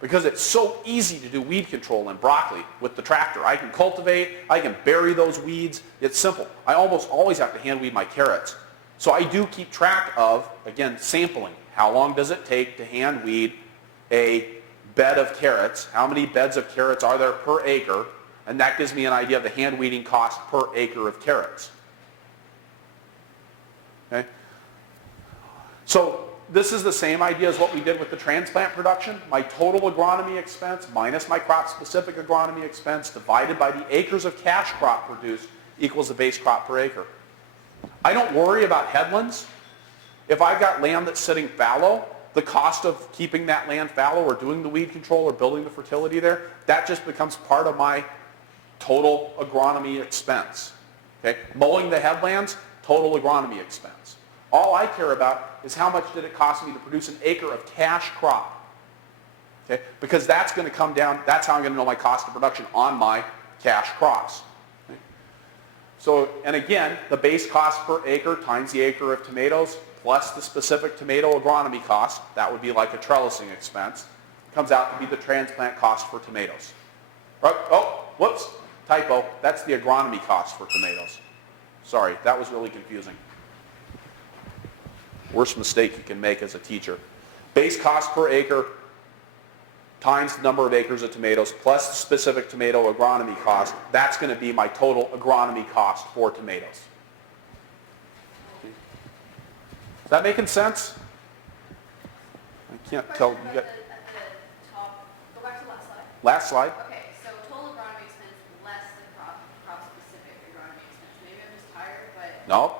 because it's so easy to do weed control in broccoli with the tractor. I can cultivate, I can bury those weeds. It's simple. I almost always have to hand weed my carrots. So I do keep track of, again, sampling. How long does it take to hand weed a bed of carrots? How many beds of carrots are there per acre? And that gives me an idea of the hand weeding cost per acre of carrots. Okay? So this is the same idea as what we did with the transplant production. My total agronomy expense minus my crop-specific agronomy expense divided by the acres of cash crop produced equals the base crop per acre. I don't worry about headlands. If I've got land that's sitting fallow, the cost of keeping that land fallow or doing the weed control or building the fertility there, that just becomes part of my total agronomy expense. Okay? Mowing the headlands, total agronomy expense. All I care about is how much did it cost me to produce an acre of cash crop. Okay? Because that's going to come down, that's how I'm going to know my cost of production on my cash crops. Okay? So, and again, the base cost per acre times the acre of tomatoes plus the specific tomato agronomy cost, that would be like a trellising expense, comes out to be the transplant cost for tomatoes. Right? Oh, whoops, typo. That's the agronomy cost for tomatoes. Sorry, that was really confusing. Worst mistake you can make as a teacher. Base cost per acre times the number of acres of tomatoes plus the specific tomato agronomy cost, that's going to be my total agronomy cost for tomatoes. Is that making sense? I can't tell. You got At the top, go back to last slide. last slide? Okay, so total agronomy expense less the crop-specific agronomy expense. Maybe I'm just tired, but No.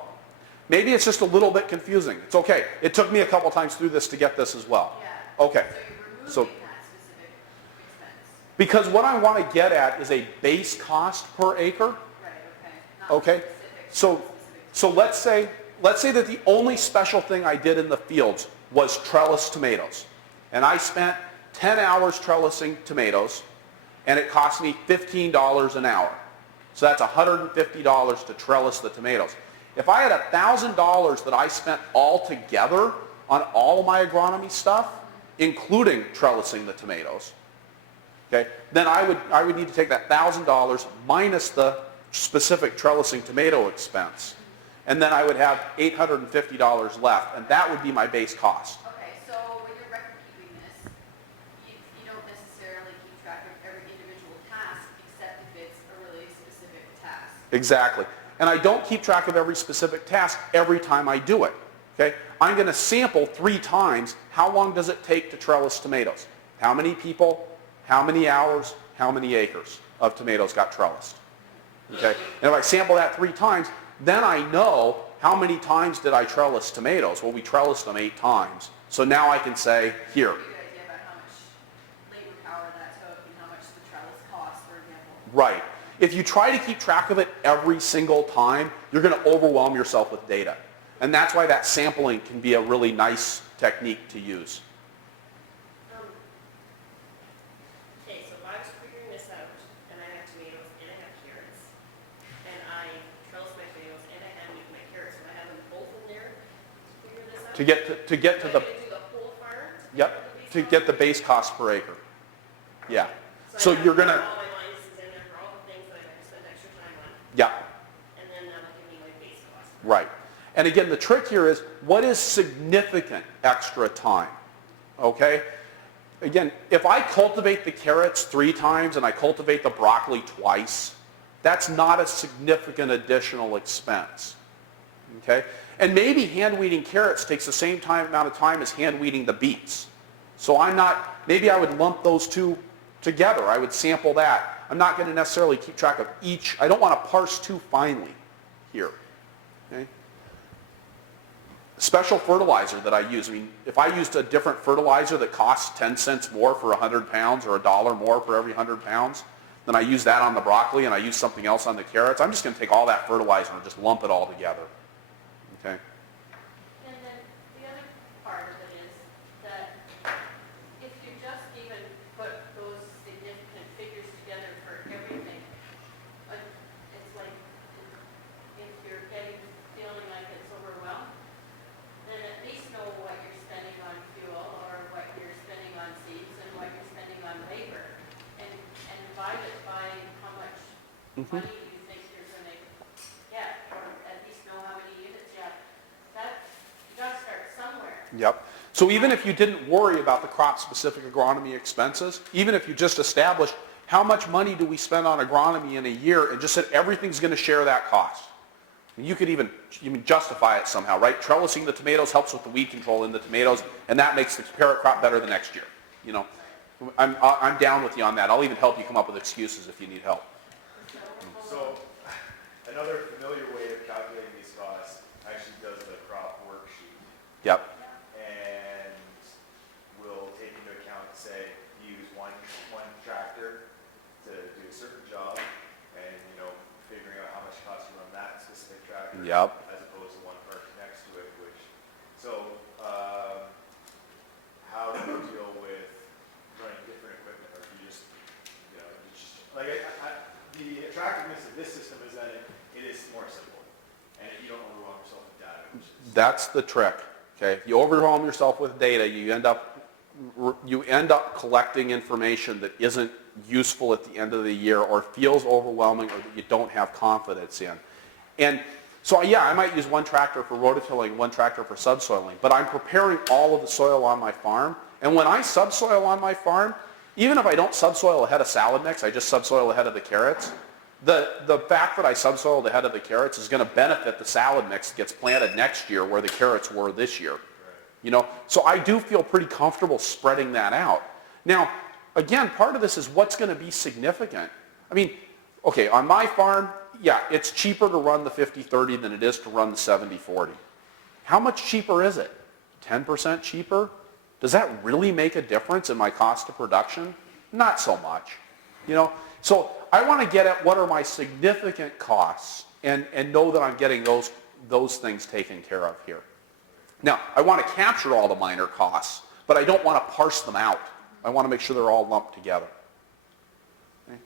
Maybe it's just a little bit confusing. It's okay. It took me a couple times through this to get this as well. yeah. Okay. So So you're removing that specific expense. because what I want to get at is a base cost per acre. Right, okay. Not Okay. specific, So not specific. let's say that the only special thing I did in the fields was trellis tomatoes. And I spent 10 hours trellising tomatoes, and it cost me $15 an hour. So that's $150 to trellis the tomatoes. If I had $1,000 that I spent all together on all of my agronomy stuff, including trellising the tomatoes, okay, then I would need to take that $1,000 minus the specific trellising tomato expense, and then I would have $850 left, and that would be my base cost. Okay, so when you're record keeping this, you don't necessarily keep track of every individual task except if it's a really specific task. Exactly. And I don't keep track of every specific task every time I do it. Okay? I'm going to sample 3 times. How long does it take to trellis tomatoes? How many people, how many hours, how many acres of tomatoes got trellised? Okay? And if I sample that 3 times, then I know how many times did I trellis tomatoes. Well, we trellised them 8 times. So now I can say, here. Give you a good idea about how much labor power that took and how much the trellis cost, for example. Right. If you try to keep track of it every single time, you're going to overwhelm yourself with data. And that's why that sampling can be a really nice technique to use. Okay, so if I was figuring this out, and I have tomatoes, and I have carrots, and I trellis my tomatoes, and I hand weed my carrots, so I have them both in there to figure this out? To get to So the, I'm gonna do the whole farm? yep, to get the base cost per acre. Yeah. So I have you're going to, all my minuses in there for all the things that I spent extra time on, yeah, and then that'll give me my base cost. right. And again, the trick here is, what is significant extra time? Okay? Again, if I cultivate the carrots 3 times and I cultivate the broccoli twice, that's not a significant additional expense. Okay? And maybe hand weeding carrots takes the same amount of time as hand weeding the beets. So maybe I would lump those 2 together. I would sample that. I'm not going to necessarily keep track of each. I don't want to parse too finely here. Okay? Special fertilizer that I use. I mean, if I used a different fertilizer that costs 10 cents more for 100 pounds or $1 more for every 100 pounds, then I use that on the broccoli and I use something else on the carrots, I'm just going to take all that fertilizer and just lump it all together. Okay? And then the other part of it is that if you just even put those significant figures together for everything, it's like if you're feeling like it's overwhelmed, then at least know what you're spending on fuel or what you're spending on seeds and what you're spending on labor, and divide it by how much money you think you're going to get, or at least know how many units you have. You got to start somewhere. Yep. So even if you didn't worry about the crop-specific agronomy expenses, even if you just established how much money do we spend on agronomy in a year and just said everything's going to share that cost. You could even justify it somehow, right? Trellising the tomatoes helps with the weed control in the tomatoes, and that makes the carrot crop better the next year. You know, I'm down with you on that. I'll even help you come up with excuses if you need help. So another familiar way of calculating these costs actually does the crop worksheet. Yep. And we'll take into account, say, you use one tractor to do a certain job, and, you know, figuring out how much it costs to run that specific tractor. Yep. As opposed to one part next to it, so, how do you deal with running different equipment, or do you just, you know, the attractiveness of this system is that it is more simple, and you don't overwhelm yourself with data, which is. That's the trick. Okay. If you overwhelm yourself with data, you end up collecting information that isn't useful at the end of the year, or feels overwhelming, or that you don't have confidence in. And so, yeah, I might use one tractor for rototilling, one tractor for subsoiling, but I'm preparing all of the soil on my farm. And when I subsoil on my farm, even if I don't subsoil ahead of salad mix, I just subsoil ahead of the carrots, the fact that I subsoiled ahead of the carrots is going to benefit the salad mix that gets planted next year where the carrots were this year. You know, so I do feel pretty comfortable spreading that out. Now, again, part of this is what's going to be significant. I mean, okay, on my farm, yeah, it's cheaper to run the 50-30 than it is to run the 70-40. How much cheaper is it? 10% cheaper? Does that really make a difference in my cost of production? Not so much. You know, so I want to get at what are my significant costs and know that I'm getting those things taken care of here. Now, I want to capture all the minor costs, but I don't want to parse them out. I want to make sure they're all lumped together. Okay?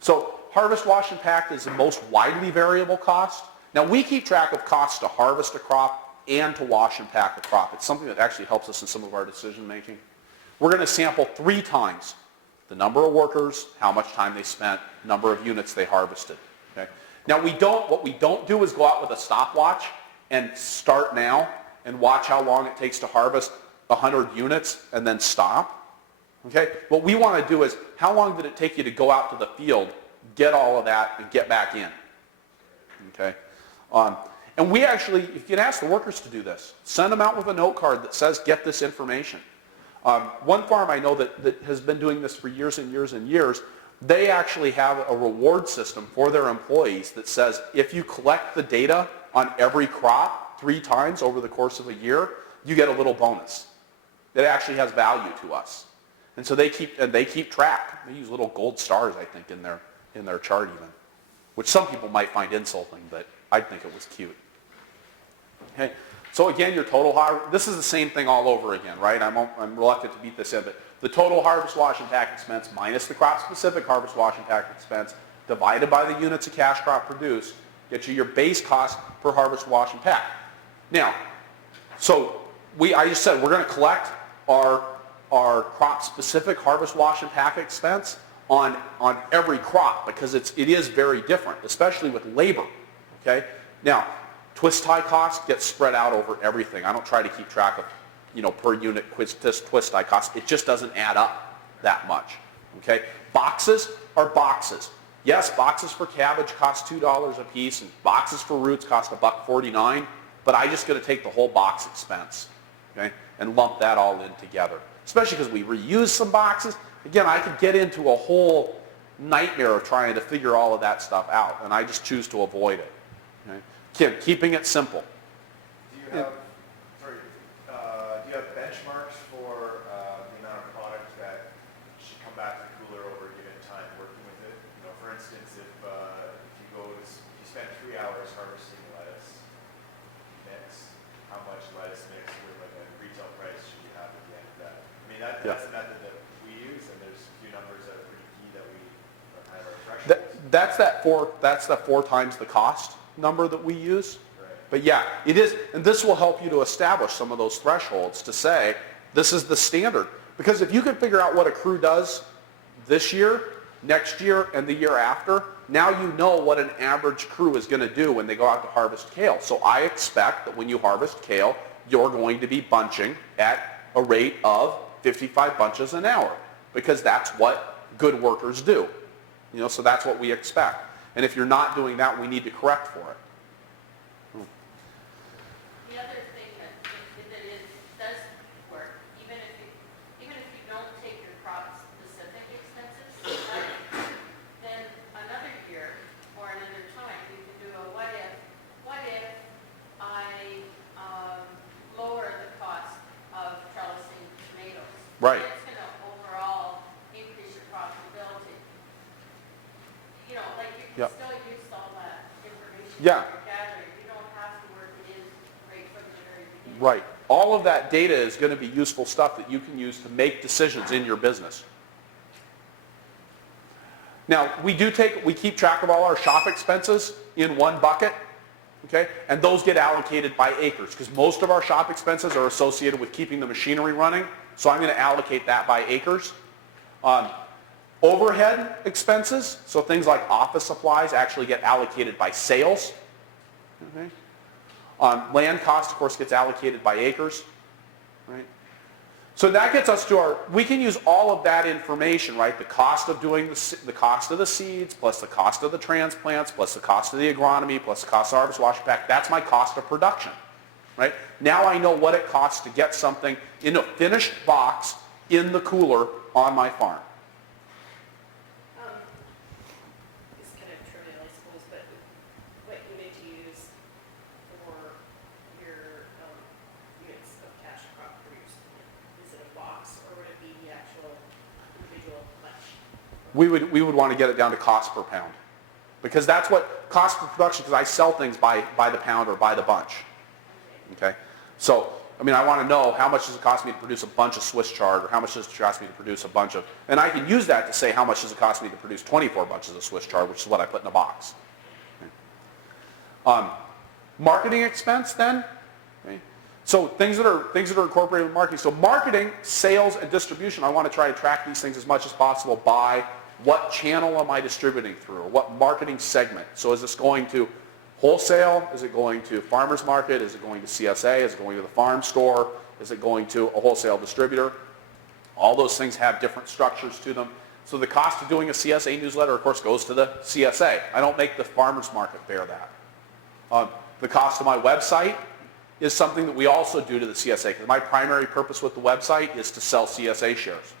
So harvest, wash, and pack is the most widely variable cost. Now, we keep track of costs to harvest a crop and to wash and pack a crop. It's something that actually helps us in some of our decision making. We're going to sample 3 times the number of workers, how much time they spent, number of units they harvested. Okay? Now, what we don't do is go out with a stopwatch and start now and watch how long it takes to harvest 100 units and then stop. Okay? What we want to do is, how long did it take you to go out to the field, get all of that, and get back in? Okay? And we actually, you can ask the workers to do this. Send them out with a note card that says, get this information. One farm I know that has been doing this for years and years and years, they actually have a reward system for their employees that says, if you collect the data on every crop 3 times over the course of a year, you get a little bonus. It actually has value to us. And so they keep track. They use little gold stars, I think, in their chart even, which some people might find insulting, but I think it was cute. Okay. So again, your total harvest, this is the same thing all over again, right? I'm reluctant to beat this in, but the total harvest, wash, and pack expense minus the crop-specific harvest, wash, and pack expense divided by the units of cash crop produced gets you your base cost per harvest, wash, and pack. Now, so I just said we're going to collect our crop-specific harvest, wash, and pack expense on every crop because it is very different, especially with labor. Okay. Now, twist tie cost gets spread out over everything. I don't try to keep track of, per unit twist tie cost. It just doesn't add up that much. Okay. Boxes are boxes. Yes, boxes for cabbage cost $2 a piece, and boxes for roots cost $1.49. But I just going to take the whole box expense, okay, and lump that all in together. Especially because we reuse some boxes. Again, I could get into a whole nightmare of trying to figure all of that stuff out, and I just choose to avoid it. Okay? Again, keeping it simple. Do you have benchmarks for the amount of product that should come back to the cooler over a given time working with it? For instance, if you spend 3 hours harvesting lettuce mix, how much lettuce mix with like a retail price should you have at the end of that? I mean, that's the method that we use, and there's a few numbers that are pretty key that we kind of are thresholds. That's the 4 times the cost number that we use. Right. But yeah, it is, and this will help you to establish some of those thresholds to say, this is the standard. Because if you can figure out what a crew does this year, next year, and the year after, now you know what an average crew is going to do when they go out to harvest kale. So I expect that when you harvest kale, you're going to be bunching at a rate of 55 bunches an hour, because that's what good workers do. So that's what we expect. And if you're not doing that, we need to correct for it. The other thing that does work, even if you don't take your crop-specific expenses, then another year or another time, you can do a what if I lower the cost of trellising tomatoes. Right. It's going to overall increase your profitability. You can Yep. still use all that information Yeah. that you're gathering. You don't have to work it in right from the very beginning. Right. All of that data is going to be useful stuff that you can use to make decisions in your business. Now, we keep track of all our shop expenses in one bucket, okay? And those get allocated by acres, because most of our shop expenses are associated with keeping the machinery running, so I'm going to allocate that by acres. Overhead expenses, so things like office supplies, actually get allocated by sales. Okay? Land cost, of course, gets allocated by acres. Right? So that gets us to our, we can use all of that information, right? The cost of doing the cost of the seeds, plus the cost of the transplants, plus the cost of the agronomy, plus the cost of harvest, wash, pack. That's my cost of production, right? Now I know what it costs to get something in a finished box in the cooler on my farm. It's kind of trivial, I suppose, but what unit do you use for your units of cash crop produced? Is it a box or would it be the actual individual clutch? We would want to get it down to cost per pound, because that's what cost per production, because I sell things by the pound or by the bunch. Okay, so I mean, I want to know how much does it cost me to produce a bunch of Swiss chard, or how much does it cost me to produce a bunch of, and I can use that to say how much does it cost me to produce 24 bunches of Swiss chard, which is what I put in a box. Okay. Marketing expense then. Okay. So things that are incorporated with marketing. So marketing, sales, and distribution. I want to try to track these things as much as possible by what channel am I distributing through, or what marketing segment. So is this going to wholesale? Is it going to farmer's market? Is it going to CSA? Is it going to the farm store? Is it going to a wholesale distributor? All those things have different structures to them. So the cost of doing a CSA newsletter, of course, goes to the CSA. I don't make the farmer's market bear that. The cost of my website is something that we also do to the CSA, because my primary purpose with the website is to sell CSA shares.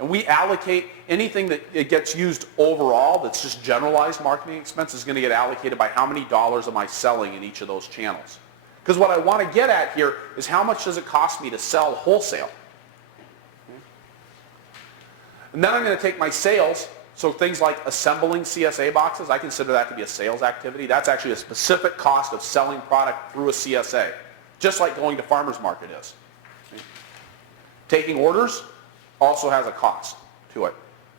And we allocate anything that it gets used overall that's just generalized marketing expense is going to get allocated by how many dollars am I selling in each of those channels. Because what I want to get at here is how much does it cost me to sell wholesale. And then I'm going to take my sales, so things like assembling CSA boxes, I consider that to be a sales activity. That's actually a specific cost of selling product through a CSA, just like going to farmer's market is. Taking orders also has a cost to it.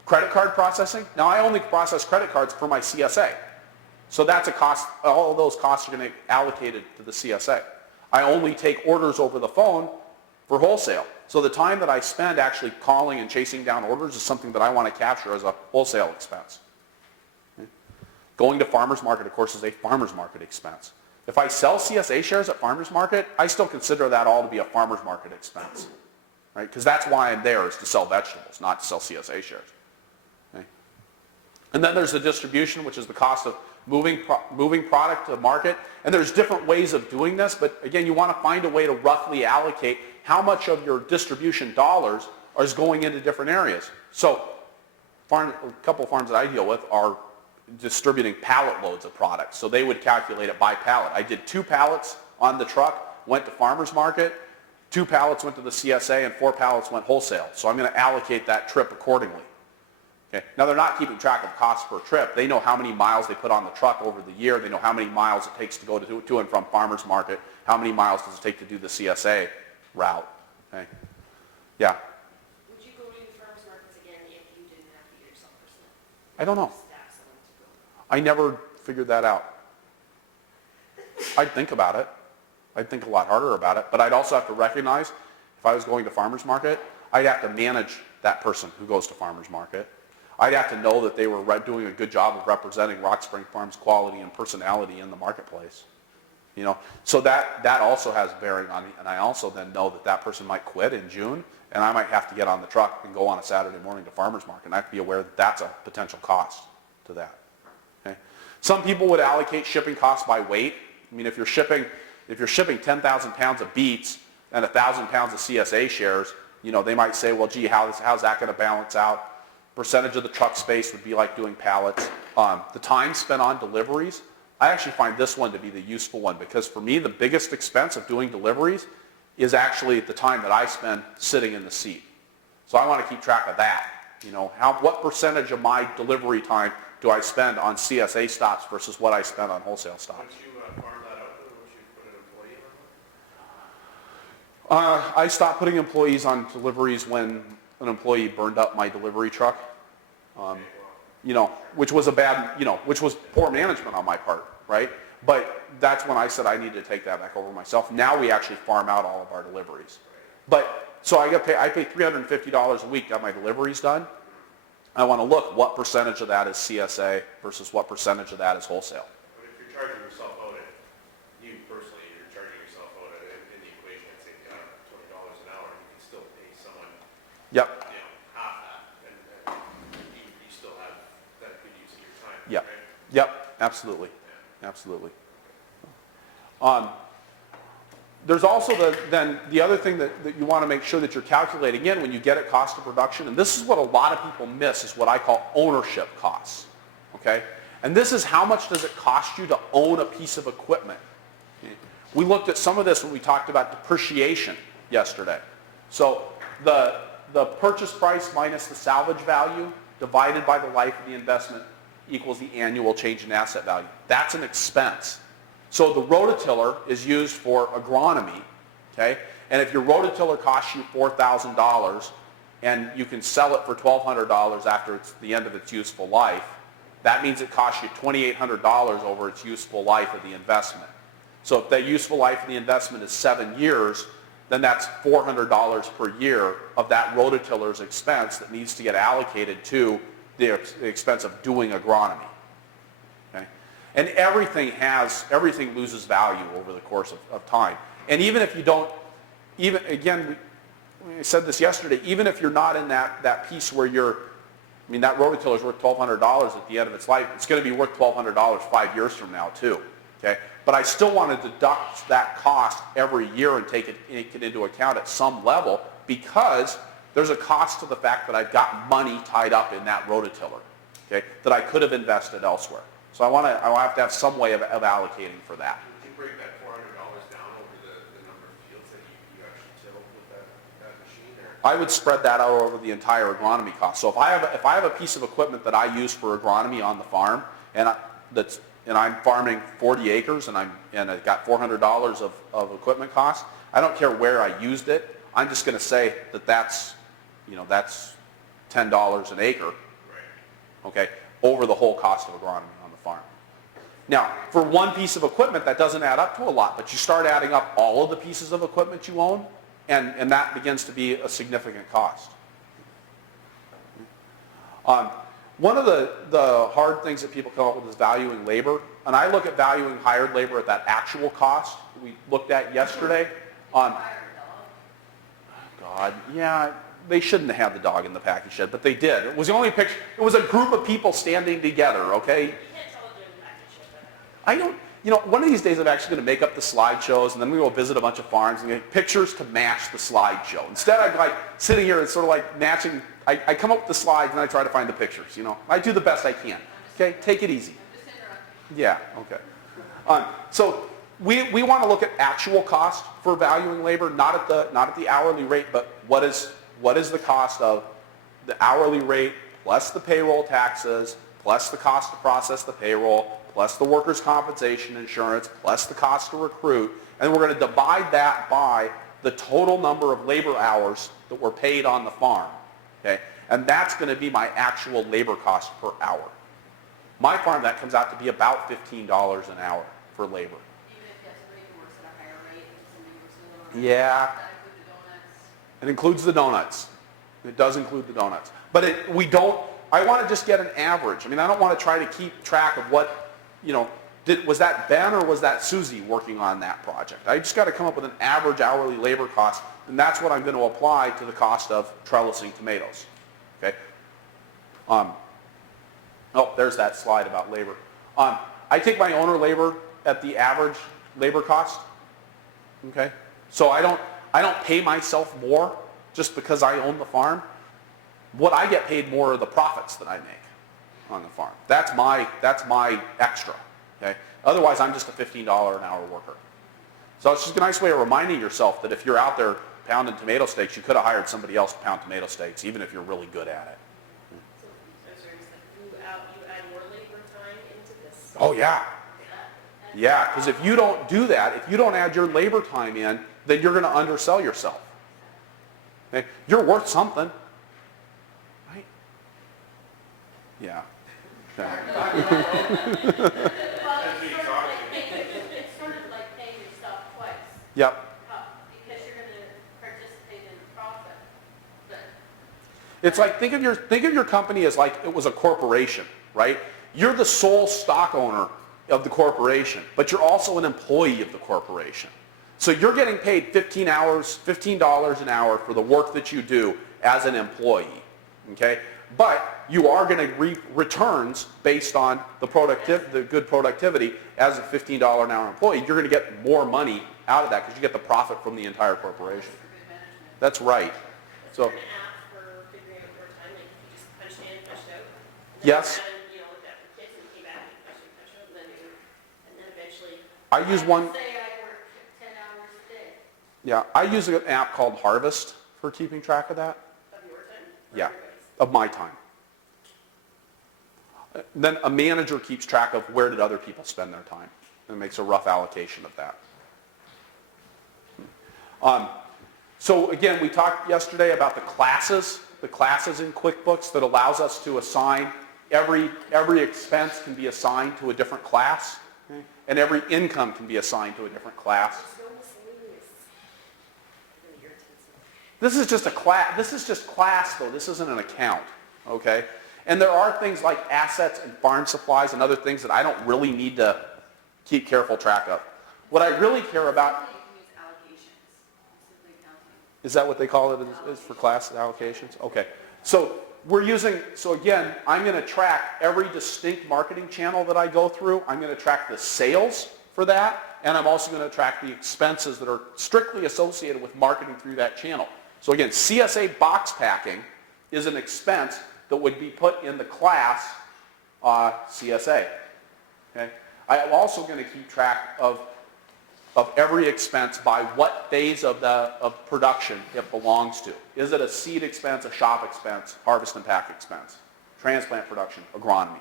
Credit card processing. Now I only process credit cards for my CSA. So that's a cost, all of those costs are going to be allocated to the CSA. I only take orders over the phone for wholesale. So the time that I spend actually calling and chasing down orders is something that I want to capture as a wholesale expense. Okay. Going to farmer's market, of course, is a farmer's market expense. If I sell CSA shares at farmer's market, I still consider that all to be a farmer's market expense. Right? Because that's why I'm there, is to sell vegetables, not to sell CSA shares. Okay? And then there's the distribution, which is the cost of moving product to market. And there's different ways of doing this, but again, you want to find a way to roughly allocate how much of your distribution dollars is going into different areas. So a couple of farms that I deal with are distributing pallet loads of products. So they would calculate it by pallet. I did 2 pallets on the truck, went to farmer's market, 2 pallets went to the CSA, and 4 pallets went wholesale. So I'm going to allocate that trip accordingly. Okay. Now they're not keeping track of costs per trip. They know how many miles they put on the truck over the year. They know how many miles it takes to go to and from farmer's market. How many miles does it take to do the CSA route? Okay. Yeah. Would you go to the farmers markets again if you didn't have to get yourself personal? I don't know. Staff someone to go. I never figured that out. I'd think about it. I'd think a lot harder about it. But I'd also have to recognize, if I was going to farmer's market, I'd have to manage that person who goes to farmer's market. I'd have to know that they were doing a good job of representing Rock Spring Farms' quality and personality in the marketplace. You know, so that also has bearing on me. And I also then know that that person might quit in June, and I might have to get on the truck and go on a Saturday morning to farmer's market. And I have to be aware that that's a potential cost to that. Okay? Some people would allocate shipping costs by weight. I mean, if you're shipping 10,000 pounds of beets and 1,000 pounds of CSA shares, you know, they might say, well, gee, how's that going to balance out? Percentage of the truck space would be like doing pallets. The time spent on deliveries, I actually find this one to be the useful one, because for me, the biggest expense of doing deliveries is actually the time that I spend sitting in the seat. So I want to keep track of that. You know, what percentage of my delivery time do I spend on CSA stops versus what I spend on wholesale stops? Once you farm that out, once you put an employee on it? I stopped putting employees on deliveries when an employee burned up my delivery truck. You know, which was which was poor management on my part, right? But that's when I said I needed to take that back over myself. Now we actually farm out all of our deliveries. But, so I pay $350 a week to have my deliveries done. I want to look what percentage of that is CSA versus what percentage of that is wholesale. But if you're charging yourself out at, you personally, you're charging yourself out at, in the equation, I'd say $20 an Yep, half that, and you still have that good use of your time, Yep. right? yep, absolutely, absolutely. There's also then the other thing that you want to make sure that you're calculating in when you get at cost of production, and this is what a lot of people miss, is what I call ownership costs, okay? And this is how much does it cost you to own a piece of equipment. We looked at some of this when we talked about depreciation yesterday. So the purchase price minus the salvage value divided by the life of the investment equals the annual change in asset value. That's an expense. So the rototiller is used for agronomy, okay? And if your rototiller costs you $4,000 and you can sell it for $1,200 after it's the end of its useful life, that means it costs you $2,800 over its useful life of the investment. So if the useful life of the investment is 7 years, then that's $400 per year of that rototiller's expense that needs to get allocated to the expense of doing agronomy. Okay? And everything loses value over the course of time. And even if you don't, even again, we said this yesterday, even if you're not in that piece where that rototiller is worth $1,200 at the end of its life, it's going to be worth $1,200 5 years from now too. Okay? But I still want to deduct that cost every year and take it into account at some level, because there's a cost to the fact that I've got money tied up in that rototiller, okay, that I could have invested elsewhere. So I have to have some way of allocating for that. Would you break that $400 down over the number of fields that you actually till with that machine, or? I would spread that out over the entire agronomy cost. So if I have a piece of equipment that I use for agronomy on the farm, and I'm farming 40 acres and I've got $400 of equipment costs, I don't care where I used it. I'm just going to say that's $10 an acre, okay, over the whole cost of agronomy on the farm. Now, for one piece of equipment, that doesn't add up to a lot, but you start adding up all of the pieces of equipment you own, and that begins to be a significant cost. One of the hard things that people come up with is valuing labor, and I look at valuing hired labor at that actual cost we looked at yesterday. God, yeah, they shouldn't have had the dog in the package shed, but they did. It was the only picture. It was a group of people standing together, okay? You can't tell it in the package yet. One of these days I'm actually going to make up the slideshows, and then we will visit a bunch of farms and get pictures to match the slideshow. Instead, I'm like sitting here and sort of like matching. I come up with the slides and I try to find the pictures. I do the best I can. Okay, take it easy. Yeah. Okay. So we want to look at actual cost for valuing labor, not at the hourly rate, but what is the cost of the hourly rate plus the payroll taxes plus the cost to process the payroll plus the workers' compensation insurance plus the cost to recruit, and we're going to divide that by the total number of labor hours that were paid on the farm. Okay? And that's going to be my actual labor cost per hour. My farm, that comes out to be about $15 an hour for labor. Even if you have somebody who works at a higher rate and somebody who works at a lower rate. Yeah. Does that include the donuts? It includes the donuts. It does include the donuts. But I want to just get an average. I don't want to try to keep track of what, was that Ben or was that Susie working on that project? I just got to come up with an average hourly labor cost, and that's what I'm going to apply to the cost of trellising tomatoes. Okay? There's that slide about labor. I take my owner labor at the average labor cost. Okay? So I don't pay myself more just because I own the farm. What I get paid more are the profits that I make on the farm. That's my extra. Okay? Otherwise, I'm just a $15 an hour worker. So it's just a nice way of reminding yourself that if you're out there pounding tomato steaks, you could have hired somebody else to pound tomato steaks, even if you're really good at it. So you add more labor time into this? Oh, yeah. Yeah, because if you don't do that, if you don't add your labor time in, then you're going to undersell yourself. Okay? You're worth something. Right? Yeah. Well, it's sort of like paying yourself twice, Yep. because you're going to participate in the profit. But It's like, think of your company as like it was a corporation, right? You're the sole stock owner of the corporation, but you're also an employee of the corporation. So you're getting paid $15 an hour for the work that you do, as an employee, okay? But you are going to reap returns based on the good productivity as a $15 an hour employee. You're going to get more money out of that because you get the profit from the entire corporation. For good management. That's right. Is So, there an app for figuring out your time, like you just punched in, punched out? And then yes. you haven't, you know, looked at the kids and came back and punched out, and then eventually. I use one. Say I work 10 hours a day. Yeah, I use an app called Harvest for keeping track of that. Of your time? Or Yeah, everybody's? of my time. Then a manager keeps track of where did other people spend their time and makes a rough allocation of that. So again, we talked yesterday about the classes in QuickBooks that allows us to assign, every expense can be assigned to a different class, okay? And every income can be assigned to a different class. There's no miscellaneous. It really irritates me. This is just a class. This is just class, though. This isn't an account, okay? And there are things like assets and farm supplies and other things that I don't really need to keep careful track of. What I really care about, You can use allocations, simply counting. is that what they call it is for class allocations? Okay. So again, I'm going to track every distinct marketing channel that I go through. I'm going to track the sales for that, and I'm also going to track the expenses that are strictly associated with marketing through that channel. So again, CSA box packing is an expense that would be put in the class CSA. Okay? I am also going to keep track of every expense by what phase of production it belongs to. Is it a seed expense, a shop expense, harvest and pack expense, transplant production, agronomy?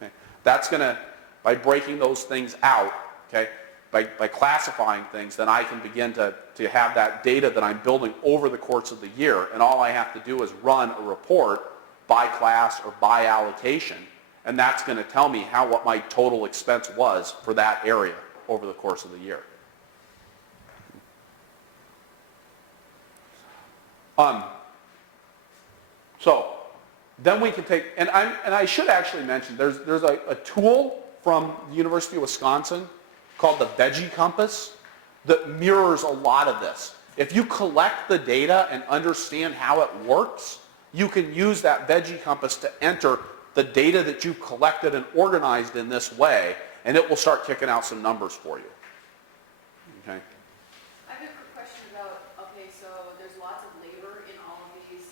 Okay? That's going to, by breaking those things out, okay, by classifying things, then I can begin to have that data that I'm building over the course of the year, and all I have to do is run a report by class or by allocation, and that's going to tell me what my total expense was for that area over the course of the year. So then we can take, and I should actually mention, there's a tool from the University of Wisconsin called the Veggie Compass that mirrors a lot of this. If you collect the data and understand how it works, you can use that Veggie Compass to enter the data that you've collected and organized in this way, and it will start kicking out some numbers for you. Okay? I have a quick question about, okay, so there's lots of labor in all of these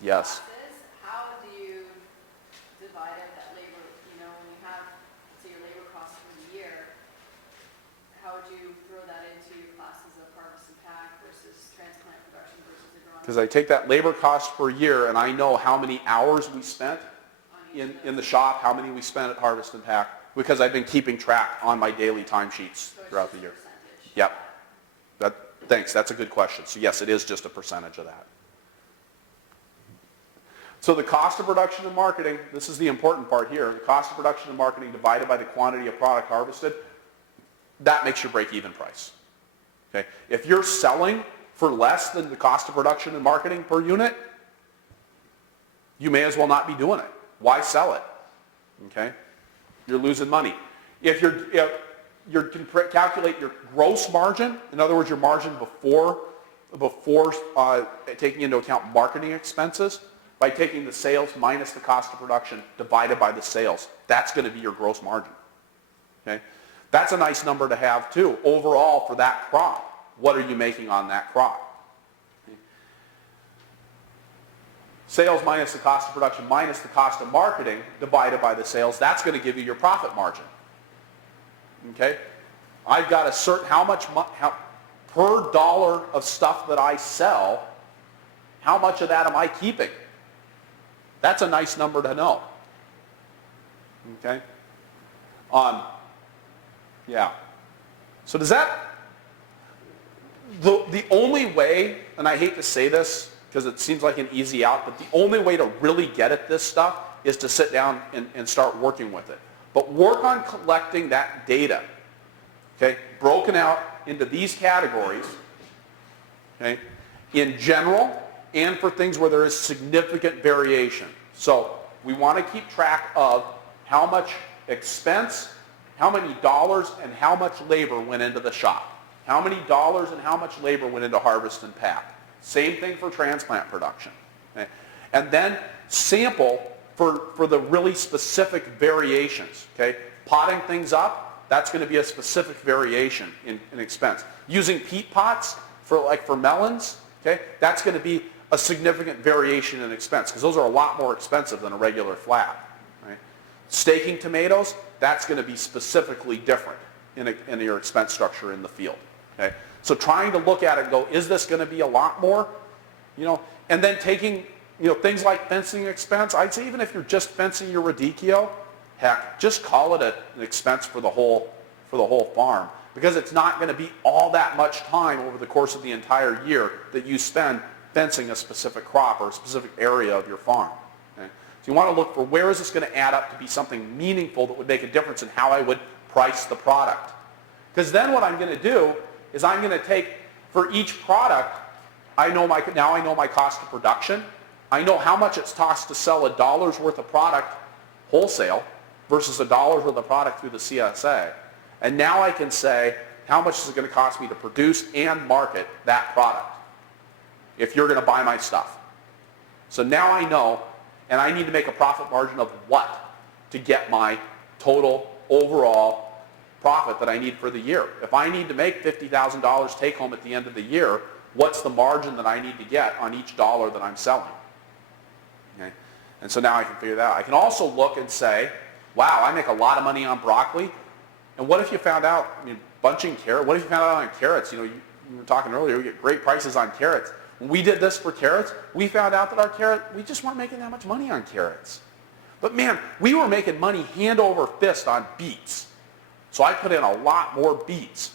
Yes. classes. How do you divide up that labor, you know, when you have, say, your labor costs for the year, how would you throw that into your classes of harvest and pack versus transplant production versus agronomy? Because I take that labor cost per year and I know how many hours we spent in the shop, how many we spent at harvest and pack, because I've been keeping track on my daily timesheets throughout the year. Yep. Thanks, that's a good question. So yes, it is just a percentage of that. So the cost of production and marketing, this is the important part here, the cost of production and marketing divided by the quantity of product harvested, that makes your break-even price. Okay? If you're selling for less than the cost of production and marketing per unit, you may as well not be doing it. Why sell it? Okay? You're losing money. If you can calculate your gross margin, in other words, your margin before taking into account marketing expenses, by taking the sales minus the cost of production divided by the sales, that's going to be your gross margin. Okay? That's a nice number to have too. Overall for that crop, what are you making on that crop? Sales minus the cost of production minus the cost of marketing divided by the sales, that's going to give you your profit margin. Okay? I've got a certain, per dollar of stuff that I sell, how much of that am I keeping? That's a nice number to know. Okay? Yeah. So does that, the only way, and I hate to say this because it seems like an easy out, but the only way to really get at this stuff is to sit down and start working with it. But work on collecting that data, okay, broken out into these categories, okay, in general and for things where there is significant variation. So we want to keep track of how much expense, how many dollars, and how much labor went into the shop. How many dollars and how much labor went into harvest and pack. Same thing for transplant production. Okay? And then sample for the really specific variations. Okay? Potting things up, that's going to be a specific variation in expense. Using peat pots for melons, okay, that's going to be a significant variation in expense because those are a lot more expensive than a regular flat. Right? Staking tomatoes, that's going to be specifically different in your expense structure in the field. Okay? So trying to look at it and go, is this going to be a lot more? And then taking things like fencing expense. I'd say even if you're just fencing your radicchio, heck, just call it an expense for the whole farm because it's not going to be all that much time over the course of the entire year that you spend fencing a specific crop or a specific area of your farm. Okay? So you want to look for where is this going to add up to be something meaningful that would make a difference in how I would price the product. Because then what I'm going to do is I'm going to take for each product, now I know my cost of production. I know how much it's cost to sell $1 worth of product wholesale versus $1 worth of product through the CSA. And now I can say, how much is it going to cost me to produce and market that product if you're going to buy my stuff? So now I know, and I need to make a profit margin of what to get my total overall profit that I need for the year. If I need to make $50,000 take home at the end of the year, what's the margin that I need to get on each dollar that I'm selling? Okay? And so now I can figure that out. I can also look and say, wow, I make a lot of money on broccoli. And what if you found out, bunching carrot, what if you found out on carrots? You were talking earlier, we get great prices on carrots. When we did this for carrots, we found out that we just weren't making that much money on carrots. But man, we were making money hand over fist on beets. So I put in a lot more beets.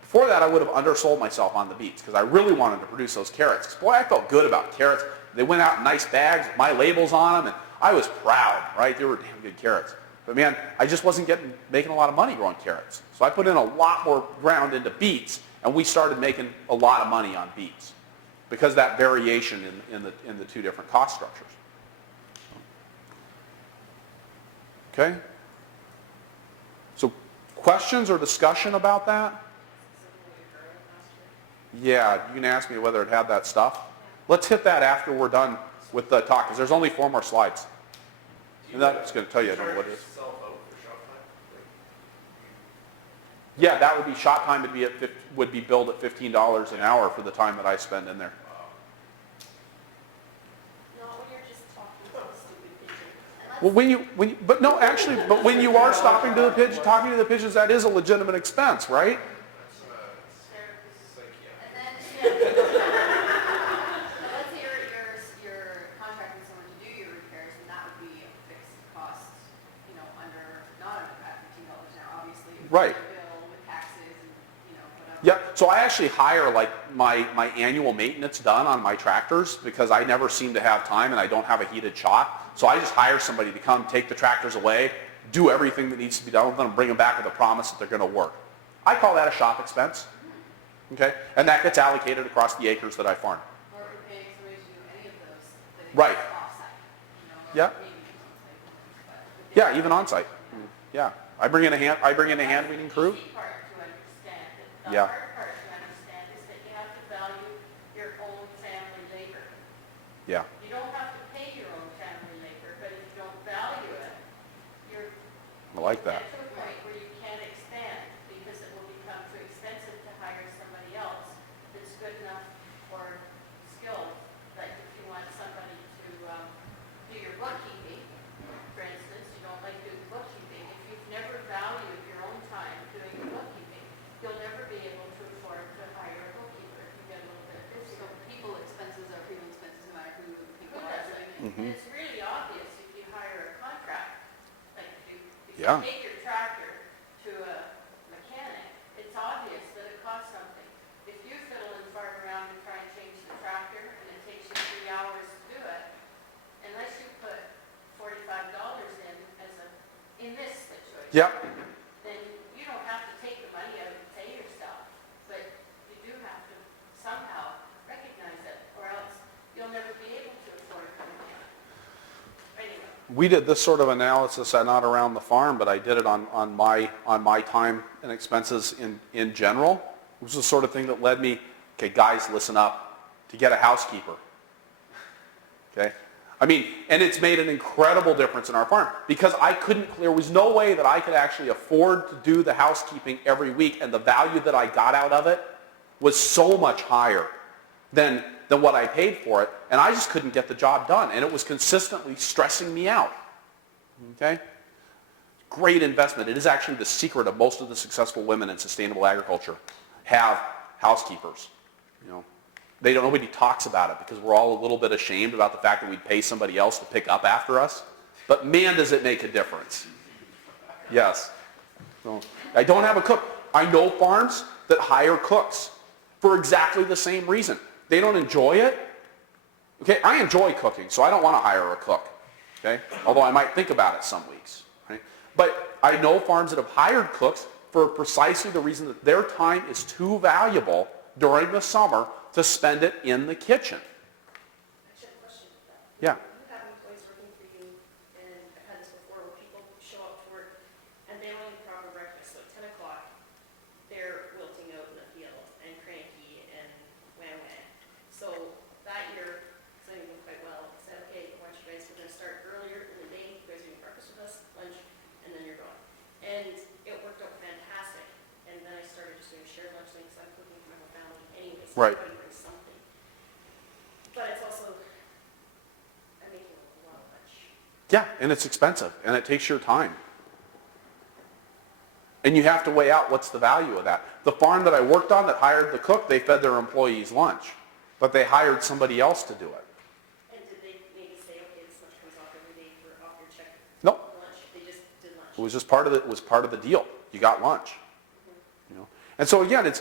Before that, I would have undersold myself on the beets because I really wanted to produce those carrots. 'Cause boy, I felt good about carrots. They went out in nice bags with my labels on them, and I was proud, right? They were damn good carrots. But man, I just wasn't making a lot of money growing carrots. So I put in a lot more ground into beets, and we started making a lot of money on beets because that variation in the two different cost structures. Okay? So questions or discussion about that? Yeah, you can ask me whether it had that stuff. Let's hit that after we're done with the talk, because there's only 4 more slides. And that's going to tell you I don't know what it is. Yeah, that would be shot time would be billed at $15 an hour for the time that I spend in there. Not when you're just talking to a stupid pigeon. Well, when you are talking to the pigeons, that is a legitimate expense, right? And then, let's say you're contracting someone to do your repairs, and that would be a fixed cost, not under that $15 an hour, obviously. Right. Bill with taxes and, whatever. Yeah, so I actually hire my annual maintenance done on my tractors because I never seem to have time and I don't have a heated shop. So I just hire somebody to come take the tractors away, do everything that needs to be done with them, and bring them back with a promise that they're going to work. I call that a shop expense. Okay? And that gets allocated across the acres that I farm. Or if we're paying somebody to do any of those, that it's Right. offsite, Yeah. maybe on-site, but. Yeah, even on site. Yeah. I bring in a hand weeding crew. The easy part to understand. The Yeah. hard part to understand is that you have to value your own family labor. Yeah. You don't have to pay your own family labor, but if you don't value it, you're I like that. get to a point where you can't expand because it will become too expensive to hire somebody else that's good enough or skilled. Like if you want somebody to do your bookkeeping, for instance, you don't like doing bookkeeping. If you've never valued your own time doing your bookkeeping, you'll never be able to afford to hire a bookkeeper if you get a little bit busy. So people expenses are people expenses no matter who the people Who are does it? doing it. And it's really obvious if you hire a contract, like if you Yeah. take your tractor to a mechanic, it's obvious that it costs something. If you fiddle and farm around and try and change the tractor and it takes you 3 hours to do it, unless you put $45 in this situation. Yep. Then you don't have to take the money out and pay yourself, but you do have to somehow recognize it, or else you'll never be able to afford a mechanic. Anyway. We did this sort of analysis not around the farm, but I did it on my time and expenses in general. It was the sort of thing that led me, okay, guys, listen up, to get a housekeeper. Okay? I mean, and it's made an incredible difference in our farm because there was no way that I could actually afford to do the housekeeping every week, and the value that I got out of it was so much higher than what I paid for it, and I just couldn't get the job done, and it was consistently stressing me out. Okay? Great investment. It is actually the secret of most of the successful women in sustainable agriculture have housekeepers. You know, nobody talks about it because we're all a little bit ashamed about the fact that we'd pay somebody else to pick up after us. But man, does it make a difference. Yes. So, I don't have a cook. I know farms that hire cooks for exactly the same reason. They don't enjoy it. Okay, I enjoy cooking, so I don't want to hire a cook. Okay, although I might think about it some weeks. Right? But I know farms that have hired cooks for precisely the reason that their time is too valuable during the summer to spend it in the kitchen. Actually, I have a question about that. Yeah. You have employees working for you, and I've had this before, where people show up to work and they don't eat proper breakfast, so at 10 o'clock, they're wilting out in the field and cranky and wham-wham. So that year, it's not even quite well, I said, okay, why don't you guys, we're gonna start earlier in the day, you guys are eating breakfast with us, lunch, and then you're gone. And it worked out fantastic, and then I started just doing shared lunch things, so I'm cooking for my whole family anyways. So Right. everybody brings something. But it's also, I'm making a lot of lunch. Yeah, and it's expensive, and it takes your time. And you have to weigh out what's the value of that. The farm that I worked on that hired the cook, they fed their employees lunch, but they hired somebody else to do it. And did they maybe say, okay, this much comes off every day for off your check? Nope. Lunch, they just did lunch. It was just part of the deal. You got lunch. You know? And so again,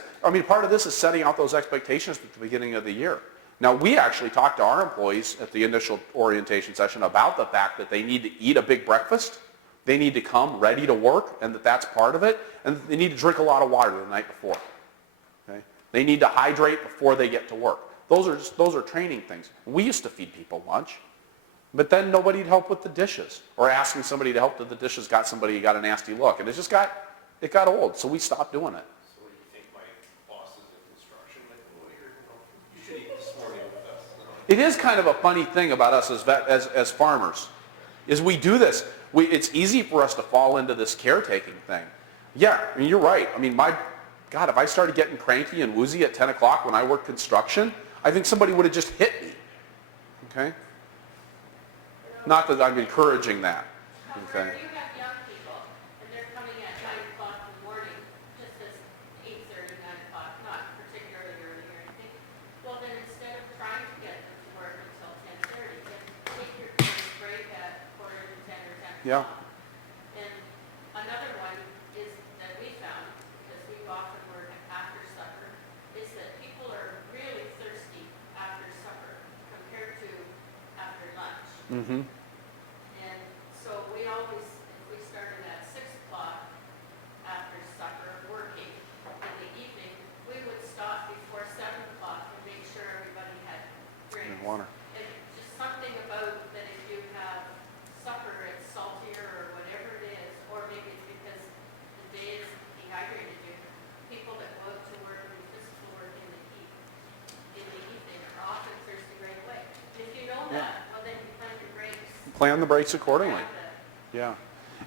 part of this is setting out those expectations at the beginning of the year. Now, we actually talked to our employees at the initial orientation session about the fact that they need to eat a big breakfast, they need to come ready to work, and that's part of it, and they need to drink a lot of water the night before. Okay? They need to hydrate before they get to work. Those are training things. We used to feed people lunch, but then nobody'd help with the dishes, or asking somebody to help with the dishes got somebody who got a nasty look, and it got old, so we stopped doing it. So what do you think, my bosses in construction, like, oh, here, you should eat this morning with us. It is kind of a funny thing about us as farmers, is we do this. It's easy for us to fall into this caretaking thing. Yeah, I mean, you're right. I mean, God, if I started getting cranky and woozy at 10 o'clock when I worked construction, I think somebody would have just hit me. Okay? Not that I'm encouraging that. Okay? However, if you have young people, and they're coming at 9 o'clock in the morning, just as 8:30, 9 o'clock, not particularly early or anything, well then instead of trying to get them to work until 10:30, then take your kids' break at 9:45 or 10 Yeah. o'clock. And another one is that we found, because we often work after supper, is that people are really thirsty after supper compared to after lunch. Mm-hmm. And so we always, if we started at 6 o'clock after supper, working in the evening, we would stop before 7 o'clock and make sure everybody had drinks. And water. And just something about that if you have supper, it's saltier or whatever it is, or maybe it's because the day is dehydrated you. People that go out to work and do physical work in the heat, in the evening are often thirsty right away. And if you know that, well then you plan your breaks. Plan the breaks accordingly. Yeah.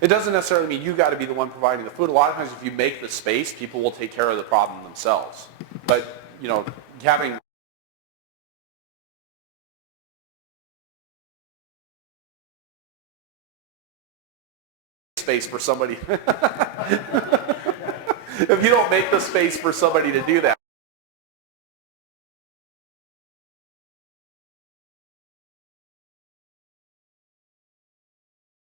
It doesn't necessarily mean you got to be the one providing the food. A lot of times if you make the space, people will take care of the problem themselves. But, having space for somebody, if you don't make the space for somebody to do that,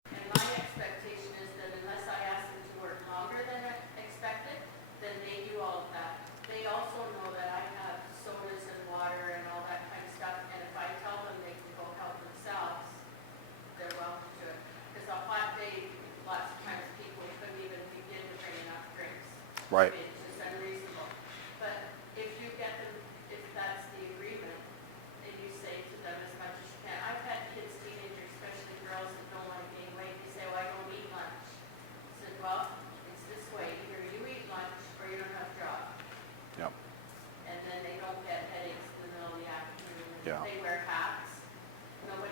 And my expectation is that unless I ask them to work longer than expected, then they do all of that. They also know that I have sodas and water and all that kind of stuff, and if I tell them they can go help themselves, they're welcome to it. Because a hot day, lots of times people couldn't even begin to bring enough drinks. Right. It's just unreasonable. But if you get them, if that's the agreement, and you say to them as much as you can. I've had kids, teenagers, especially girls that don't want to gain weight, they say, well, I don't eat lunch. I said, well, it's this way, either you eat lunch or you don't have a job. Yep. And then they don't get headaches in the middle of the afternoon. Yeah. They wear hats. Nobody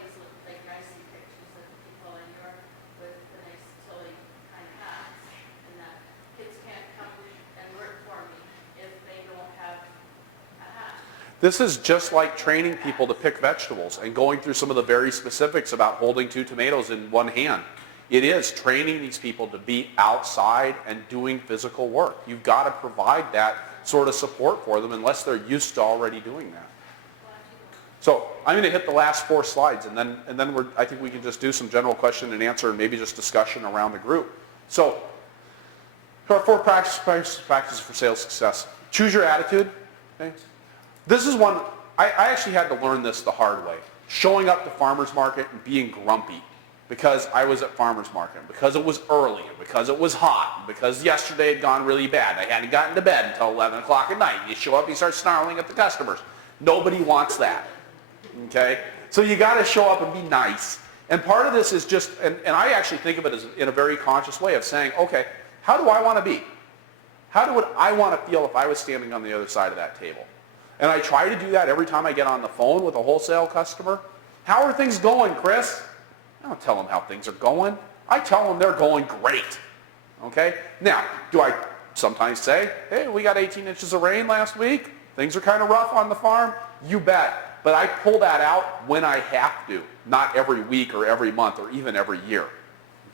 This is just like training people to pick vegetables and going through some of the very specifics about holding 2 tomatoes in one hand. It is training these people to be outside and doing physical work. You've got to provide that sort of support for them unless they're used to already doing that. So I'm going to hit the last 4 slides, and then I think we can just do some general question and answer and maybe just discussion around the group. So our 4 practices for sales success. Choose your attitude. Okay? This is one, I actually had to learn this the hard way. Showing up to farmer's market and being grumpy because I was at farmer's market, because it was early, and because it was hot, and because yesterday had gone really bad. I hadn't gotten to bed until 11 o'clock at night. You show up, you start snarling at the customers. Nobody wants that. Okay? So you got to show up and be nice. And part of this is just, and I actually think of it as in a very conscious way of saying, okay, how do I want to be? How would I want to feel if I was standing on the other side of that table? And I try to do that every time I get on the phone with a wholesale customer. How are things going, Chris? I don't tell them how things are going. I tell them they're going great. Okay? Now, do I sometimes say, hey, we got 18 inches of rain last week. Things are kind of rough on the farm. You bet. But I pull that out when I have to, not every week or every month or even every year.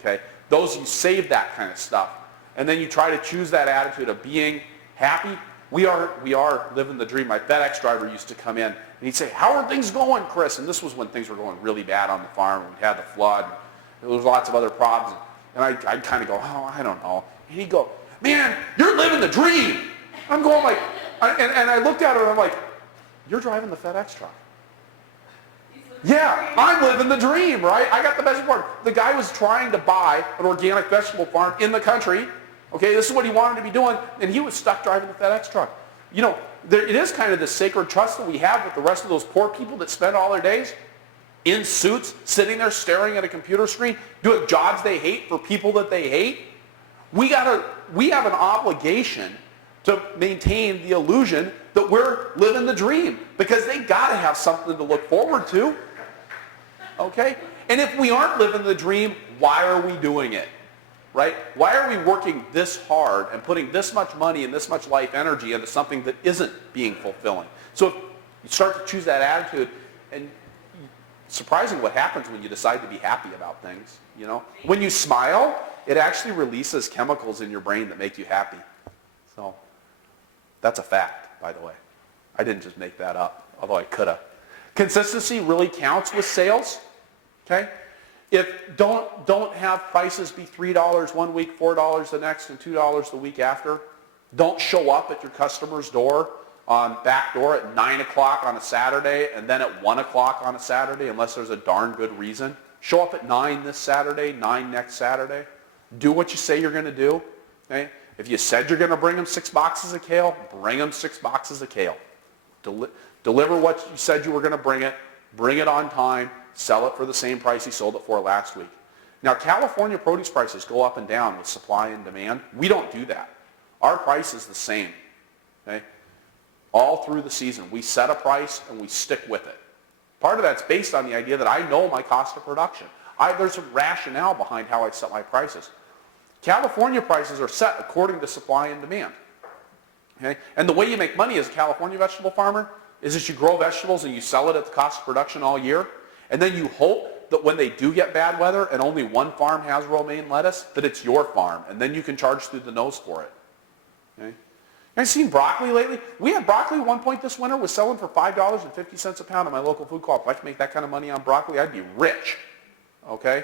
Okay? Those, you save that kind of stuff. And then you try to choose that attitude of being happy. We are living the dream. My FedEx driver used to come in and he'd say, how are things going, Chris? And this was when things were going really bad on the farm. We had the flood. There was lots of other problems. And I'd kind of go, oh, I don't know. And he'd go, man, you're living the dream. I'm going like, and I looked at her and I'm like, you're driving the FedEx truck. Yeah, I'm living the dream, right? I got the best part. The guy was trying to buy an organic vegetable farm in the country. Okay, this is what he wanted to be doing, and he was stuck driving the FedEx truck. You know, it is kind of this sacred trust that we have with the rest of those poor people that spend all their days in suits, sitting there staring at a computer screen, doing jobs they hate for people that they hate. We have an obligation to maintain the illusion that we're living the dream, because they got to have something to look forward to. Okay? And if we aren't living the dream, why are we doing it? Right? Why are we working this hard and putting this much money and this much life energy into something that isn't being fulfilling? So if you start to choose that attitude, and surprising what happens when you decide to be happy about things. You know, when you smile, it actually releases chemicals in your brain that make you happy. So that's a fact, by the way. I didn't just make that up, although I could have. Consistency really counts with sales. Okay? If don't have prices be $3 one week, $4 the next, and $2 the week after. Don't show up at your customer's door on back door at 9 o'clock on a Saturday and then at 1 o'clock on a Saturday unless there's a darn good reason. Show up at 9 this Saturday, 9 next Saturday. Do what you say you're going to do. Okay? If you said you're going to bring them 6 boxes of kale, bring them 6 boxes of kale. Deliver what you said you were going to bring it on time. Sell it for the same price you sold it for last week. Now, California produce prices go up and down with supply and demand. We don't do that. Our price is the same. Okay? All through the season. We set a price and we stick with it. Part of that's based on the idea that I know my cost of production. There's a rationale behind how I set my prices. California prices are set according to supply and demand. Okay? And the way you make money as a California vegetable farmer is that you grow vegetables and you sell it at the cost of production all year. And then you hope that when they do get bad weather and only one farm has romaine lettuce, that it's your farm. And then you can charge through the nose for it. Okay? You guys seen broccoli lately? We had broccoli at one point this winter was selling for $5.50 a pound at my local food co-op. If I could make that kind of money on broccoli, I'd be rich. Okay?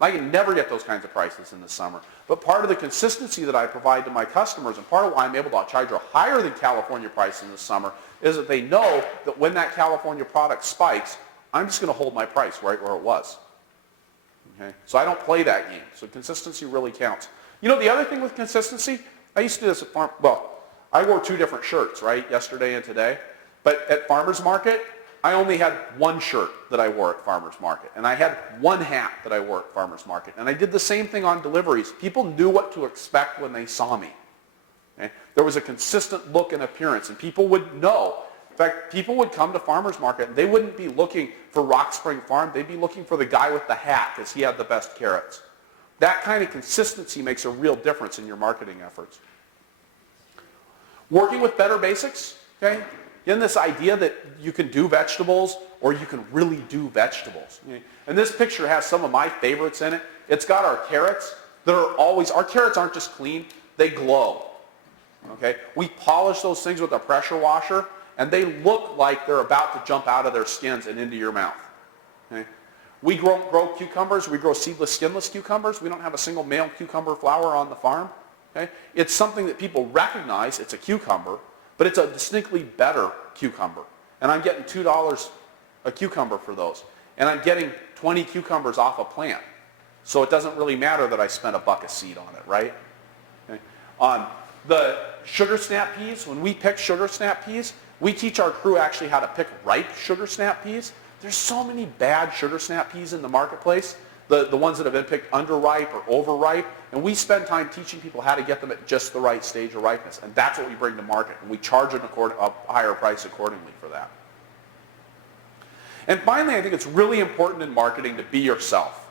I can never get those kinds of prices in the summer. But part of the consistency that I provide to my customers, and part of why I'm able to charge a higher than California price in the summer, is that they know that when that California product spikes, I'm just going to hold my price right where it was. Okay? So I don't play that game. So consistency really counts. You know, the other thing with consistency, I used to do this at farm, well, I wore 2 different shirts, right, yesterday and today. But at farmer's market, I only had 1 shirt that I wore at farmer's market. And I had 1 hat that I wore at farmer's market. And I did the same thing on deliveries. People knew what to expect when they saw me. Okay? There was a consistent look and appearance, and people would know. In fact, people would come to farmer's market, and they wouldn't be looking for Rock Spring Farm. They'd be looking for the guy with the hat because he had the best carrots. That kind of consistency makes a real difference in your marketing efforts. Working with better basics, okay? Again, this idea that you can do vegetables or you can really do vegetables. And this picture has some of my favorites in it. It's got our carrots that are always, our carrots aren't just clean, they glow. Okay? We polish those things with a pressure washer and they look like they're about to jump out of their skins and into your mouth. Okay? We grow cucumbers, we grow seedless, skinless cucumbers. We don't have a single male cucumber flower on the farm. Okay? It's something that people recognize, it's a cucumber, but it's a distinctly better cucumber. And I'm getting $2 a cucumber for those. And I'm getting 20 cucumbers off a plant. So it doesn't really matter that I spent $1 a seed on it, right? Okay. The sugar snap peas, when we pick sugar snap peas, we teach our crew actually how to pick ripe sugar snap peas. There's so many bad sugar snap peas in the marketplace, the ones that have been picked underripe or overripe, and we spend time teaching people how to get them at just the right stage of ripeness, and that's what we bring to market, and we charge a higher price accordingly for that. And finally, I think it's really important in marketing to be yourself.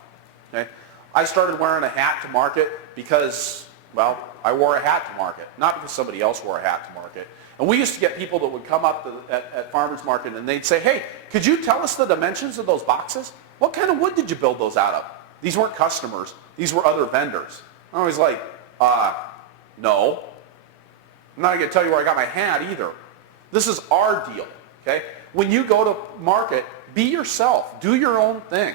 Okay? I started wearing a hat to market because, well, I wore a hat to market, not because somebody else wore a hat to market. And we used to get people that would come up at farmers market and they'd say, hey, could you tell us the dimensions of those boxes? What kind of wood did you build those out of? These weren't customers. These were other vendors. I was like, no. I'm not going to tell you where I got my hat either. This is our deal, okay? When you go to market, be yourself. Do your own thing,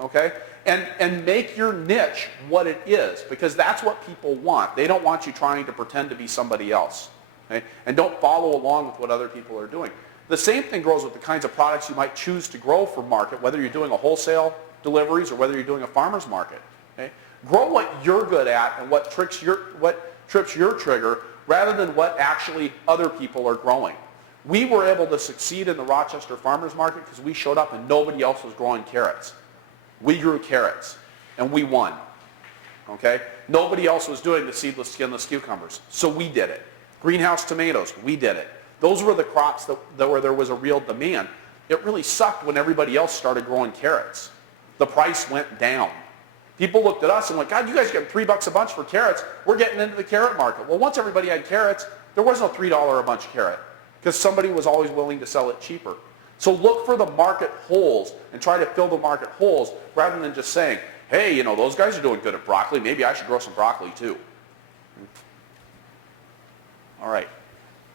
okay? And make your niche what it is, because that's what people want. They don't want you trying to pretend to be somebody else. Okay? And don't follow along with what other people are doing. The same thing goes with the kinds of products you might choose to grow for market, whether you're doing a wholesale deliveries or whether you're doing a farmer's market. Okay? Grow what you're good at and what trips your trigger rather than what actually other people are growing. We were able to succeed in the Rochester farmer's market because we showed up and nobody else was growing carrots. We grew carrots and we won. Okay? Nobody else was doing the seedless, skinless cucumbers, so we did it. Greenhouse tomatoes, we did it. Those were the crops where there was a real demand. It really sucked when everybody else started growing carrots. The price went down. People looked at us and went, God, you guys get $3 a bunch for carrots. We're getting into the carrot market. Well, once everybody had carrots, there was no $3 a bunch carrot because somebody was always willing to sell it cheaper. So look for the market holes and try to fill the market holes rather than just saying, hey, those guys are doing good at broccoli. Maybe I should grow some broccoli too. All right.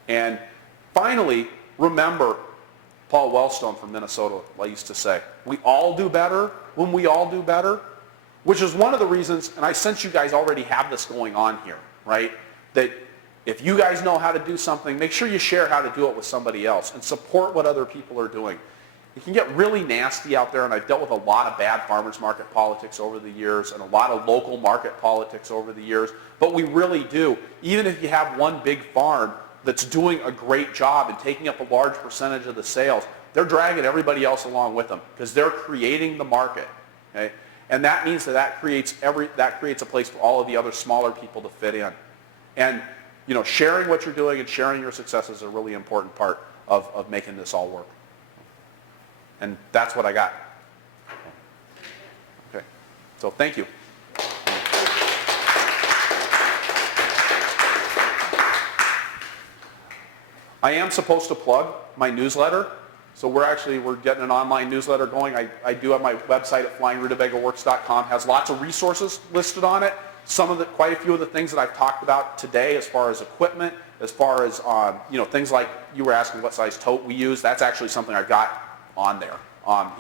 And finally, remember Paul Wellstone from Minnesota used to say, we all do better when we all do better, which is one of the reasons, and I sense you guys already have this going on here, right? That if you guys know how to do something, make sure you share how to do it with somebody else and support what other people are doing. It can get really nasty out there, and I've dealt with a lot of bad farmers market politics over the years and a lot of local market politics over the years, but we really do. Even if you have one big farm that's doing a great job and taking up a large percentage of the sales, they're dragging everybody else along with them because they're creating the market. Okay? And that means that creates a place for all of the other smaller people to fit in. And sharing what you're doing and sharing your success is a really important part of making this all work. And that's what I got. Okay. So thank you. I am supposed to plug my newsletter. So we're getting an online newsletter going. I do have my website at flyingrutabagaworks.com. Has lots of resources listed on it. Quite a few of the things that I've talked about today as far as equipment, as far as things like you were asking what size tote we use. That's actually something I've got on there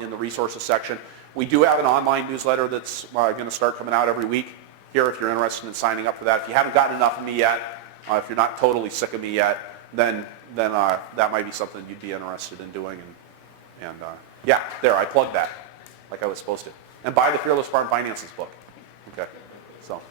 in the resources section. We do have an online newsletter that's going to start coming out every week here if you're interested in signing up for that. If you haven't gotten enough of me yet, if you're not totally sick of me yet, then that might be something you'd be interested in doing. And yeah, there, I plugged that like I was supposed to. And buy the Fearless Farm Finances book. Okay, so.